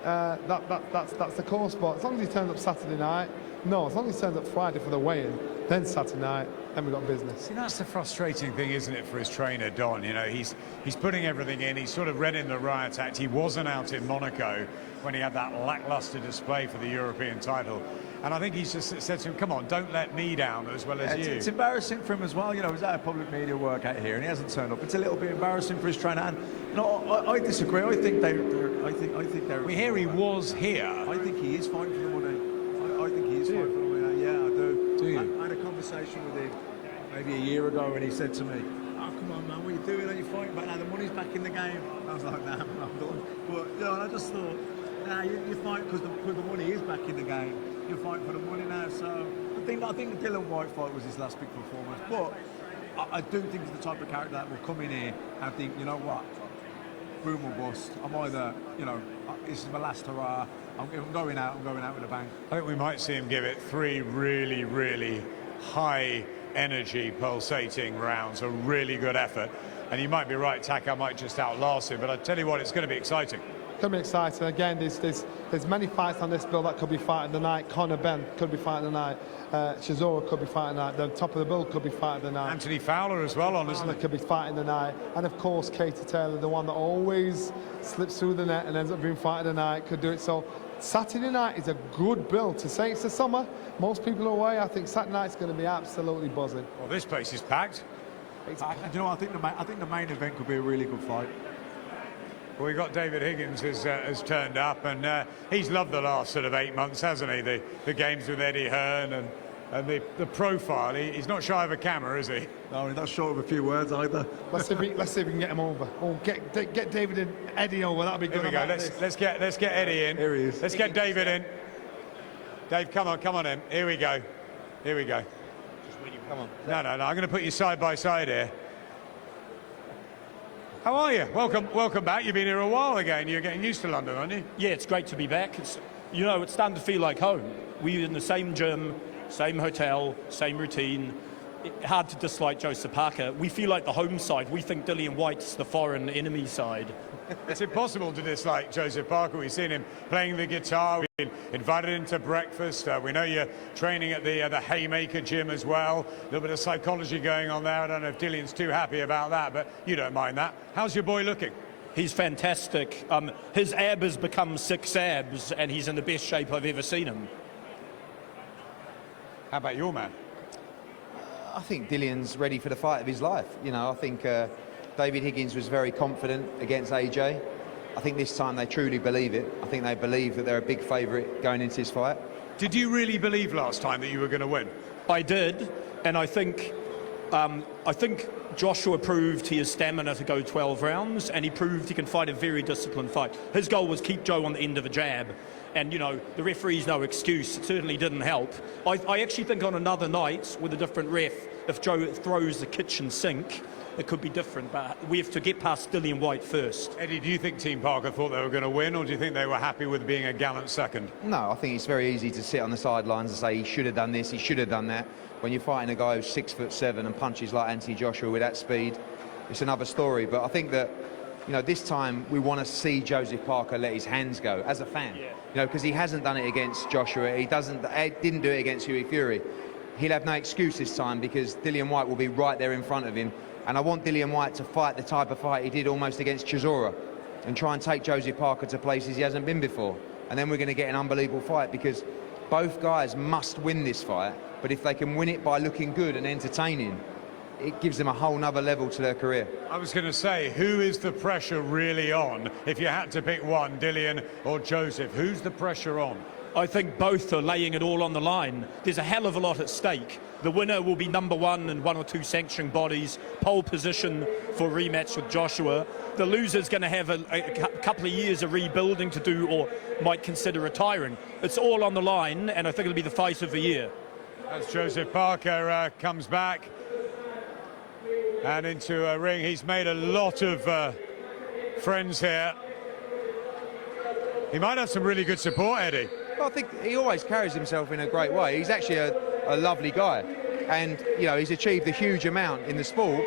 That's the course. But as long as he turns up Saturday night, no. As long as he turns up Friday for the weigh-in, then Saturday night, then we've got business. See, that's the frustrating thing, isn't it, for his trainer Don? You know, he's putting everything in. He's sort of read in the riot act. He wasn't out in Monaco when he had that lackluster display for the European title. And I think he's just said to him, come on, don't let me down as well as you. It's embarrassing for him as well. You know, he's at a public media workout here and he hasn't turned up. It's a little bit embarrassing for his trainer. And no, I disagree. I think they're. We hear he was here. I think he is fighting for the money. I think he is fighting for the money. Yeah, I do. Do you? I had a conversation with him maybe a year ago and he said to me, "Oh, come on, man, what are you doing? Are you fighting back now? The money's back in the game." I was like, "Nah, I'm done." But you know, and I just thought, "Nah, you fight because the money is back in the game. You're fighting for the money now." So I think the Dillian Whyte fight was his last big performance. But I do think he's the type of character that will come in here and think, you know what, boom or bust. I'm either, you know, this is my last hurrah. If I'm going out with a bang. I think we might see him give it 3 really, really high energy pulsating rounds, a really good effort. And you might be right, Takam might just outlast him, but I tell you what, it's going to be exciting. It's going to be exciting. Again, there's many fights on this bill that could be fighting tonight. Conor Ben could be fighting tonight. Chisora could be fighting tonight. The top of the bill could be fighting tonight. Anthony Fowler as well on, isn't it? Could be fighting tonight. And of course, Katie Taylor, the one that always slips through the net and ends up being fighting tonight, could do it. So Saturday night is a good bill. To say it's the summer, most people are away. I think Saturday night's going to be absolutely buzzing. Well, this place is packed. You know, I think the main event could be a really good fight. Well, we've got David Higgins has turned up, and he's loved the last sort of 8 months, hasn't he? The games with Eddie Hearn and the profile. He's not shy of a camera, is he? No, he's not short of a few words either. Let's see if we can get him over. Or get David and Eddie over. That'll be good. Here we go. Let's get Eddie in. Here he is. Let's get David in. Dave, come on in. Here we go. Come on. No. I'm going to put you side by side here. How are you? Welcome back. You've been here a while again. You're getting used to London, aren't you? Yeah, it's great to be back. It's starting to feel like home. We're in the same gym, same hotel, same routine. Hard to dislike Joseph Parker. We feel like the home side. We think Dillian Whyte's the foreign enemy side. It's impossible to dislike Joseph Parker. We've seen him playing the guitar. We've been invited into breakfast. We know you're training at the Haymaker gym as well. A little bit of psychology going on there. I don't know if Dillian's too happy about that, but you don't mind that. How's your boy looking? He's fantastic. His ab has become 6 abs, and he's in the best shape I've ever seen him. How about your man? I think Dillian's ready for the fight of his life. You know, I think David Higgins was very confident against AJ. I think this time they truly believe it. I think they believe that they're a big favourite going into this fight. Did you really believe last time that you were going to win? I did, and I think Joshua proved he has stamina to go 12 rounds, and he proved he can fight a very disciplined fight. His goal was keep Joe on the end of a jab, and, you know, the referee's no excuse. It certainly didn't help. I actually think on another night with a different ref, if Joe throws the kitchen sink, it could be different, but we have to get past Dillian Whyte first. Eddie, do you think Team Parker thought they were going to win, or do you think they were happy with being a gallant second? No, I think it's very easy to sit on the sidelines and say he should have done this, he should have done that. When you're fighting a guy who's 6'7" and punches like Anthony Joshua with that speed, it's another story. But I think that you know, this time we want to see Joseph Parker let his hands go as a fan. You know, because he hasn't done it against Joshua. He didn't do it against Hughie Fury. He'll have no excuse this time because Dillian Whyte will be right there in front of him. And I want Dillian Whyte to fight the type of fight he did almost against Chisora and try and take Joseph Parker to places he hasn't been before. And then we're going to get an unbelievable fight because both guys must win this fight. But if they can win it by looking good and entertaining, it gives them a whole nother level to their career. I was going to say, who is the pressure really on? If you had to pick one, Dillian or Joseph, who's the pressure on? I think both are laying it all on the line. There's a hell of a lot at stake. The winner will be #1 and 1 or 2 sanctioning bodies, pole position for rematch with Joshua. The loser's going to have a couple of years of rebuilding to do or might consider retiring. It's all on the line, and I think it'll be the fight of the year. As Joseph Parker comes back and into a ring, he's made a lot of friends here. He might have some really good support, Eddie. Well, I think he always carries himself in a great way. He's actually a lovely guy, and you know, he's achieved a huge amount in the sport,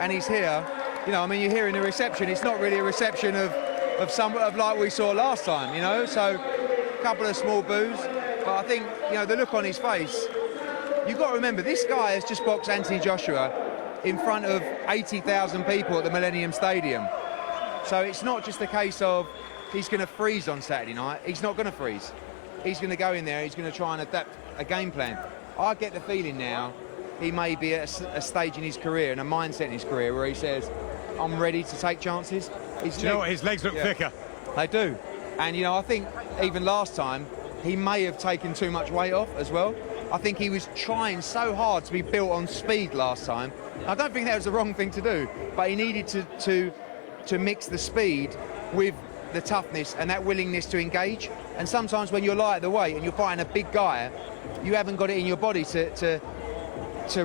and he's here. You know, I mean, you're hearing the reception. It's not really a reception of somewhat of like we saw last time, you know. So a couple of small boos, but I think, you know, the look on his face. You've got to remember, this guy has just boxed Anthony Joshua in front of 80,000 people at the Millennium Stadium. So it's not just a case of he's going to freeze on Saturday night. He's not going to freeze. He's going to go in there, he's going to try and adapt a game plan. I get the feeling now he may be at a stage in his career and a mindset in his career where he says, I'm ready to take chances. Do you know what? His legs look thicker. They do. And, you know, I think even last time, he may have taken too much weight off as well. I think he was trying so hard to be built on speed last time. I don't think that was the wrong thing to do, but he needed to mix the speed with the toughness and that willingness to engage. And sometimes when you're light at the weight and you're fighting a big guy, you haven't got it in your body to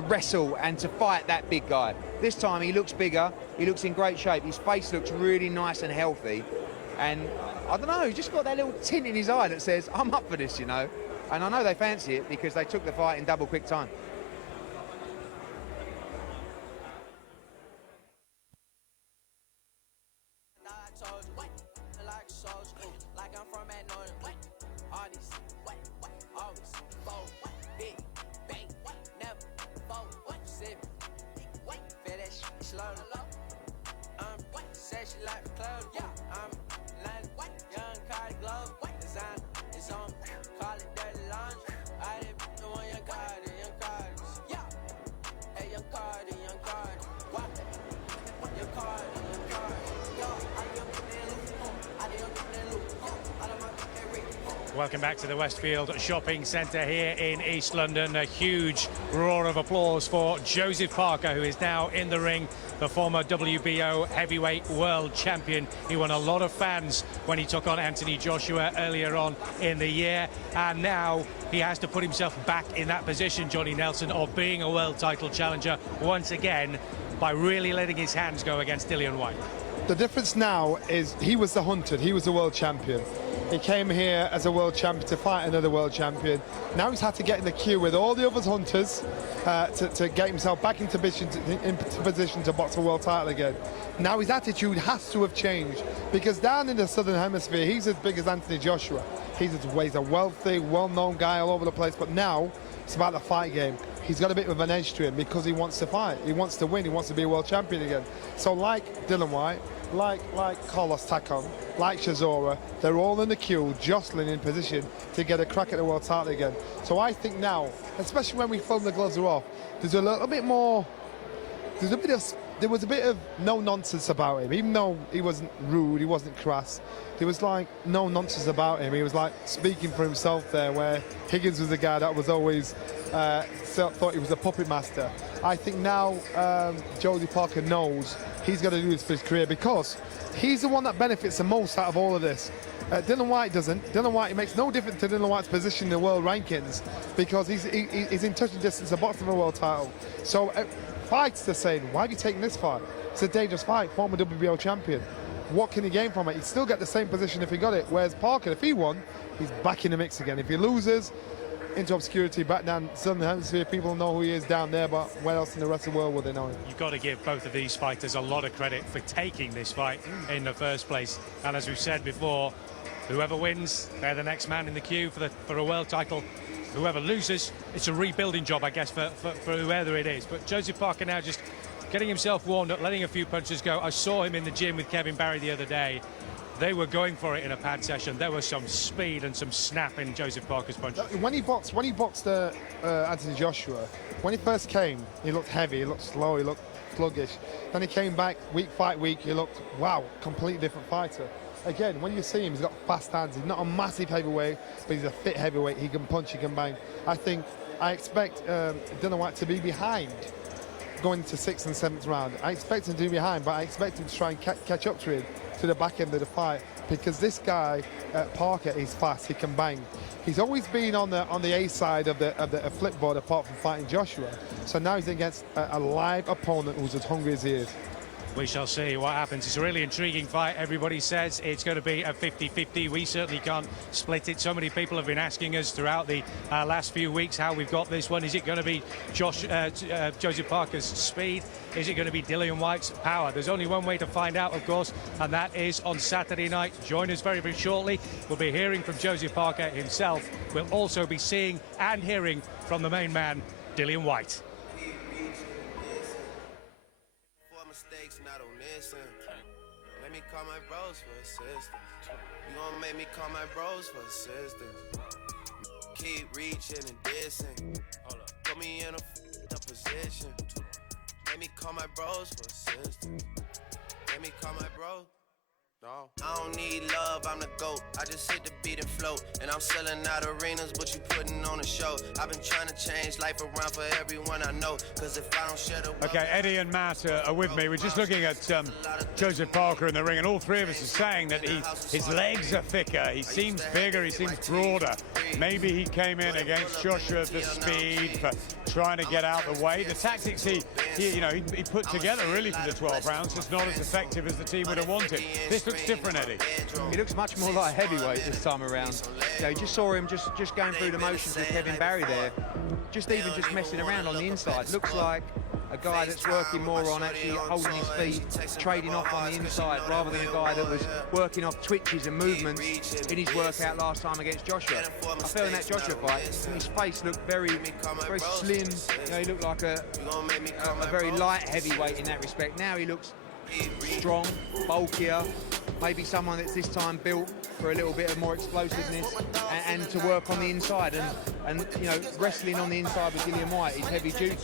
wrestle and to fight that big guy. This time he looks bigger, he looks in great shape, his face looks really nice and healthy, and I don't know, he's just got that little tint in his eye that says, I'm up for this, you know. And I know they fancy it because they took the fight in double quick time. Welcome back to the Westfield Shopping Centre here in East London. A huge roar of applause for Joseph Parker, who is now in the ring, the former WBO heavyweight world champion. He won a lot of fans when he took on Anthony Joshua earlier on in the year, and now he has to put himself back in that position, Johnny Nelson, of being a world title challenger once again by really letting his hands go against Dillian Whyte. The difference now is he was the hunted, he was the world champion. He came here as a world champion to fight another world champion. Now he's had to get in the queue with all the other hunters to get himself back into position to box a world title again. Now his attitude has to have changed because down in the Southern Hemisphere, he's as big as Anthony Joshua. He's a wealthy, well-known guy all over the place, but now it's about the fight game. He's got a bit of an edge to him because he wants to fight. He wants to win. He wants to be a world champion again. So like Dillian Whyte, like Carlos Takam, like Chisora, they're all in the queue, jostling in position to get a crack at the world title again. So I think now, especially when we foam the gloves are off, there's a little bit more, there was a bit of no nonsense about him. Even though he wasn't rude, he wasn't crass, there was like no nonsense about him. He was like speaking for himself there, where Higgins was the guy that was always thought he was a puppet master. I think now Joseph Parker knows he's got to do this for his career because he's the one that benefits the most out of all of this. Dillian Whyte doesn't. Dillian Whyte, it makes no difference to Dillian Whyte's position in the world rankings because he's in touching distance of boxing for a world title. So fights the same. Why have you taken this fight? It's a dangerous fight, former WBO champion. What can he gain from it? He'd still get the same position if he got it. Whereas Parker, if he won, he's back in the mix again. If he loses, into obscurity back down Southern Hemisphere. People know who he is down there, but where else in the rest of the world will they know him? You've got to give both of these fighters a lot of credit for taking this fight in the first place. And as we've said before, whoever wins, they're the next man in the queue for a world title. Whoever loses, it's a rebuilding job, I guess, for whoever it is. But Joseph Parker now just getting himself warmed up, letting a few punches go. I saw him in the gym with Kevin Barry the other day. They were going for it in a pad session. There was some speed and some snap in Joseph Parker's punches. When he boxed Anthony Joshua, when he first came, he looked heavy, he looked slow, he looked sluggish. Then he came back fight week, he looked, wow, completely different fighter. Again, when you see him, he's got fast hands. He's not a massive heavyweight, but he's a fit heavyweight. He can punch, he can bang. I expect Dillian Whyte to be behind going to 6th and 7th round. I expect him to be behind, but I expect him to try and catch up to him to the back end of the fight, because this guy Parker is fast, he can bang. He's always been on the A side of the flipboard, apart from fighting Joshua. So now he's against a live opponent who's as hungry as he is. We shall see what happens. It's a really intriguing fight. Everybody says it's going to be a 50-50. We certainly can't split it. So many people have been asking us throughout the last few weeks how we've got this one. Is it going to be Joseph Parker's speed? Is it going to be Dillian Whyte's power? There's only one way to find out, of course, and that is on Saturday night. Join us very, very shortly. We'll be hearing from Joseph Parker himself. We'll also be seeing and hearing from the main man, Dillian Whyte. Let me call my bros for assistance. You gon' make me call my bros for assistance. Keep reaching and dissing. Put me in a position. Let me call my bros for assistance. Let me call my bros. No. I don't need love, I'm the GOAT. I just hit the beat and float. And I'm selling out arenas, but you putting on a show. I've been trying to change life around for everyone I know. Cause if I don't share the Okay, Eddie and Matt are with me. We're just looking at Joseph Parker in the ring, and all three of us are saying that his legs are thicker, he seems bigger, he seems broader. Maybe he came in against Joshua for speed, for trying to get out the way. The tactics he put together really for the 12 rounds is not as effective as the team would have wanted. This looks different, Eddie. He looks much more like a heavyweight this time around. You just saw him just going through the motions with Kevin Barry there. Just messing around on the inside. Looks like a guy that's working more on actually holding his feet, trading off on the inside, rather than a guy that was working off twitches and movements in his workout last time against Joshua. I felt in that Joshua fight, his face looked very slim. He looked like a very light heavyweight in that respect. Now he looks strong, bulkier, maybe someone that's this time built for a little bit of more explosiveness and to work on the inside, and wrestling on the inside with Dillian Whyte is heavy duty.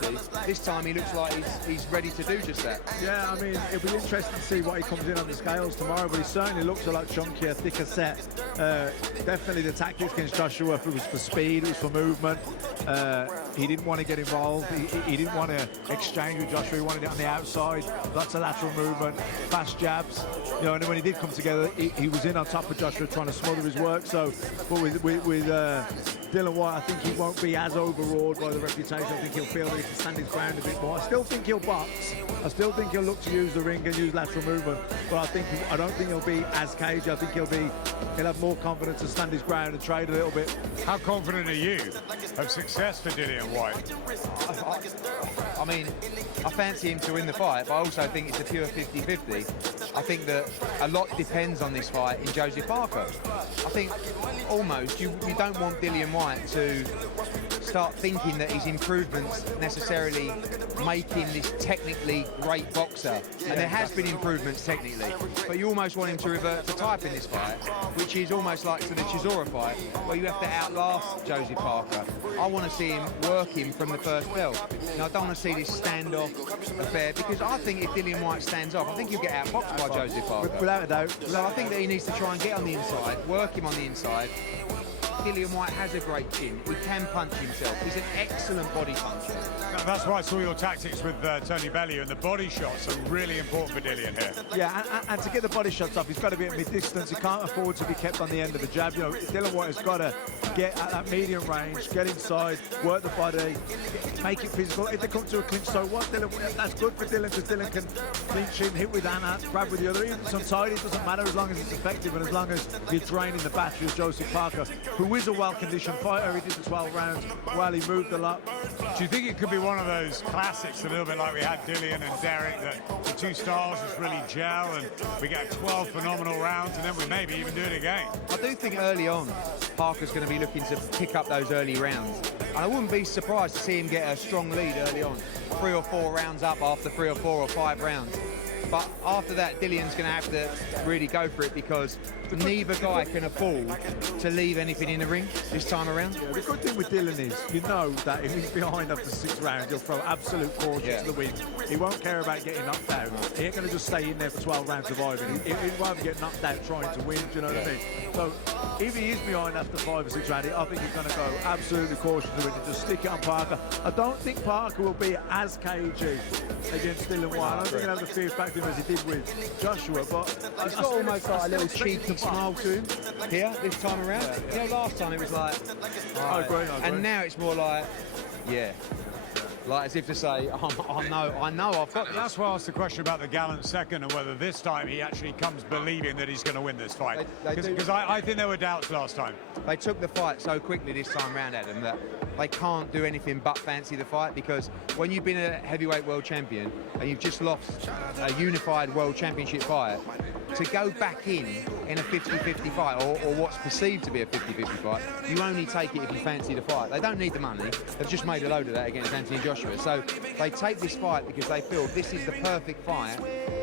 This time he looks like he's ready to do just that. Yeah, I mean, it'll be interesting to see what he comes in on the scales tomorrow, but he certainly looks a lot chunkier, thicker set. Definitely the tactics against Joshua, it was for speed, it was for movement. He didn't want to get involved, he didn't want to exchange with Joshua, he wanted it on the outside, lots of lateral movement, fast jabs. And then when he did come together, he was in on top of Joshua trying to smother his work. So, but with Dillian Whyte, I think he won't be as overawed by the reputation. I think he'll feel that he can stand his ground a bit more. I still think he'll box. I still think he'll look to use the ring and use lateral movement. But I don't think he'll be as cagey. I think he'll have more confidence to stand his ground and trade a little bit. How confident are you of success for Dillian Whyte? I mean, I fancy him to win the fight, but I also think it's a pure 50-50. I think that a lot depends on this fight in Joseph Parker. I think almost you don't want Dillian Whyte to start thinking that his improvements necessarily make him this technically great boxer. And there has been improvements technically, but you almost want him to revert to type in this fight, which is almost like to the Chisora fight, where you have to outlast Joseph Parker. I want to see him working from the first bell. I don't want to see this standoff affair, because I think if Dillian Whyte stands off, I think he'll get outboxed by Joseph Parker. Without a doubt. So I think that he needs to try and get on the inside, work him on the inside. Dillian Whyte has a great chin. He can punch himself. He's an excellent body puncher. That's why I saw your tactics with Tony Bellew, and the body shots are really important for Dillian here. Yeah, and to get the body shots off, he's got to be at mid-distance. He can't afford to be kept on the end of the jab. Dillian Whyte has got to get at that medium range, get inside, work the body, make it physical. If they come to a clinch, so what? Dylan, that's good for Dylan, because Dylan can clinch in, hit with Anna, grab with the other. Even it's untidy, it doesn't matter as long as it's effective and as long as you're draining the battery of Joseph Parker, who is a well-conditioned fighter. He did the 12 rounds well, he moved a lot. Do you think it could be one of those classics, a little bit like we had Dillian and Derek, that the two styles just really gel and we get 12 phenomenal rounds and then we maybe even do it again? I do think early on, Parker's going to be looking to pick up those early rounds. And I wouldn't be surprised to see him get a strong lead early on. 3 or 4 rounds up after 3 or 4 or 5 rounds. But after that, Dillian's going to have to really go for it, because neither guy can afford to leave anything in the ring this time around. Yeah, the good thing with Dylan is, you know that if he's behind after 6 rounds, he'll throw absolute caution to the wind. He won't care about getting knocked out. He ain't going to just stay in there for 12 rounds surviving. He'd rather get knocked out trying to win, do you know what I mean? So if he is behind after 5 or 6 rounds, I think he's going to go absolutely cautious to win and just stick it on Parker. I don't think Parker will be as cagey against Dillian Whyte. I don't think he'll have the fear factor as he did with Joshua, but he's got almost like a little cheeky smile to him here this time around. You know, last time it was like, I agree. and now it's more like, yeah. Like as if to say, I know I've got this. That's why I asked the question about the gallant second and whether this time he actually comes believing that he's going to win this fight. Because I think there were doubts last time. They took the fight so quickly this time round, Adam, that they can't do anything but fancy the fight, because when you've been a heavyweight world champion and you've just lost a unified world championship fight, to go back in a 50-50 fight, or what's perceived to be a 50-50 fight, you only take it if you fancy the fight. They don't need the money. They've just made a load of that against Anthony Joshua. So they take this fight because they feel this is the perfect fight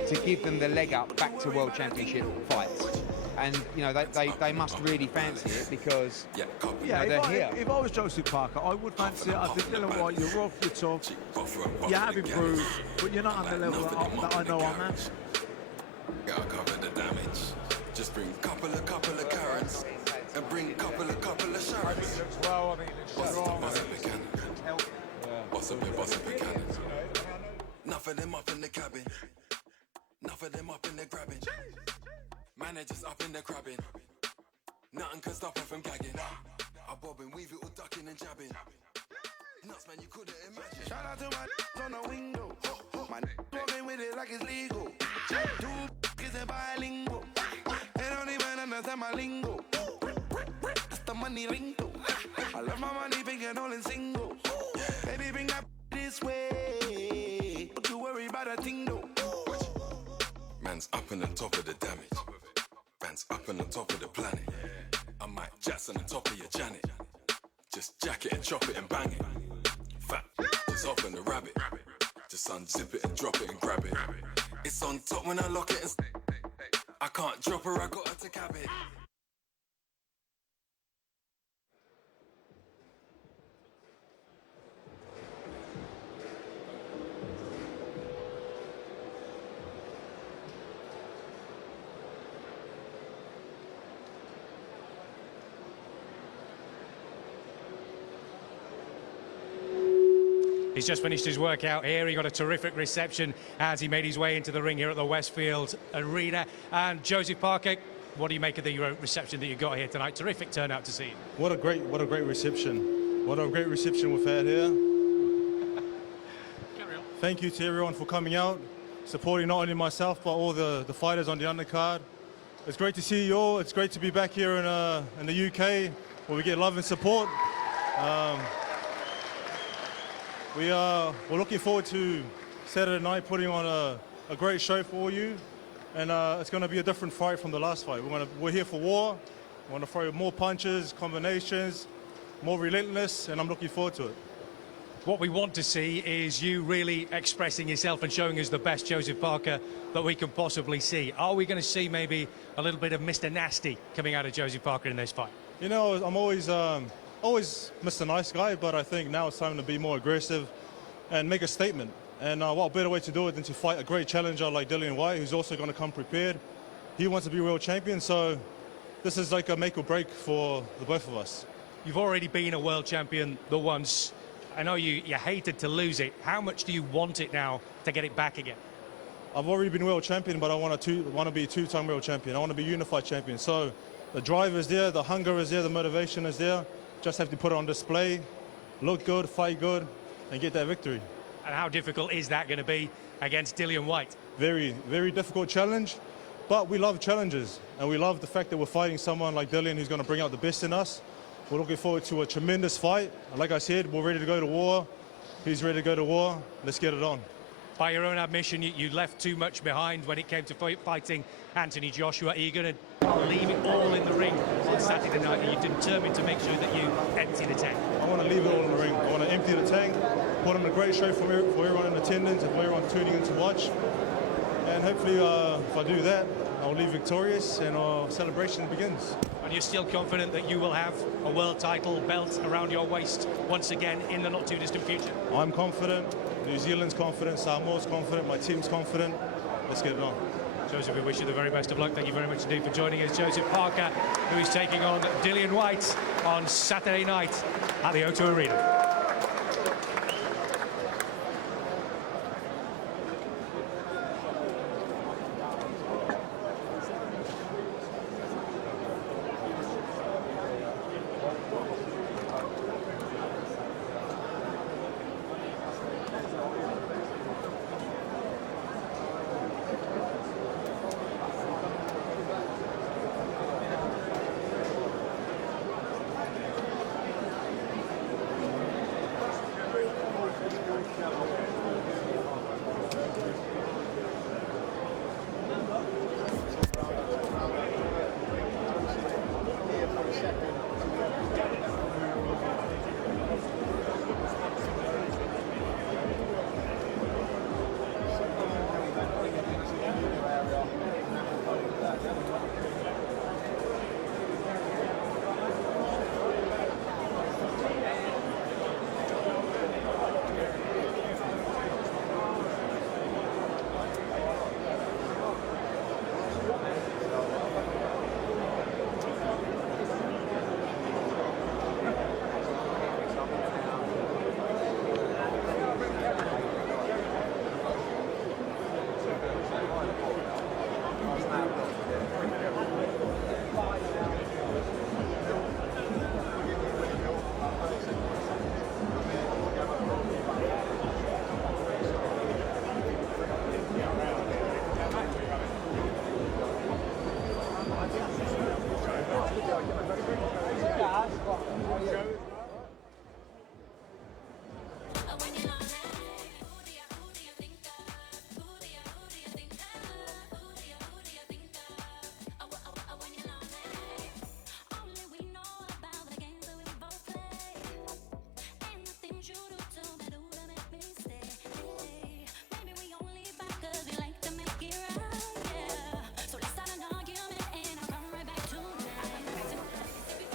to give them the leg up back to world championship fights. And, you know, they must really fancy it, because you know, they're here. If I was Joseph Parker, I would fancy it. I think Dillian Whyte, you're rough, you're tough, you have improved, but you're not on the level that I know I'm at. Gotta cover the damage. Just bring couple of carrots and bring couple of Sharons. Well, I mean, Boss up the cannon. Enough of them up in the cabin. Enough of them up in the grabbing. Managers up in the crabbing. Nothing can stop her from gagging. I bob and weave it all ducking and jabbing. Nuts, man, you couldn't imagine. Shout out to my on the window. My walking with it like it's legal. Two isn't bilingual. They don't even understand my lingo. That's the money lingo. I love my money big and all in single. Baby, bring that this way. Don't you worry about a thing though. Man's up on the top of the damage. Man's up on the top of the planet. I might Jackson on top of your Janet. Just jack it and chop it and bang it. Fat, just off on the rabbit. Just unzip it and drop it and grab it. It's on top when I lock it and I can't drop her, I got her to cab it. He's just finished his workout here. He got a terrific reception as he made his way into the ring here at the Westfield Arena. And Joseph Parker, what do you make of the reception that you got here tonight? Terrific turnout to see. What a great reception. What a great reception we've had here. Thank you to everyone for coming out, supporting not only myself but all the fighters on the undercard. It's great to see you all. It's great to be back here in the UK where we get love and support. We're looking forward to Saturday night putting on a great show for you, and it's going to be a different fight from the last fight. We're here for war. We want to throw more punches, combinations, more relentless, and I'm looking forward to it. What we want to see is you really expressing yourself and showing us the best Joseph Parker that we can possibly see. Are we going to see maybe a little bit of Mr. Nasty coming out of Joseph Parker in this fight? You know, I'm always Mr. Nice Guy, but I think now it's time to be more aggressive and make a statement. And what better way to do it than to fight a great challenger like Dillian Whyte, who's also going to come prepared. He wants to be world champion, so this is like a make or break for the both of us. You've already been a world champion the once. I know you hated to lose it. How much do you want it now to get it back again? I've already been world champion, but I want to be a two-time world champion. I want to be unified champion. So the drive is there, the hunger is there, the motivation is there. just have to put it on display, look good, fight good, and get that victory. And how difficult is that going to be against Dillian Whyte? Very, very difficult challenge, but we love challenges, and we love the fact that we're fighting someone like Dillian who's going to bring out the best in us. We're looking forward to a tremendous fight. And like I said, we're ready to go to war. He's ready to go to war. Let's get it on. By your own admission, you left too much behind when it came to fighting Anthony Joshua. Are you going to leave it all in the ring on Saturday night? Are you determined to make sure that you empty the tank? I want to leave it all in the ring. I want to empty the tank, put on a great show for everyone in attendance and for everyone tuning in to watch. And hopefully, if I do that, I'll leave victorious and our celebration begins. And you're still confident that you will have a world title belt around your waist once again in the not too distant future? I'm confident, New Zealand's confident, Samoa's confident, my team's confident. Let's get it on. Joseph, we wish you the very best of luck. Thank you very much indeed for joining us. Joseph Parker, who is taking on Dillian Whyte on Saturday night at the O2 Arena.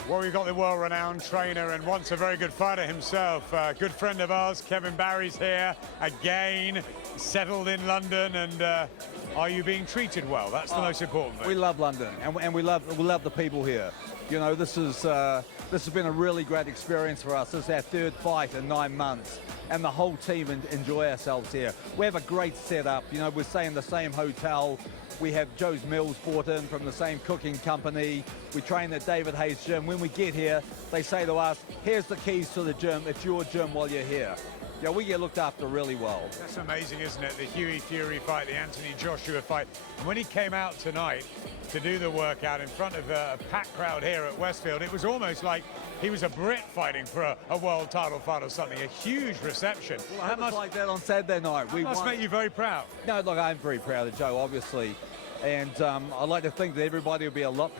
Well, we've got the world-renowned trainer and once a very good fighter himself. Good friend of ours, Kevin Barry's here again, settled in London. And are you being treated well? That's the most important thing. We love London, and we love the people here. You know, this has been a really great experience for us. This is our third fight in 9 months, and the whole team enjoy ourselves here. We have a great setup. You know, we're staying in the same hotel. We have Joe's Mills brought in from the same cooking company. We train at David Hayes' gym. When we get here, they say to us, here's the keys to the gym. It's your gym while you're here. Yeah, we get looked after really well. That's amazing, isn't it? The Hughie Fury fight, the Anthony Joshua fight. And when he came out tonight to do the workout in front of a packed crowd here at Westfield, it was almost like he was a Brit fighting for a world title fight or something. A huge reception. Well, it was like that on Saturday night. That must make you very proud. No, look, I'm very proud of Joe, obviously. And I'd like to think that everybody will be a lot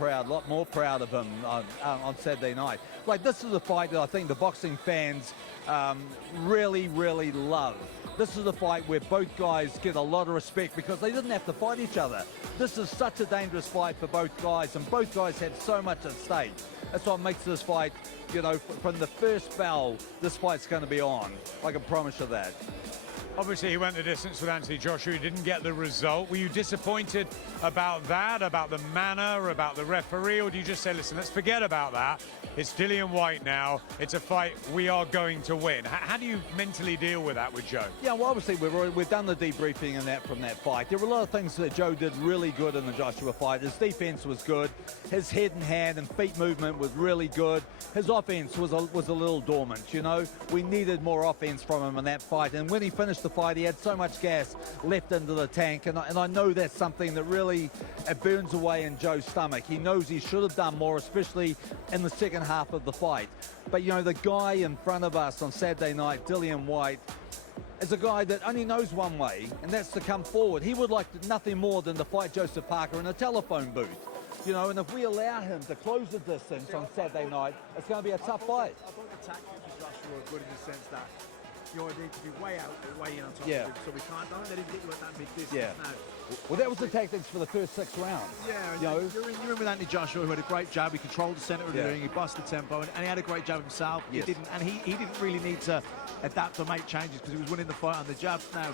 more proud of him on Saturday night. Like, this is a fight that I think the boxing fans really, really love. This is a fight where both guys get a lot of respect because they didn't have to fight each other. This is such a dangerous fight for both guys, and both guys had so much at stake. That's what makes this fight, you know, from the first bell, this fight's going to be on. I can promise you that. Obviously, he went the distance with Anthony Joshua. He didn't get the result. Were you disappointed about that, about the manner, about the referee, or do you just say, listen, let's forget about that? It's Dillian Whyte now. It's a fight we are going to win. How do you mentally deal with that with Joe? Yeah, well, obviously, we've done the debriefing and that from that fight. There were a lot of things that Joe did really good in the Joshua fight. His defense was good. His head and hand and feet movement was really good. His offense was a little dormant, you know. We needed more offense from him in that fight. And when he finished the fight, he had so much gas left into the tank. And I know that's something that really burns away in Joe's stomach. He knows he should have done more, especially in the second half of the fight. But, you know, the guy in front of us on Saturday night, Dillian Whyte, is a guy that only knows one way, and that's to come forward. He would like nothing more than to fight Joseph Parker in a telephone booth. You know, and if we allow him to close the distance on Saturday night, it's going to be a tough fight. I thought the tactics of Joshua were good in the sense that you need to be way out or way in on top Yeah. of him, so we don't let him get you at that big distance Yeah. now. Well, that was the tactics for the first 6 rounds. Yeah, you know. you're in with Anthony Joshua, who had a great jab. He controlled the centre of the Yeah. ring. He busted tempo, and he had a great jab himself. Yes. He didn't really need to adapt or make changes because he was winning the fight on the jab. Now,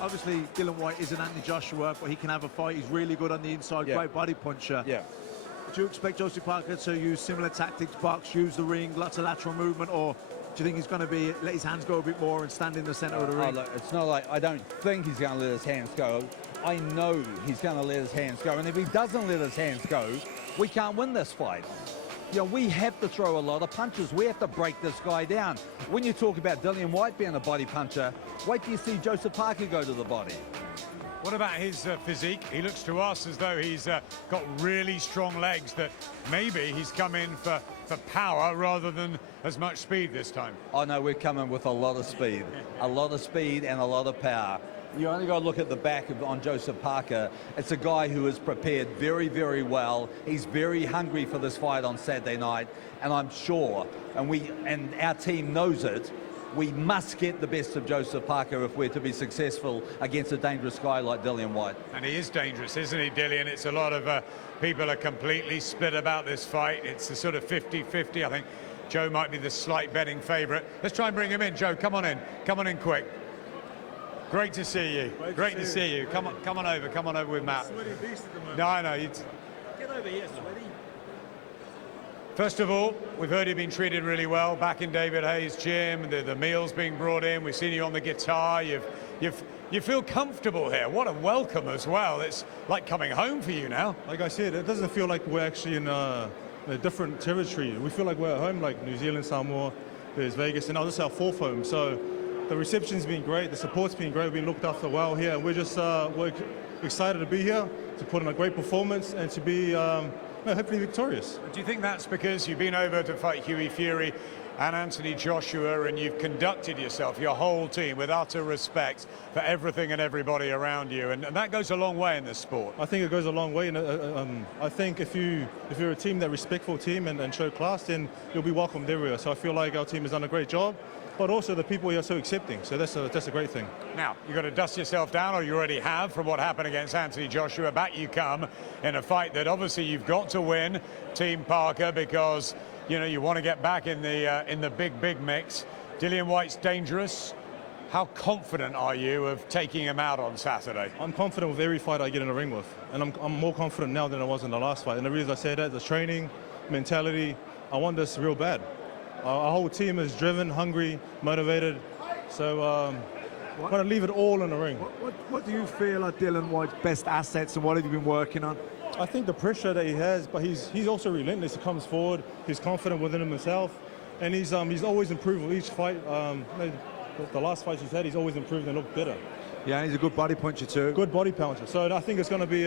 obviously, Dillian Whyte isn't Anthony Joshua, but he can have a fight. He's really good on the inside, Yeah. great body puncher. Yeah. Do you expect Joseph Parker to use similar tactics, box, use the ring, lots of lateral movement, or do you think he's going to let his hands go a bit more and stand in the centre of the ring? Look, it's not like I don't think he's going to let his hands go. I know he's going to let his hands go. And if he doesn't let his hands go, we can't win this fight. You know, we have to throw a lot of punches. We have to break this guy down. When you talk about Dillian Whyte being a body puncher, wait till you see Joseph Parker go to the body. What about his physique? He looks to us as though he's got really strong legs, that maybe he's come in for power rather than as much speed this time. Oh no, we're coming with a lot of speed. A lot of speed and a lot of power. You only got to look at the back on Joseph Parker. It's a guy who is prepared very, very well. He's very hungry for this fight on Saturday night, and I'm sure, and our team knows it, we must get the best of Joseph Parker if we're to be successful against a dangerous guy like Dillian Whyte. And he is dangerous, isn't he, Dillian? It's a lot of people are completely split about this fight. It's a sort of 50-50. I think Joe might be the slight betting favourite. Let's try and bring him in. Joe, come on in. Come on in quick. Great to see you. Great to see you. Come on over with Matt. Sweaty beast at the moment. No, I know. Get over here, Sweaty. First of all, we've heard you've been treated really well back in David Hayes' gym. The meals being brought in. We've seen you on the guitar. You feel comfortable here. What a welcome as well. It's like coming home for you now. Like I said, it doesn't feel like we're actually in a different territory. We feel like we're at home, like New Zealand, Samoa, there's Vegas, and now this is our fourth home. So the reception's been great, the support's been great, we've been looked after well here. We're just we're excited to be here, to put in a great performance, and to be hopefully victorious. Do you think that's because you've been over to fight Hughie Fury and Anthony Joshua, and you've conducted yourself, your whole team, with utter respect for everything and everybody around you, and that goes a long way in this sport? I think it goes a long way, and I think if you're a team, that respectful team, and show class, then you'll be welcomed everywhere. So I feel like our team has done a great job, but also the people here are so accepting. So that's a great thing. Now, you've got to dust yourself down, or you already have, from what happened against Anthony Joshua. Back you come in a fight that obviously you've got to win, Team Parker, because you know you want to get back in the big mix. Dillian Whyte's dangerous. How confident are you of taking him out on Saturday? I'm confident with every fight I get in the ring with, and I'm more confident now than I was in the last fight. And the reason I say that, the training, mentality, I want this real bad. Our whole team is driven, hungry, motivated, so I'm going to leave it all in the ring. What do you feel are Dillian Whyte's best assets, and what have you been working on? I think the pressure that he has, but he's also relentless. He comes forward, he's confident within himself, and he's always improved with each fight. The last fights he's had, he's always improved and looked better. Yeah, and he's a good body puncher too. Good body puncher. So I think it's going to be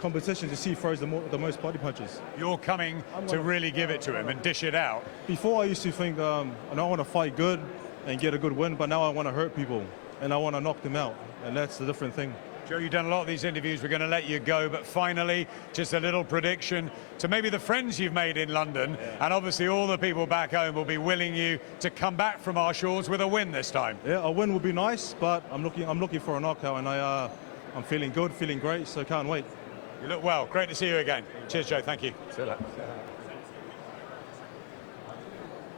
competition to see who throws the most body punches. You're coming to really give it to him and dish it out. Before I used to think, I want to fight good and get a good win, but now I want to hurt people and I want to knock them out, and that's the different thing. Joe, you've done a lot of these interviews. We're going to let you go, but finally, just a little prediction to maybe the friends you've made in London, and obviously all the people back home will be willing you to come back from our shores with a win this time. Yeah, a win would be nice, but I'm looking for a knockout, and I'm feeling good, feeling great, so can't wait. You look well. Great to see you again. Cheers, Joe. Thank you. See you later.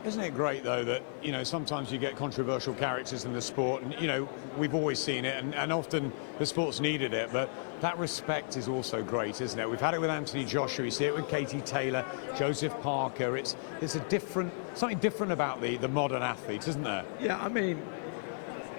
Isn't it great, though, that, you know, sometimes you get controversial characters in the sport, and, you know, we've always seen it, and often the sport's needed it, but that respect is also great, isn't it? We've had it with Anthony Joshua, you see it with Katie Taylor, Joseph Parker. It's something different about the modern athletes, isn't there? Yeah, I mean,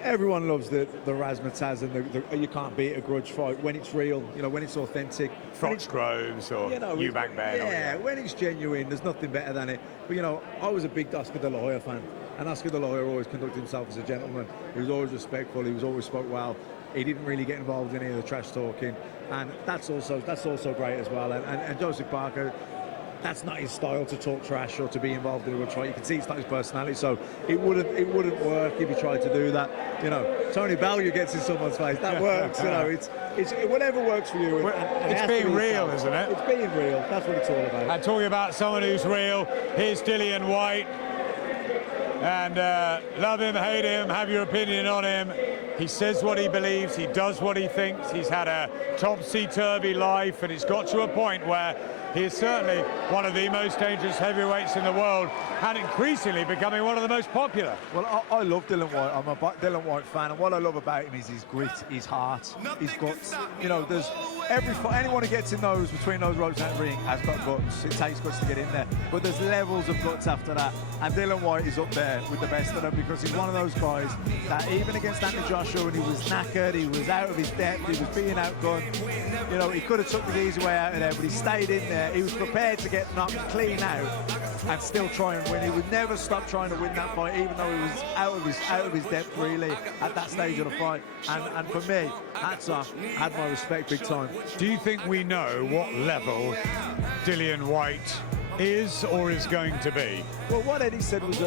everyone loves the razzmatazz and the you can't beat a grudge fight when it's real, you know, when it's authentic. Fox Groves or Eubank Ben. Yeah, when it's genuine, there's nothing better than it. But, you know, I was a big Oscar De La Hoya fan, and Oscar De La Hoya always conducted himself as a gentleman. He was always respectful, he was always spoke well. He didn't really get involved in any of the trash talking, and that's also great as well. And Joseph Parker, that's not his style to talk trash or to be involved in a fight. You can see it's not his personality, so it wouldn't work if he tried to do that. You know, Tony Bellew gets in someone's face, that works. You know, it's whatever works for you. And it's being real, isn't it? It's being real. That's what it's all about. And talking about someone who's real, here's Dillian Whyte. And love him, hate him, have your opinion on him. He says what he believes, he does what he thinks. He's had a topsy-turvy life, and it's got to a point where he is certainly one of the most dangerous heavyweights in the world, and increasingly becoming one of the most popular. Well, I love Dillian Whyte. I'm a Dillian Whyte fan, and what I love about him is his grit, his heart, his guts. You know, there's anyone who gets in between those ropes and that ring has got guts. It takes guts to get in there, but there's levels of guts after that, and Dillian Whyte is up there with the best of them, because he's one of those guys that even against Anthony Joshua, when he was knackered, he was out of his depth, he was being outgunned. You know, he could have took the easy way out of there, but he stayed in there. He was prepared to get knocked clean out and still try and win. He would never stop trying to win that fight, even though he was out of his depth really at that stage of the fight. And for me, hats off, had my respect big time. Do you think we know what level Dillian Whyte is or is going to be? Well, what Eddie said was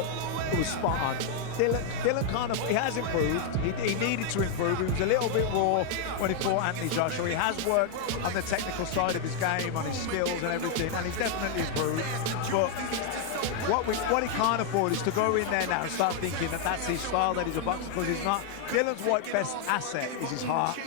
spot on. Dillian kind of, he has improved. He needed to improve. He was a little bit raw when he fought Anthony Joshua. He has worked on the technical side of his game, on his skills and everything, and he's definitely improved. But what he can't afford is to go in there now and start thinking that that's his style, that he's a boxer, because he's not. Dillian Whyte's best asset is his heart,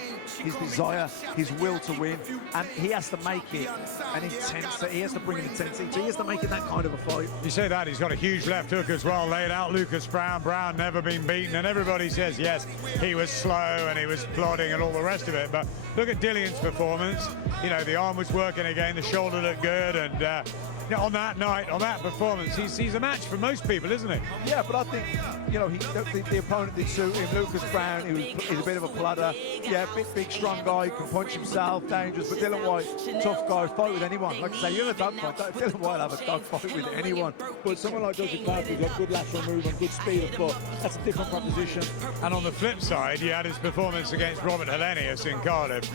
his desire, his will to win, and he has to make it an intensity. He has to bring an intensity. So he has to make it that kind of a fight. You say that, he's got a huge left hook as well, laid out. Lucas Brown never been beaten, and everybody says, yes, he was slow and he was plodding and all the rest of it, but look at Dillian's performance. You know, the arm was working again, the shoulder looked good, and on that night, on that performance, he's a match for most people, isn't he? Yeah, but I think, you know, the opponent did suit him. Lucas Brown, he's a bit of a plodder. Yeah, big, strong guy, can punch himself, dangerous. But Dillian Whyte, tough guy, fight with anyone. Like I say, you're a dog fight. Dillian Whyte have a dog fight with anyone. But someone like Joseph Parker, who's got good lateral movement, good speed of foot, that's a different proposition. And on the flip side, he had his performance against Robert Helenius in Cardiff,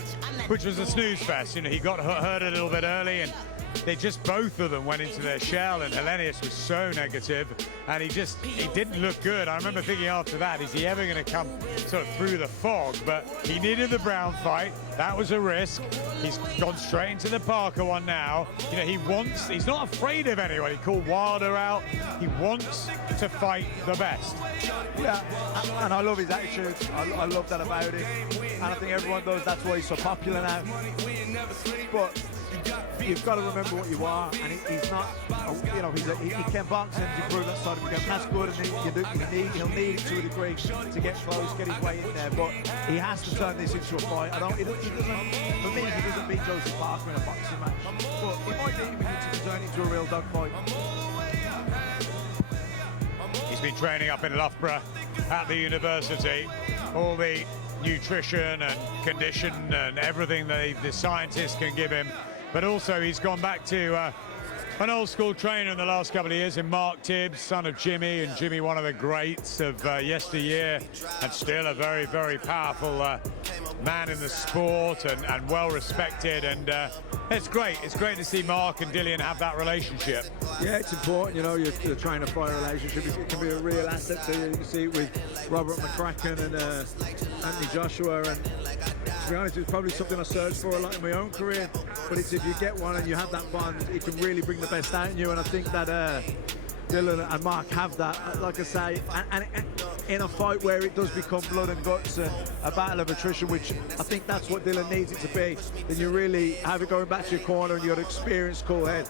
which was a snooze fest. You know, he got hurt a little bit early, and both of them went into their shell, and Helenius was so negative, and he didn't look good. I remember thinking after that, is he ever going to come sort of through the fog? But he needed the Brown fight. That was a risk. He's gone straight into the Parker one now. You know, he's not afraid of anyone. He called Wilder out. He wants to fight the best. Yeah, and I love his attitude. I love that about him. And I think everyone does. That's why he's so popular now. But you've got to remember what you are, and he's not, you know, he can box and improve that side of the game. That's good, and he'll need it to a degree to get close, get his way in there. But he has to turn this into a fight. For me, he doesn't beat Joseph Parker in a boxing match, but he might need to turn it into a real dog fight. He's been training up in Loughborough at the university. All the nutrition and condition and everything that the scientists can give him. But also he's gone back to an old school trainer in the last couple of years in Mark Tibbs, son of Jimmy, and Jimmy, one of the greats of yesteryear, and still a very, very powerful man in the sport and well respected. And it's great. It's great to see Mark and Dillian have that relationship. Yeah, it's important. You know, you're trying to find a relationship. It can be a real asset to you. You can see it with Robert McCracken and Anthony Joshua. And to be honest, it's probably something I searched for a lot in my own career. But it's if you get one and you have that bond, it can really bring the best out in you. And I think that Dillian and Mark have that, like I say, and in a fight where it does become blood and guts and a battle of attrition, which I think that's what Dillian needs it to be, then you really have it going back to your corner and you're an experienced, cool head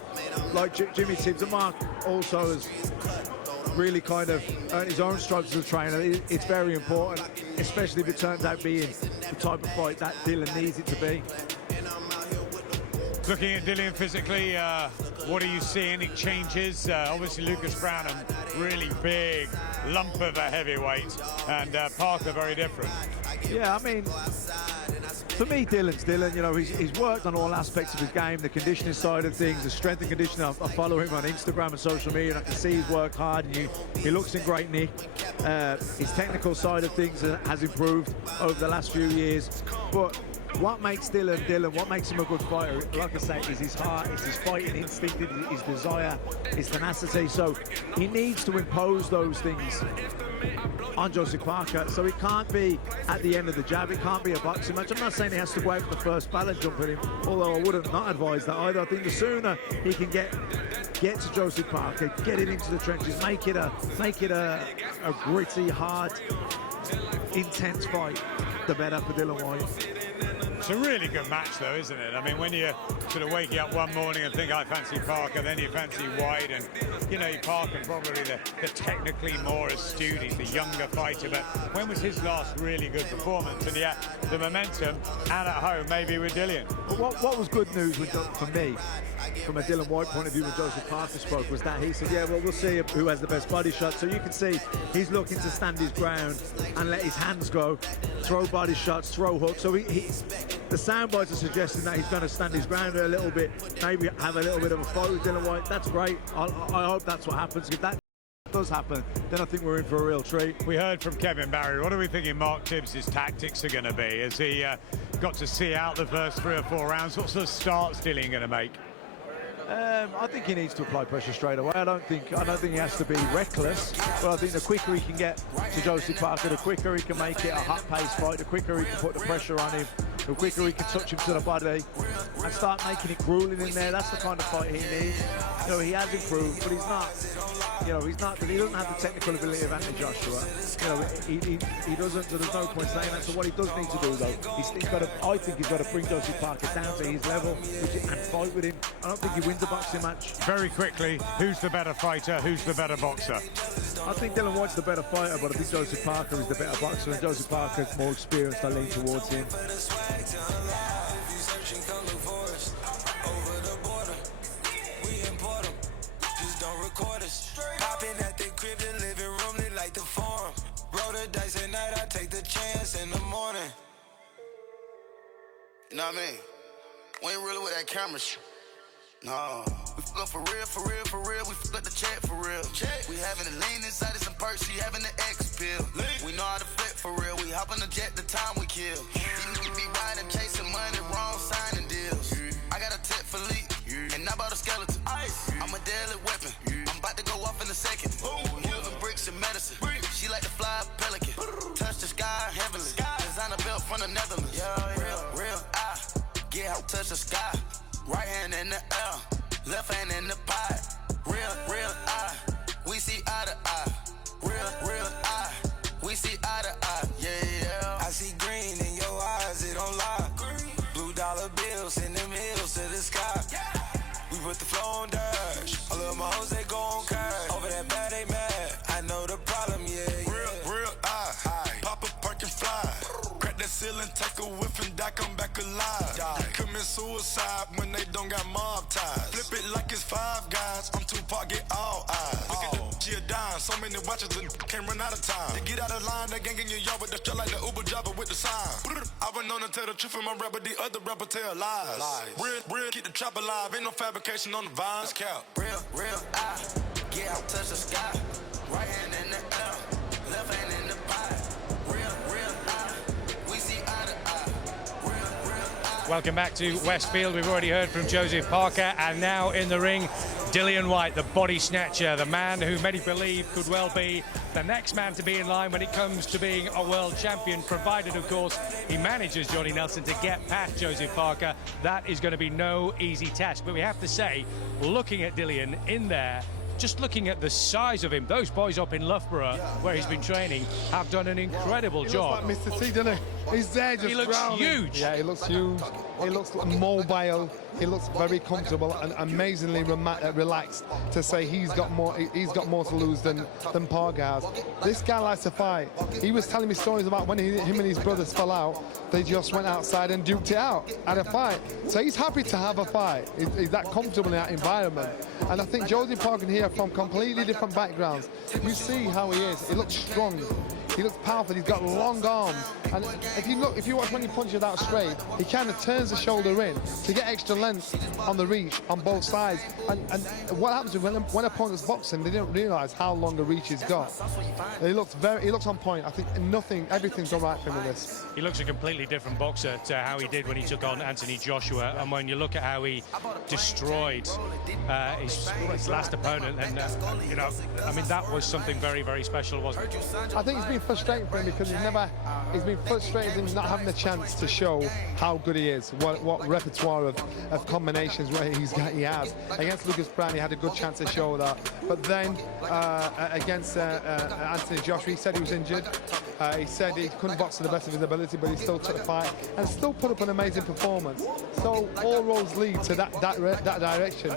like Jimmy Tibbs. And Mark also has really kind of earn his own stripes as a trainer. It's very important, especially if it turns out being the type of fight that Dillian needs it to be. Looking at Dillian physically, what are you seeing? Any changes? Obviously, Lucas Brown, a really big lump of a heavyweight, and Parker very different. Yeah, I mean, for me, Dillian's Dillian. You know, he's worked on all aspects of his game, the conditioning side of things, the strength and conditioning. I follow him on Instagram and social media, and I can see he's worked hard, and he looks in great nick. His technical side of things has improved over the last few years, but what makes Dillian Dillian, what makes him a good fighter, like I say, is his heart, it's his fighting instinct, his desire, his tenacity. So he needs to impose those things on Joseph Parker. So it can't be at the end of the jab, it can't be a boxing match. I'm not saying he has to go out for the first ball and jump at him, although I wouldn't not advise that either. I think the sooner he can get to Joseph Parker, get it into the trenches, make it a gritty, hard, intense fight, the better for Dillian Whyte. It's a really good match, though, isn't it? I mean, when you're sort of waking up one morning and think, I fancy Parker, then you fancy Whyte, and, you know, Parker probably the technically more astute, he's the younger fighter, but when was his last really good performance? And yet, the momentum, and at home, maybe with Dillian. But what was good news for me, from a Dillian Whyte point of view, when Joseph Parker spoke, was that he said, yeah, well, we'll see who has the best body shot. So you can see he's looking to stand his ground and let his hands go, throw body shots, throw hooks. So the sound bites are suggesting that he's going to stand his ground a little bit, maybe have a little bit of a fight with Dillian Whyte. That's great. I hope that's what happens. If that does happen, then I think we're in for a real treat. We heard from Kevin Barry. What are we thinking Mark Tibbs' tactics are going to be? Has he got to see out the first 3 or 4 rounds? What sort of starts Dillian going to make? I think he needs to apply pressure straight away. I don't think he has to be reckless, but I think the quicker he can get to Joseph Parker, the quicker he can make it a hot-paced fight, the quicker he can put the pressure on him, the quicker he can touch him to the body and start making it grueling in there. That's the kind of fight he needs. You know, he has improved, but he's not. You know, he doesn't have the technical ability of Anthony Joshua. You know, he doesn't. So there's no point saying that. So what he does need to do, though, I think he's got to bring Joseph Parker down to his level and fight with him. I don't think he wins the boxing match. Very quickly, who's the better fighter? Who's the better boxer? I think Dillian Whyte's the better fighter, but I think Joseph Parker is the better boxer, and Joseph Parker's more experienced. I lean towards him. Popping at the crib, the living room, they like the farm. Roll the dice at night, I take the chance in the morning. You know what I mean? We ain't really with that camera shit. No. We fuck for real, for real, for real. We fuck the check for real. Check. We having the lean inside of some perks, she having the X pill. We know how to flip for real. We hop on the jet the time we kill. These niggas be riding, chasing money, wrong signing deals. I got a tip for leak, and I bought a skeleton. I'm a deadly weapon. I'm about to go off in a second. Moving bricks and medicine. She like to fly a pelican. Touch the sky heavenly. Designer belt from the Netherlands. Real, I get out, touch the sky. Right hand in the air, left hand in the pot. Real, I, we see eye to eye. Real, I, we see eye to eye. Yeah. I see green in your eyes, it don't lie. Blue dollar bills in them hills to the sky. We put the flow on dash. All of my hoes, they go on cash. Over that bad, they mad. I know the problem, yeah. Real, I, pop a perk and fly. Crack that ceiling, take a whiff and die, come back alive. Commit suicide when they don't got mob ties. Flip it like it's Five Guys. I'm Tupac, get all eyes. Look at the she a dime. So many watches and can't run out of time. To get out of line, they gang in your yard with the shit like the Uber driver with the sign. I've been known to tell the truth in my rap, but the other rapper tell lies. Real, keep the trap alive. Ain't no fabrication on the vines. Cap. Real, I get out, touch the sky. Right hand in the air, left hand in the pot. Real, I, we see eye to eye. Real, I. Welcome back to Westfield. We've already heard from Joseph Parker, and now in the ring, Dillian Whyte, the body snatcher, the man who many believe could well be the next man to be in line when it comes to being a world champion, provided, of course, he manages, Johnny Nelson, to get past Joseph Parker. That is going to be no easy task. But we have to say, looking at Dillian in there, just looking at the size of him, those boys up in Loughborough, where he's been training, have done an incredible job. He looks like Mr. T, doesn't he? He's there just He looks growling. huge. Yeah, he looks huge. He looks mobile. he looks very comfortable and amazingly relaxed to say he's got more to lose than Parker has. This guy likes to fight. He was telling me stories about when him and his brothers fell out, they just went outside and duked it out at a fight. So he's happy to have a fight. He's that comfortable in that environment. And I think Josie Parker here from completely different backgrounds. You see how he is. He looks strong. He looks powerful. He's got long arms. And if you watch when he punches out straight, he kind of turns the shoulder in to get extra length on the reach on both sides. And what happens is when opponents box him, they don't realise how long the reach he's got. He looks on point. I think everything's all right for him in this. He looks a completely different boxer to how he did when he took on Anthony Joshua. And when you look at how he destroyed his last opponent, and I mean, that was something very, very special, wasn't it? I think it's been frustrating for him because he's been frustrated in not having the chance to show how good he is, what repertoire of combinations he has. Against Lucas Brown, he had a good chance to show that. But then against Anthony Joshua, he said he was injured. He said he couldn't box to the best of his ability, but he still took the fight and still put up an amazing performance. So all roads lead to that direction.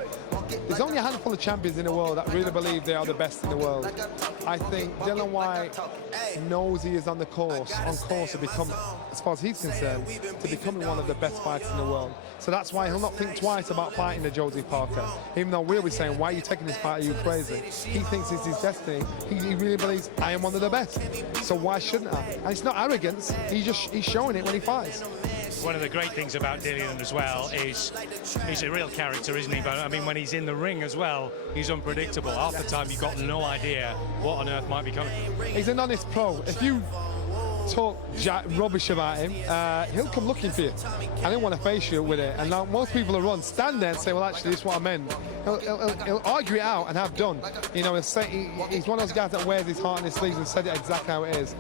There's only a handful of champions in the world that really believe they are the best in the world. I think Dillian Whyte knows he is on course to become, as far as he's concerned, to becoming one of the best fighters in the world. So that's why he'll not think twice about fighting the Josie Parker. Even though we'll be saying, why are you taking this fight? Are you crazy? He thinks it's his destiny. He really believes, I am one of the best. So why shouldn't I? And it's not arrogance. He's showing it when he fights. One of the great things about Dillian as well is he's a real character, isn't he? But I mean, when he's in the ring as well, he's unpredictable. Half the time, you've got no idea what on earth might be coming. He's an honest pro. If you talk rubbish about him, he'll come looking for you. I didn't want to face you with it. And now most people who run stand there and say, well, actually, this is what I meant. He'll argue it out and have done. You know, he'll say, he's one of those guys that wears his heart in his sleeves and said it exactly how it is.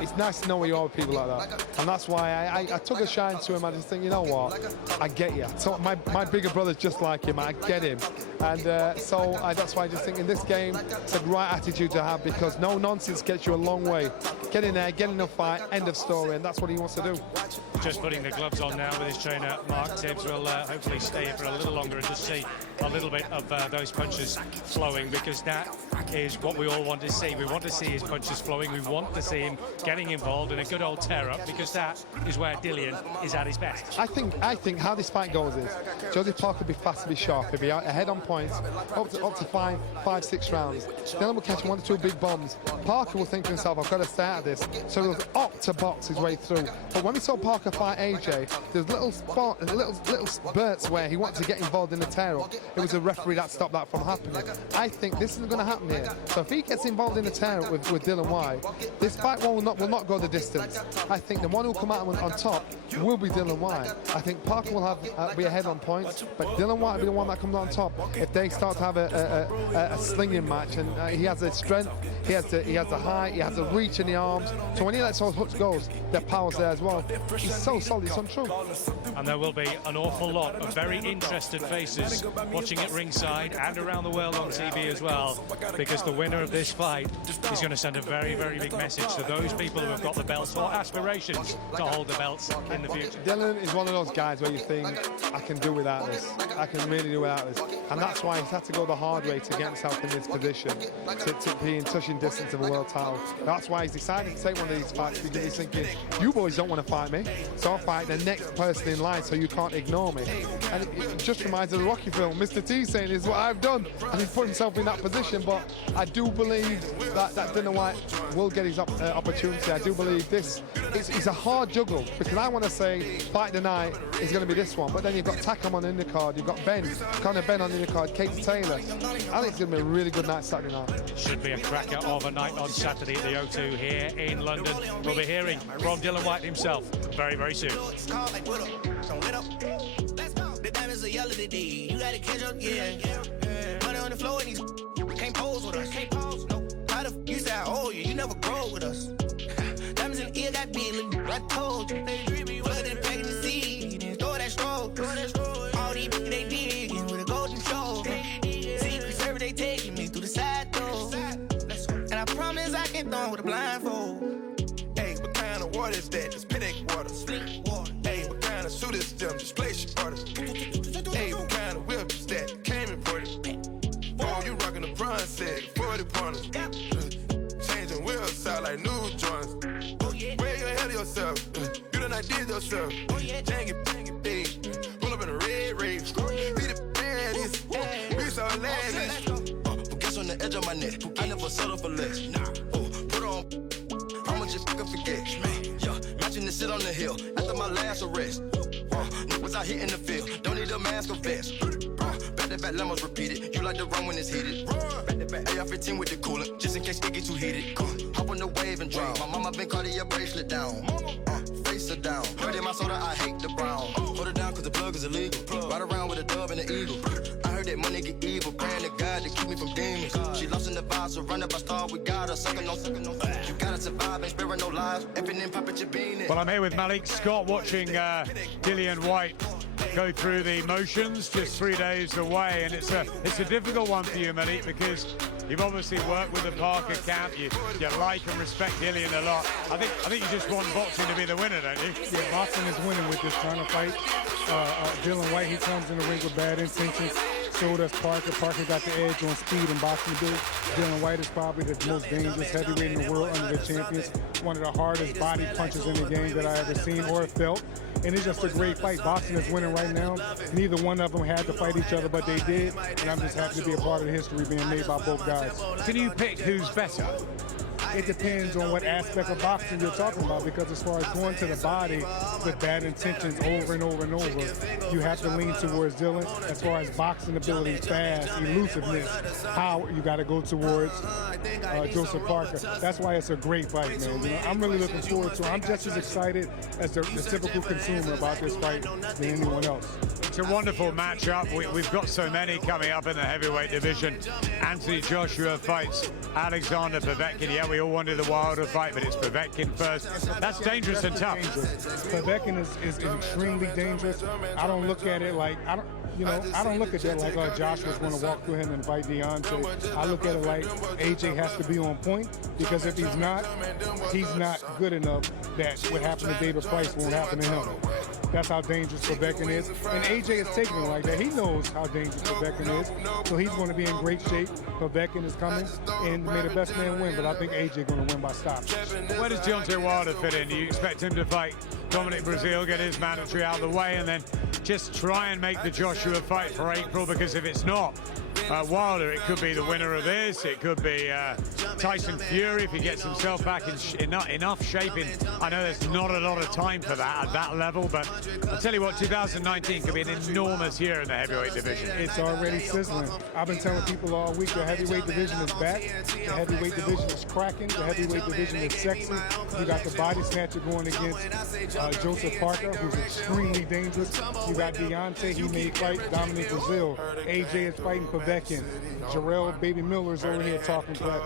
It's nice to know where you are with people like that. And that's why I took a shine to him. I just think, you know what, I get you. So my bigger brother's just like him. I get him. And that's why I just think in this game, it's a right attitude to have, because no nonsense gets you a long way. Get in there, get in a fight, end of story, and that's what he wants to do. Just putting the gloves on now with his trainer, Mark Tibbs. Will hopefully stay here for a little longer and just see a little bit of those punches flowing, because that is what we all want to see. We want to see his punches flowing. We want to see him getting involved in a good old tear-up, because that is where Dillian is at his best. I think how this fight goes is Josie Parker will be fast, be sharp, he'll be ahead on points, up to 5-6 rounds. Then we'll catch 1 or 2 big bombs. Parker will think to himself, I've got to stay out of this. So he'll opt to box his way through. But when we saw Parker fight AJ, there's little spurts where he wanted to get involved in the tear-up. It was a referee that stopped that from happening. I think this isn't going to happen here. So if he gets involved in the tear-up with Dillian Whyte, this fight will not go the distance. I think the one who'll come out on top will be Dillian Whyte. I think Parker will be ahead on points, but Dillian Whyte will be the one that comes on top if they start to have a slinging match. And he has the strength, he has the height, he has the reach in the arms. So when he lets those hooks go, their power's there as well. He's so solid, it's untrue. And there will be an awful lot of very interested faces watching at ringside and around the world on TV as well, because the winner of this fight is going to send a very, very big message to those people who have got the belts or aspirations to hold the belts in the future. Dylan is one of those guys where you think, I can do without this. I can really do without this. And that's why he's had to go the hard way to get himself in this position, to be in touching distance of a world title. That's why he's decided to take one of these fights, because he's thinking, you boys don't want to fight me, so I'll fight the next person in line so you can't ignore me. And it just reminds of the Rocky film, Mr. T saying, this is what I've done. And he's put himself in that position, but I do believe that Dillian Whyte will get his opportunity. I do believe this is a hard juggle, because I want to say fight of the night is going to be this one, but then you've got Takam on the undercard, you've got Conor Ben on the undercard, Kate Taylor. I think it's going to be a really good night Saturday night. Should be a cracker of a night on Saturday at the O2 here in London. We'll be hearing from Dillian Whyte himself very, very soon. The diamonds are yellow today. You gotta catch up, yeah. Money on the floor and these can't pose with us. Can't pose, no. How the you say I owe you? You never grow with us. Diamonds in the ear got big, I told you. Flood and packing the seed and throw that stroke. All these they digging with a golden show. Secret service they taking me through the side door. And I promise I can throw with a blindfold. Hey, what kind of water is that? Just Pidec water. Hey, what kind of suit is them? Just place your orders. front set, 40 pointers. Changing wheels sound like new joints. Where you ahead of yourself? You done not did yourself. Jangy, big. Pull up in a red rage. Be the baddest. We so lavish. Guess on the edge of my neck. I never settle for less. Put on. I'ma just fucking forget. Yeah, matching the shit on the hill. After my last arrest. Was I hitting the field? Don't need a mask or vest. Back to back lemons repeated. You like to run when it's heated. Back to back AR-15 with the coolant, just in case it get too heated. Hop on the wave and drown. My mama been Cartier bracelet down. Face her down. Heard in my soda, I hate the brown. Hold it down cause the plug is illegal. Ride around with a dove and an eagle. I heard that money get evil. Praying to God to keep me from demons. She lost in the vibe, surrounded by stars. We got her, sucking no. You gotta survive, ain't sparing no lives. Effing in, popping your bean in. Well, I'm here with Malik Scott watching Dillian Whyte go through the motions just 3 days away, and it's a difficult one for you, Malik, because you've obviously worked with the Parker camp. You like and respect Dillian a lot. I think you just want boxing to be the winner, don't you? Yeah, boxing is winning with this kind of fight. Dillian Whyte, he comes in the ring with bad intentions. So does Parker. Parker got the edge on speed and boxing ability. Dillian Whyte is probably the most dangerous heavyweight in the world under the champions. One of the hardest body punches in the game that I ever seen or felt. And it's just a great fight. Boxing is winning right now. Neither one of them had to fight each other, but they did. And I'm just happy to be a part of the history being made by both guys. Can you pick who's better? It depends on what aspect of boxing you're talking about, because as far as going to the body with bad intentions over and over and over, you have to lean towards Dillian. As far as boxing ability, fast, elusiveness, power, you got to go towards Joseph Parker. That's why it's a great fight, man. You know, I'm really looking forward to it. I'm just as excited as the typical consumer about this fight than anyone else. It's a wonderful matchup. We've got so many coming up in the heavyweight division. Anthony Joshua fights Alexander Povetkin. Yeah, we all wanted the Wilder fight, but it's Povetkin first. That's dangerous and tough. Povetkin is extremely dangerous. I don't look at it like, I don't look at that like Joshua's going to walk through him and fight Deontay. I look at it like AJ has to be on point, because if he's not good enough that what happened to David Price won't happen to him. That's how dangerous Povetkin is. And AJ is taking it like that. He knows how dangerous Povetkin is. So he's going to be in great shape. Povetkin is coming, and may the best man win, but I think AJ going to win by stoppage. Where does Deontay Wilder fit in? Do you expect him to fight Dominic Breazeale, get his mandatory out of the way, and then just try and make the Joshua fight for April? Because if it's not Wilder, it could be the winner of this. It could be Tyson Fury if he gets himself back in enough shape. I know there's not a lot of time for that at that level, but I'll tell you what, 2019 could be an enormous year in the heavyweight division. It's already sizzling. I've been telling people all week the heavyweight division is back. The heavyweight division is cracking. The heavyweight division is sexy. You got the body snatcher going against Joseph Parker, who's extremely dangerous. You got Deontay, he may fight Dominic Breazeale. AJ is fighting Povetkin. Jarrell Baby Miller is over here talking, but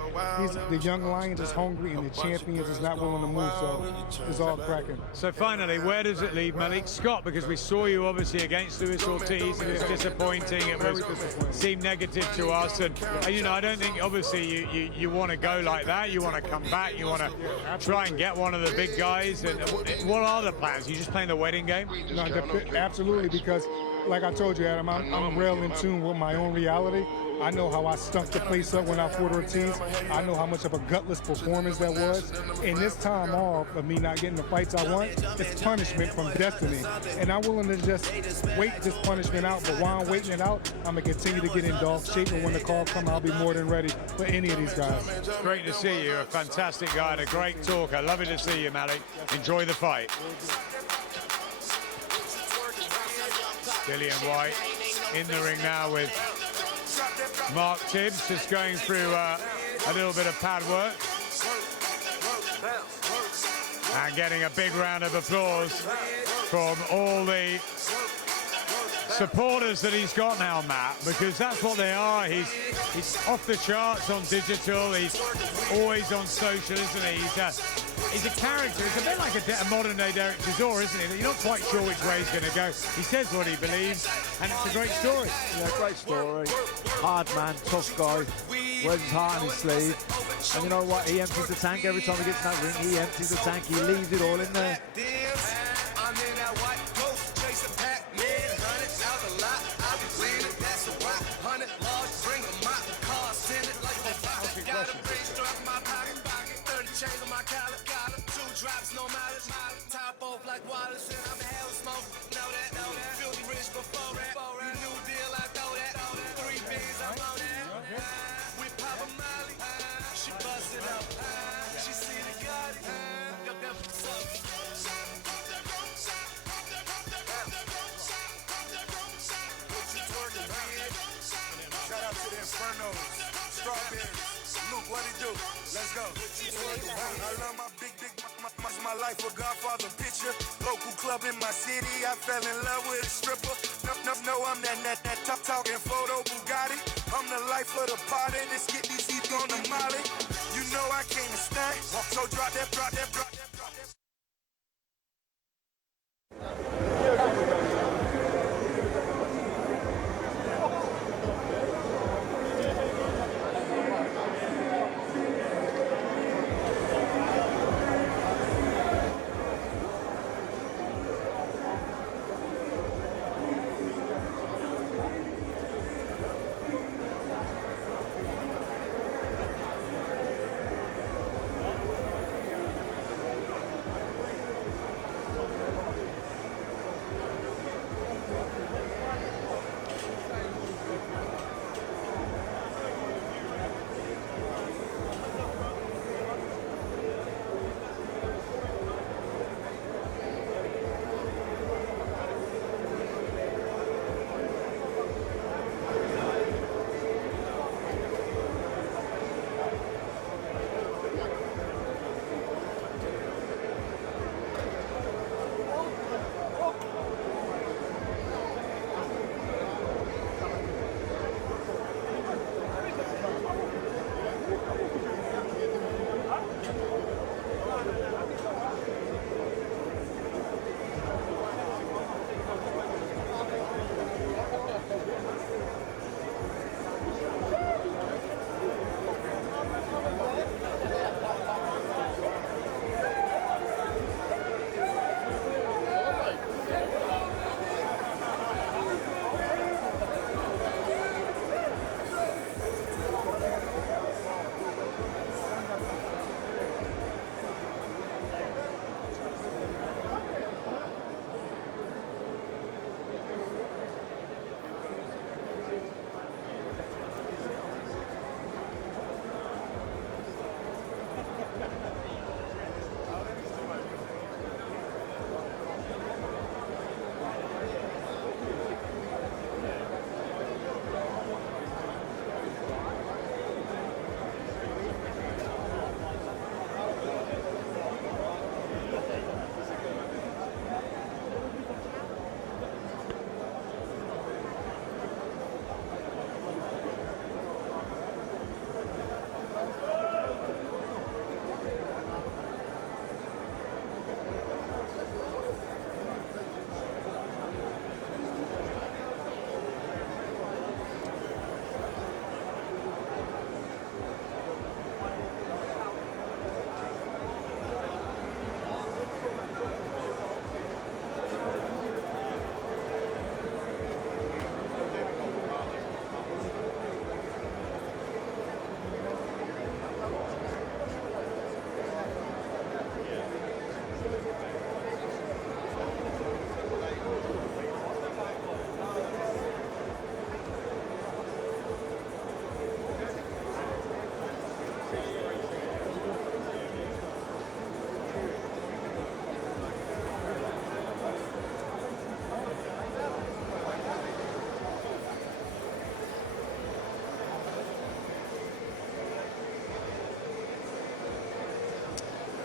the young Lions is hungry and the champions is not willing to move, so it's all cracking. So finally, where does it leave Malik Scott? Because we saw you obviously against Luis Ortiz. It was disappointing. It seemed negative to us, and I don't think obviously you want to go like that. You want to come back. You want to try and get one of the big guys. And what are the plans? You just playing the waiting game? No, absolutely, because like I told you, Adam, I'm real in tune with my own reality. I know how I stunk the place up when I fought Ortiz. I know how much of a gutless performance that was. And this time off of me not getting the fights I want, it's punishment from destiny. And I'm willing to just wait this punishment out. But while I'm waiting it out, I'm going to continue to get in dog shape. And when the call comes, I'll be more than ready for any of these guys. Great to see you. A fantastic guy and a great talker. Lovely to see you, Malik. Enjoy the fight. Dillian Whyte in the ring now with Mark Tibbs, just going through a little bit of pad work and getting a big round of applause from all the supporters that he's got now, Matt, because that's what they are. He's off the charts on digital. He's always on social, isn't he? He's a character. It's a bit like a modern-day Derek Chisora, isn't he? You're not quite sure which way he's going to go. He says what he believes, and it's a great story. Yeah, great story. Hard man, tough guy, wears his heart on his sleeve. And you know what? He empties the tank every time he gets in that ring. He empties the tank. He leaves it all in there. chains on my collar. 2 drops, no mileage. Top off like Wallace, and I'm hell smoke. Know that. Filthy rich before that. You new deal, I throw that. 3 B's, I'm on that. We pop a Molly. She bust it up. She see the Gotti. What's up? Shout out to the Infernos, Strawberries, Luke, what it do? Let's go. I love my big, my life a Godfather picture. Local club in my city, I fell in love with a stripper. No, I'm that top talking photo Bugatti. I'm the life of the party, let's get these heat on the molly. You know I came to stand, so drop that.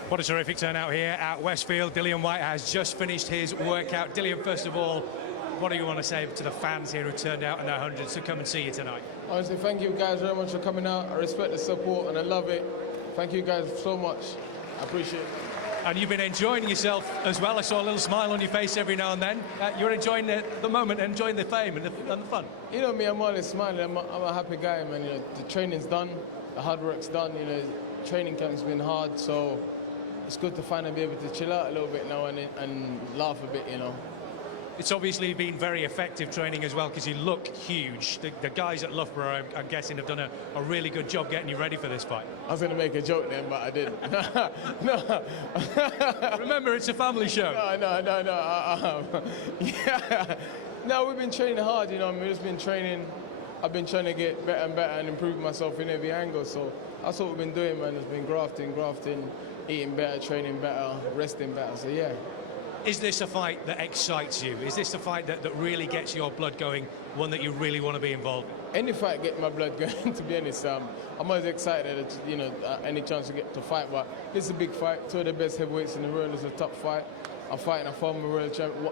What a terrific turnout here at Westfield. Dillian Whyte has just finished his workout. Dillian, first of all, what do you want to say to the fans here who turned out in their hundreds to come and see you tonight? Honestly, thank you guys very much for coming out. I respect the support and I love it. Thank you guys so much. I appreciate it. And you've been enjoying yourself as well. I saw a little smile on your face every now and then. You're enjoying the moment, enjoying the fame and the fun. You know me, I'm always smiling. I'm a happy guy, man. You know, the training's done, the hard work's done. You know, training camp's been hard, so it's good to finally be able to chill out a little bit now and laugh a bit, you know. It's obviously been very effective training as well, because you look huge. The guys at Loughborough, I'm guessing, have done a really good job getting you ready for this fight. I was going to make a joke then, but I didn't. No. Remember, it's a family show. No. Yeah. No, we've been training hard, you know. We've just been training. I've been trying to get better and better and improve myself in every angle. So that's what we've been doing, man. It's been grafting, eating better, training better, resting better. So, yeah. Is this a fight that excites you? Is this a fight that really gets your blood going, one that you really want to be involved in? Any fight get my blood going, to be honest. I'm always excited at, you know, any chance to get to fight, but this is a big fight. Two of the best heavyweights in the world. Is a top fight. I'm fighting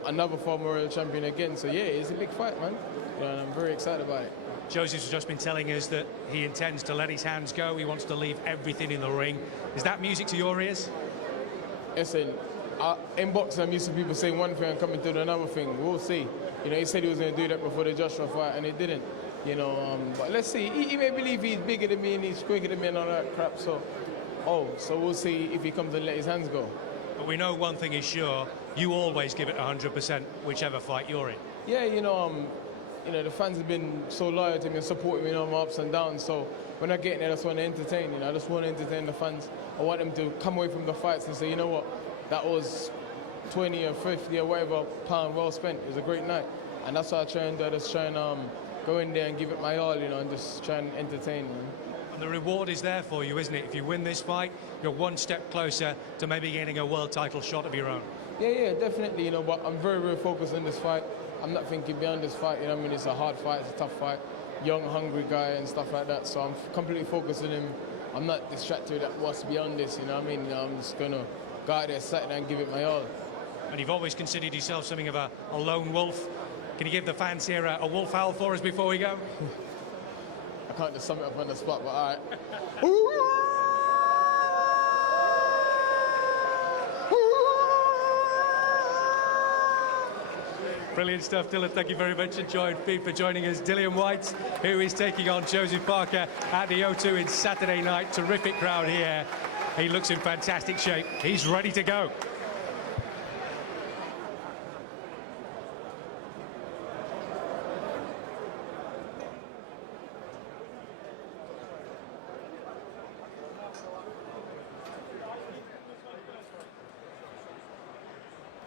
another former world champion again. So yeah, it's a big fight, man. And I'm very excited about it. Joseph's just been telling us that he intends to let his hands go. He wants to leave everything in the ring. Is that music to your ears? Listen, in boxing, I'm used to people saying one thing and coming to another thing. We'll see. You know, he said he was going to do that before the Joshua fight, and he didn't. You know, but let's see. He may believe he's bigger than me and he's quicker than me and all that crap. So we'll see if he comes and let his hands go. But we know one thing is sure: you always give it 100%, whichever fight you're in. Yeah, you know, the fans have been so loyal to me and supporting me on my ups and downs. So when I get in there, I just want to entertain. You know, I just want to entertain the fans. I want them to come away from the fights and say, you know what, that was 20 or 50 or whatever pound well spent. It was a great night, and that's what I try and do. I just try and go in there and give it my all, you know, and just try and entertain. And the reward is there for you, isn't it? If you win this fight, you're one step closer to maybe getting a world title shot of your own. Yeah, definitely. You know, but I'm very, very focused on this fight. I'm not thinking beyond this fight. You know, I mean, it's a hard fight, it's a tough fight, young, hungry guy and stuff like that. So I'm completely focused on him. I'm not distracted at what's beyond this. You know what I mean? I'm just gonna go out there, sit there, and give it my all. And you've always considered yourself something of a lone wolf. Can you give the fans here a wolf howl for us before we go? I can't just sum it up on the spot, but all right. Brilliant stuff, Dylan. Thank you very much. Enjoyed Pete for joining us. Dillian Whyte, who is taking on Joseph Parker at the O2 in Saturday night. Terrific crowd here. He looks in fantastic shape. He's ready to go.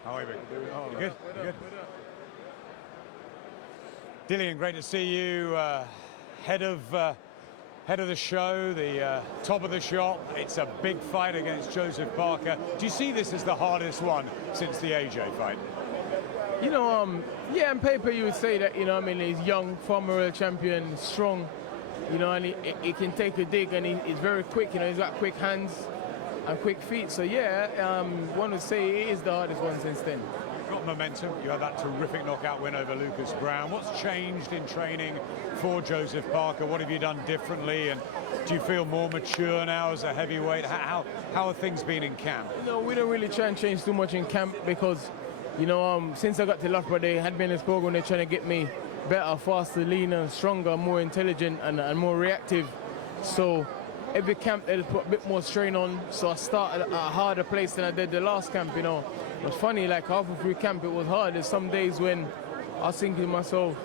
How are you? You good? You good? Dillian, great to see you. Head of the show, the top of the shop. It's a big fight against Joseph Parker. Do you see this as the hardest one since the AJ fight? You know, yeah, on paper you would say that. You know, I mean, he's young, former world champion, strong. You know, and he can take a dig, and he's very quick. You know, he's got quick hands and quick feet. So yeah, one would say it is the hardest one since then. You've got momentum. You had that terrific knockout win over Lucas Brown. What's changed in training for Joseph Parker? What have you done differently? And do you feel more mature now as a heavyweight? How have things been in camp? You know, we don't really try and change too much in camp because, you know, since I got to Loughborough, they had me in this program. They're trying to get me better, faster, leaner, stronger, more intelligent, and more reactive. So every camp they put a bit more strain on. So I started at a harder place than I did the last camp. You know, it was funny. Like halfway through camp, it was hard. There's some days when I was thinking to myself,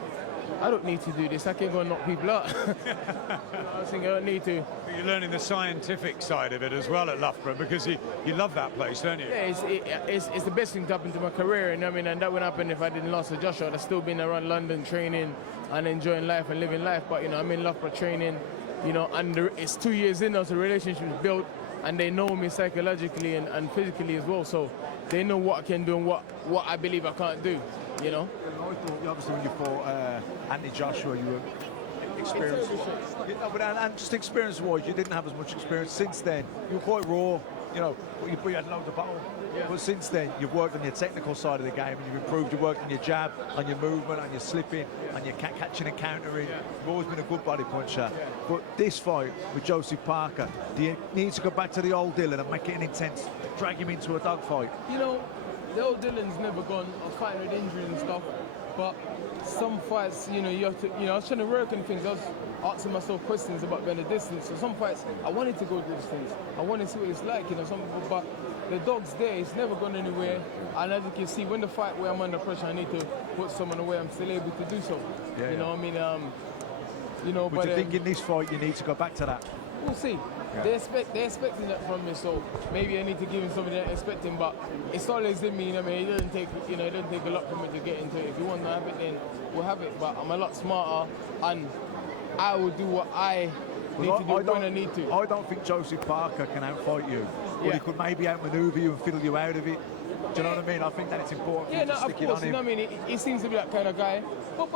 I don't need to do this. I can go and knock people out. I was thinking I don't need to. But you're learning the scientific side of it as well at Loughborough because you love that place, don't you? Yeah, it's the best thing to happen to my career. And I mean, and that would happen if I didn't lose to Joshua. I'd still been around London training and enjoying life and living life. But you know, I'm in Loughborough training. You know, and it's 2 years in now, so the relationship is built, and they know me psychologically and physically as well. So they know what I can do and what I believe I can't do. You know. Obviously, when you fought Anthony Joshua, you were experienced. And just experience-wise, you didn't have as much experience. Since then, you were quite raw. You know, you had loads of battle. Yeah. But since then, you've worked on your technical side of the game, and you've improved. You've worked on your jab, on your movement, on your slipping, on your catching and countering. Yeah. You've always been a good body puncher. Yeah. But this fight with Joseph Parker, do you need to go back to the old Dillian and make it an intense, drag him into a dogfight? You know, the old Dillian's never gone. I was fighting with injury and stuff, but some fights, you know, you have to. You know, I was trying to work on things. I was asking myself questions about going the distance. So some fights, I wanted to go the distance. I wanted to see what it's like, you know. Some people, but the dog's there. It's never gone anywhere. And as you can see, when the fight where I'm under pressure, I need to put someone away. I'm still able to do so. Yeah, you know what I mean? You know, but you think in this fight you need to go back to that? We'll see. Yeah. They're expecting that from me, so maybe I need to give him something they're expecting. But it's always in me. You know what I mean? It doesn't take a lot for me to get into it. If you want to have it, then we'll have it. But I'm a lot smarter, and I will do what I need to do when I need to. I don't think Joseph Parker can outfight you. But he could maybe outmaneuver you and fiddle you out of it. Do you know what I mean? I think that it's important for you to stick it on him. You know what I mean? He seems to be that kind of guy. But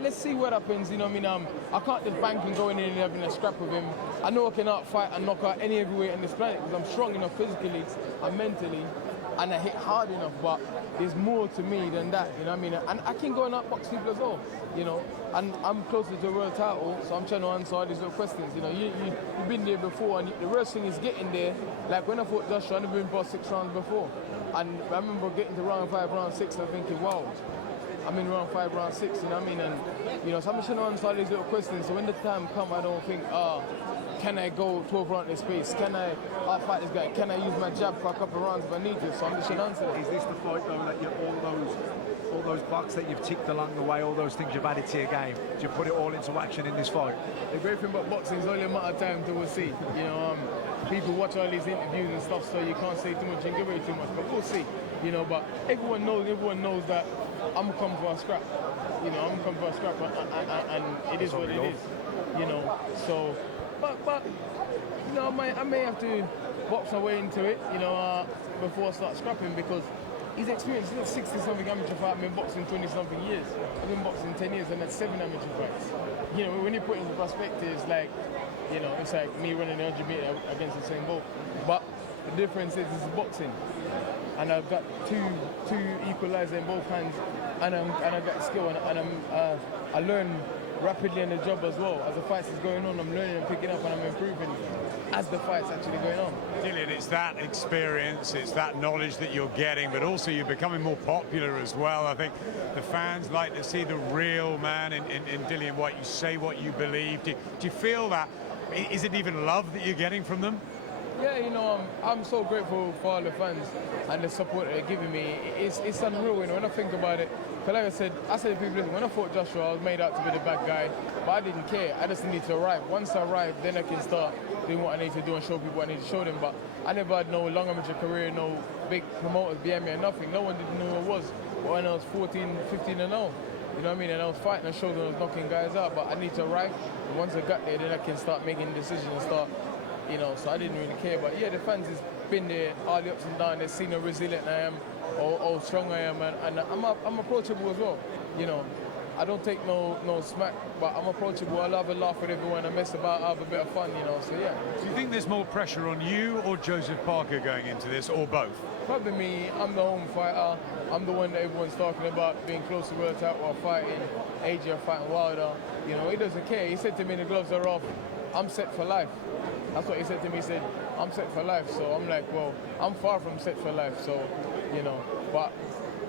let's see what happens. You know what I mean? I can't just bank and going in and having a scrap with him. I know I can outfight and knock out any heavyweight on this planet because I'm strong enough physically and mentally, and I hit hard enough. But there's more to me than that. You know what I mean? And I can go and outbox people as well. You know, and I'm closer to a world title, so I'm trying to answer all these little questions. You know, you've been there before, and the worst thing is getting there. Like when I fought Joshua, I've been boxed 6 rounds before, and I remember getting to round 5, round 6, and thinking, wow, I'm in round 5, round 6. You know what I mean? And you know, so I'm trying to answer all these little questions. So when the time comes, I don't think, can I go 12 rounds in space? Can I fight this guy? Can I use my jab for a couple of rounds if I need to? So I'm just trying to answer that. Is this the fight though that all those bucks that you've ticked along the way, all those things you've added to your game, do you put it all into action in this fight? The great thing about boxing is only a matter of time till we'll see. You know, people watch all these interviews and stuff, so you can't say too much and give away too much, but we'll see. You know, but everyone knows that I'm gonna come for a scrap. You know, I'm gonna come for a scrap, and it is what it is. You know, so, but you know, I may have to box my way into it. You know, before I start scrapping because. He's experienced 60-something amateur fight. I've been boxing 20-something years. I've been boxing 10 years and that's 7 amateur fights. You know, when you put it into perspective, it's like, you know, it's like me running 100 meters against the same ball. But the difference is it's boxing. And I've got two equalizer in both hands, and I've got skill, and I learn rapidly on the job as well. As the fights is going on, I'm learning and picking up, and I'm improving as the fight's actually going on. Dillian, it's that experience, it's that knowledge that you're getting, but also you're becoming more popular as well. I think the fans like to see the real man in Dillian Whyte. You say what you believe. Do you feel that? Is it even love that you're getting from them? Yeah, you know, I'm so grateful for all the fans and the support they're giving me. It's unreal, you know, when I think about it. Because like I said to people, listen, when I fought Joshua, I was made out to be the bad guy, but I didn't care. I just need to arrive. Once I arrive, then I can start doing what I need to do and show people what I need to show them. But I never had no long amateur career, no big promoters behind me or nothing. No one didn't know who I was. But when I was 14, 15 and 0, you know what I mean? And I was fighting, I showed them I was knocking guys out, but I need to arrive. And once I got there, then I can start making decisions and start, you know, so I didn't really care. But yeah, the fans has been there, all the ups and downs. They've seen how resilient I am, how strong I am, and I'm approachable as well. You know, I don't take no smack, but I'm approachable. I love a laugh with everyone. I mess about, I have a bit of fun, you know, so yeah. Do you think there's more pressure on you or Joseph Parker going into this, or both? Probably me. I'm the home fighter. I'm the one that everyone's talking about, being close to world title while fighting. AJ fighting Wilder. You know, he doesn't care. He said to me, the gloves are off. I'm set for life. That's what he said to me. He said, I'm set for life. So I'm like, well, I'm far from set for life. So, you know, but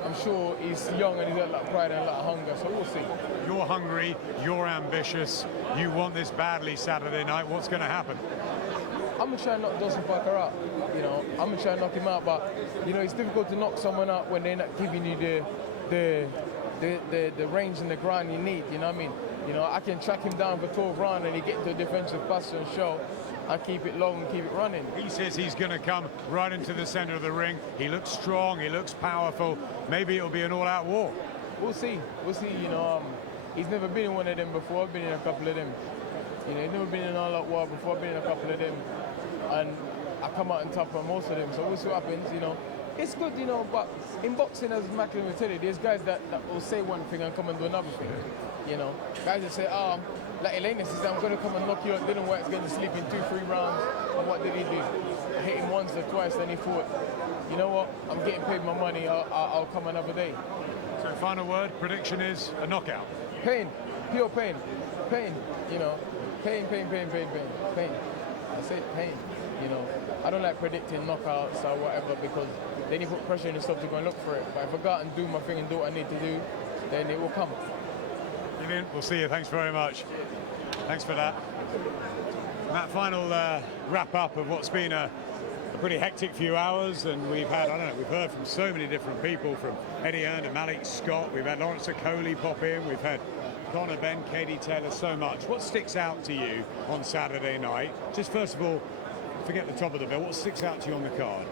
I'm sure he's young and he's got a lot of pride and a lot of hunger. So we'll see. You're hungry. You're ambitious. You want this badly Saturday night. What's going to happen? I'm going to try and knock Joseph Parker out. You know, I'm going to try and knock him out. But, you know, it's difficult to knock someone out when they're not giving you the range and the grind you need. You know what I mean? You know, I can track him down for 12 rounds and he get into a defensive posture and show. I keep it long and keep it running. He says he's going to come right into the center of the ring. He looks strong. He looks powerful. Maybe it'll be an all-out war. We'll see. We'll see. You know, he's never been in one of them before. I've been in a couple of them. You know, he's never been in an all-out war before. I've been in a couple of them, and I come out on top of most of them. So we'll see what happens. You know, it's good. You know, but in boxing, as Macklin will tell you, there's guys that will say one thing and come and do another thing. You know, guys that say, like Elena says, I'm going to come and knock you out. Dillian Whyte's going to sleep in 2-3 rounds. And what did he do? I hit him once or twice, then he fought. You know what? I'm getting paid my money. I'll come another day. So final word, prediction is a knockout. Pain. Pure pain. Pain. You know, pain. I said pain. You know, I don't like predicting knockouts or whatever because then you put pressure on yourself to go and look for it. But if I go out and do my thing and do what I need to do, then it will come. Brilliant. We'll see you. Thanks very much. Thanks for that. And that final wrap-up of what's been a pretty hectic few hours, and we've had, I don't know, we've heard from so many different people, from Eddie Hearn and Malik Scott. We've had Lawrence Okoli pop in. We've had Conor Benn, Katie Taylor, so much. What sticks out to you on Saturday night? Just first of all, forget the top of the bill. What sticks out to you on the card?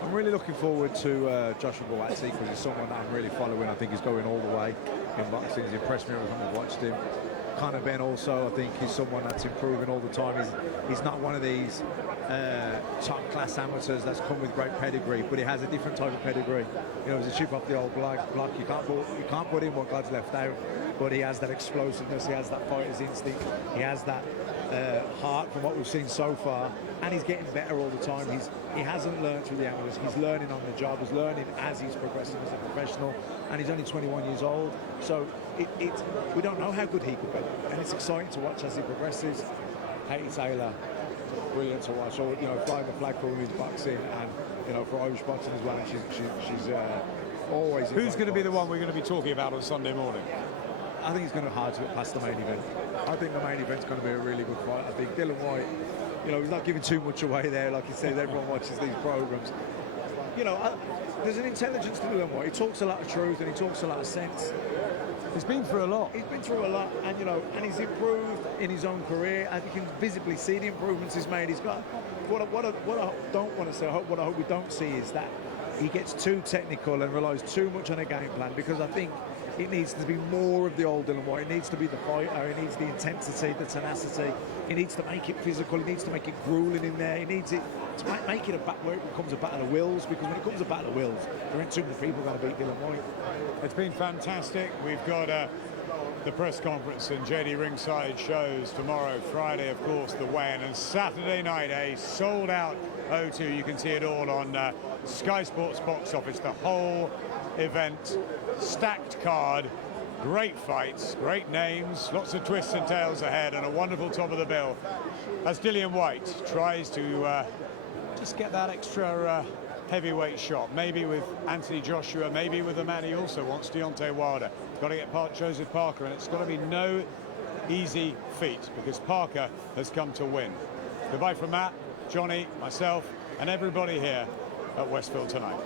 I'm really looking forward to Joshua Buatsi, because he's someone that I'm really following. I think he's going all the way in boxing. He's impressed me every time I've watched him. Conor Benn also, I think he's someone that's improving all the time. He's not one of these top-class amateurs that's come with great pedigree, but he has a different type of pedigree. You know, he's a chip off the old block. You can't put in what God's left out, but he has that explosiveness, he has that fighter's instinct, he has that heart from what we've seen so far, and he's getting better all the time. He hasn't learned through the amateurs, he's learning on the job, he's learning as he's progressing as a professional, and he's only 21 years old, so we don't know how good he could be, and it's exciting to watch as he progresses. Katie Taylor, brilliant to watch. So, you know, flying the flag for women's boxing, and, you know, for Irish boxing as well, and she's always... Who's going to be the one we're going to be talking about on Sunday morning? I think it's going to be hard to get past the main event. I think the main event's going to be a really good fight. I think Dillian Whyte, you know, he's not giving too much away there. Like you said, everyone watches these programs. You know, there's an intelligence to Dillian Whyte. He talks a lot of truth and he talks a lot of sense. He's been through a lot. He's been through a lot, and, you know, and he's improved in his own career, and you can visibly see the improvements he's made. He's got what I don't want to say. What I hope we don't see is that he gets too technical and relies too much on a game plan, because I think it needs to be more of the old Dillian Whyte. It needs to be the fighter. It needs the intensity, the tenacity. He needs to make it physical. He needs to make it grueling in there. He needs it to make it where it becomes a battle of wills, because when it comes a battle of wills, there ain't too many people going to beat Dillian Whyte. It's been fantastic. We've got the press conference and JD Ringside shows tomorrow, Friday, of course, the weigh-in, and Saturday night, a sold-out O2. You can see it all on Sky Sports box office. The whole event, stacked card, great fights, great names, lots of twists and tales ahead, and a wonderful top of the bill as Dillian Whyte tries to just get that extra heavyweight shot, maybe with Anthony Joshua, maybe with the man he also wants, Deontay Wilder. Got to get Joseph Parker, and it's got to be no easy feat, because Parker has come to win. Goodbye from Matt, Johnny, myself, and everybody here at Westfield Tonight.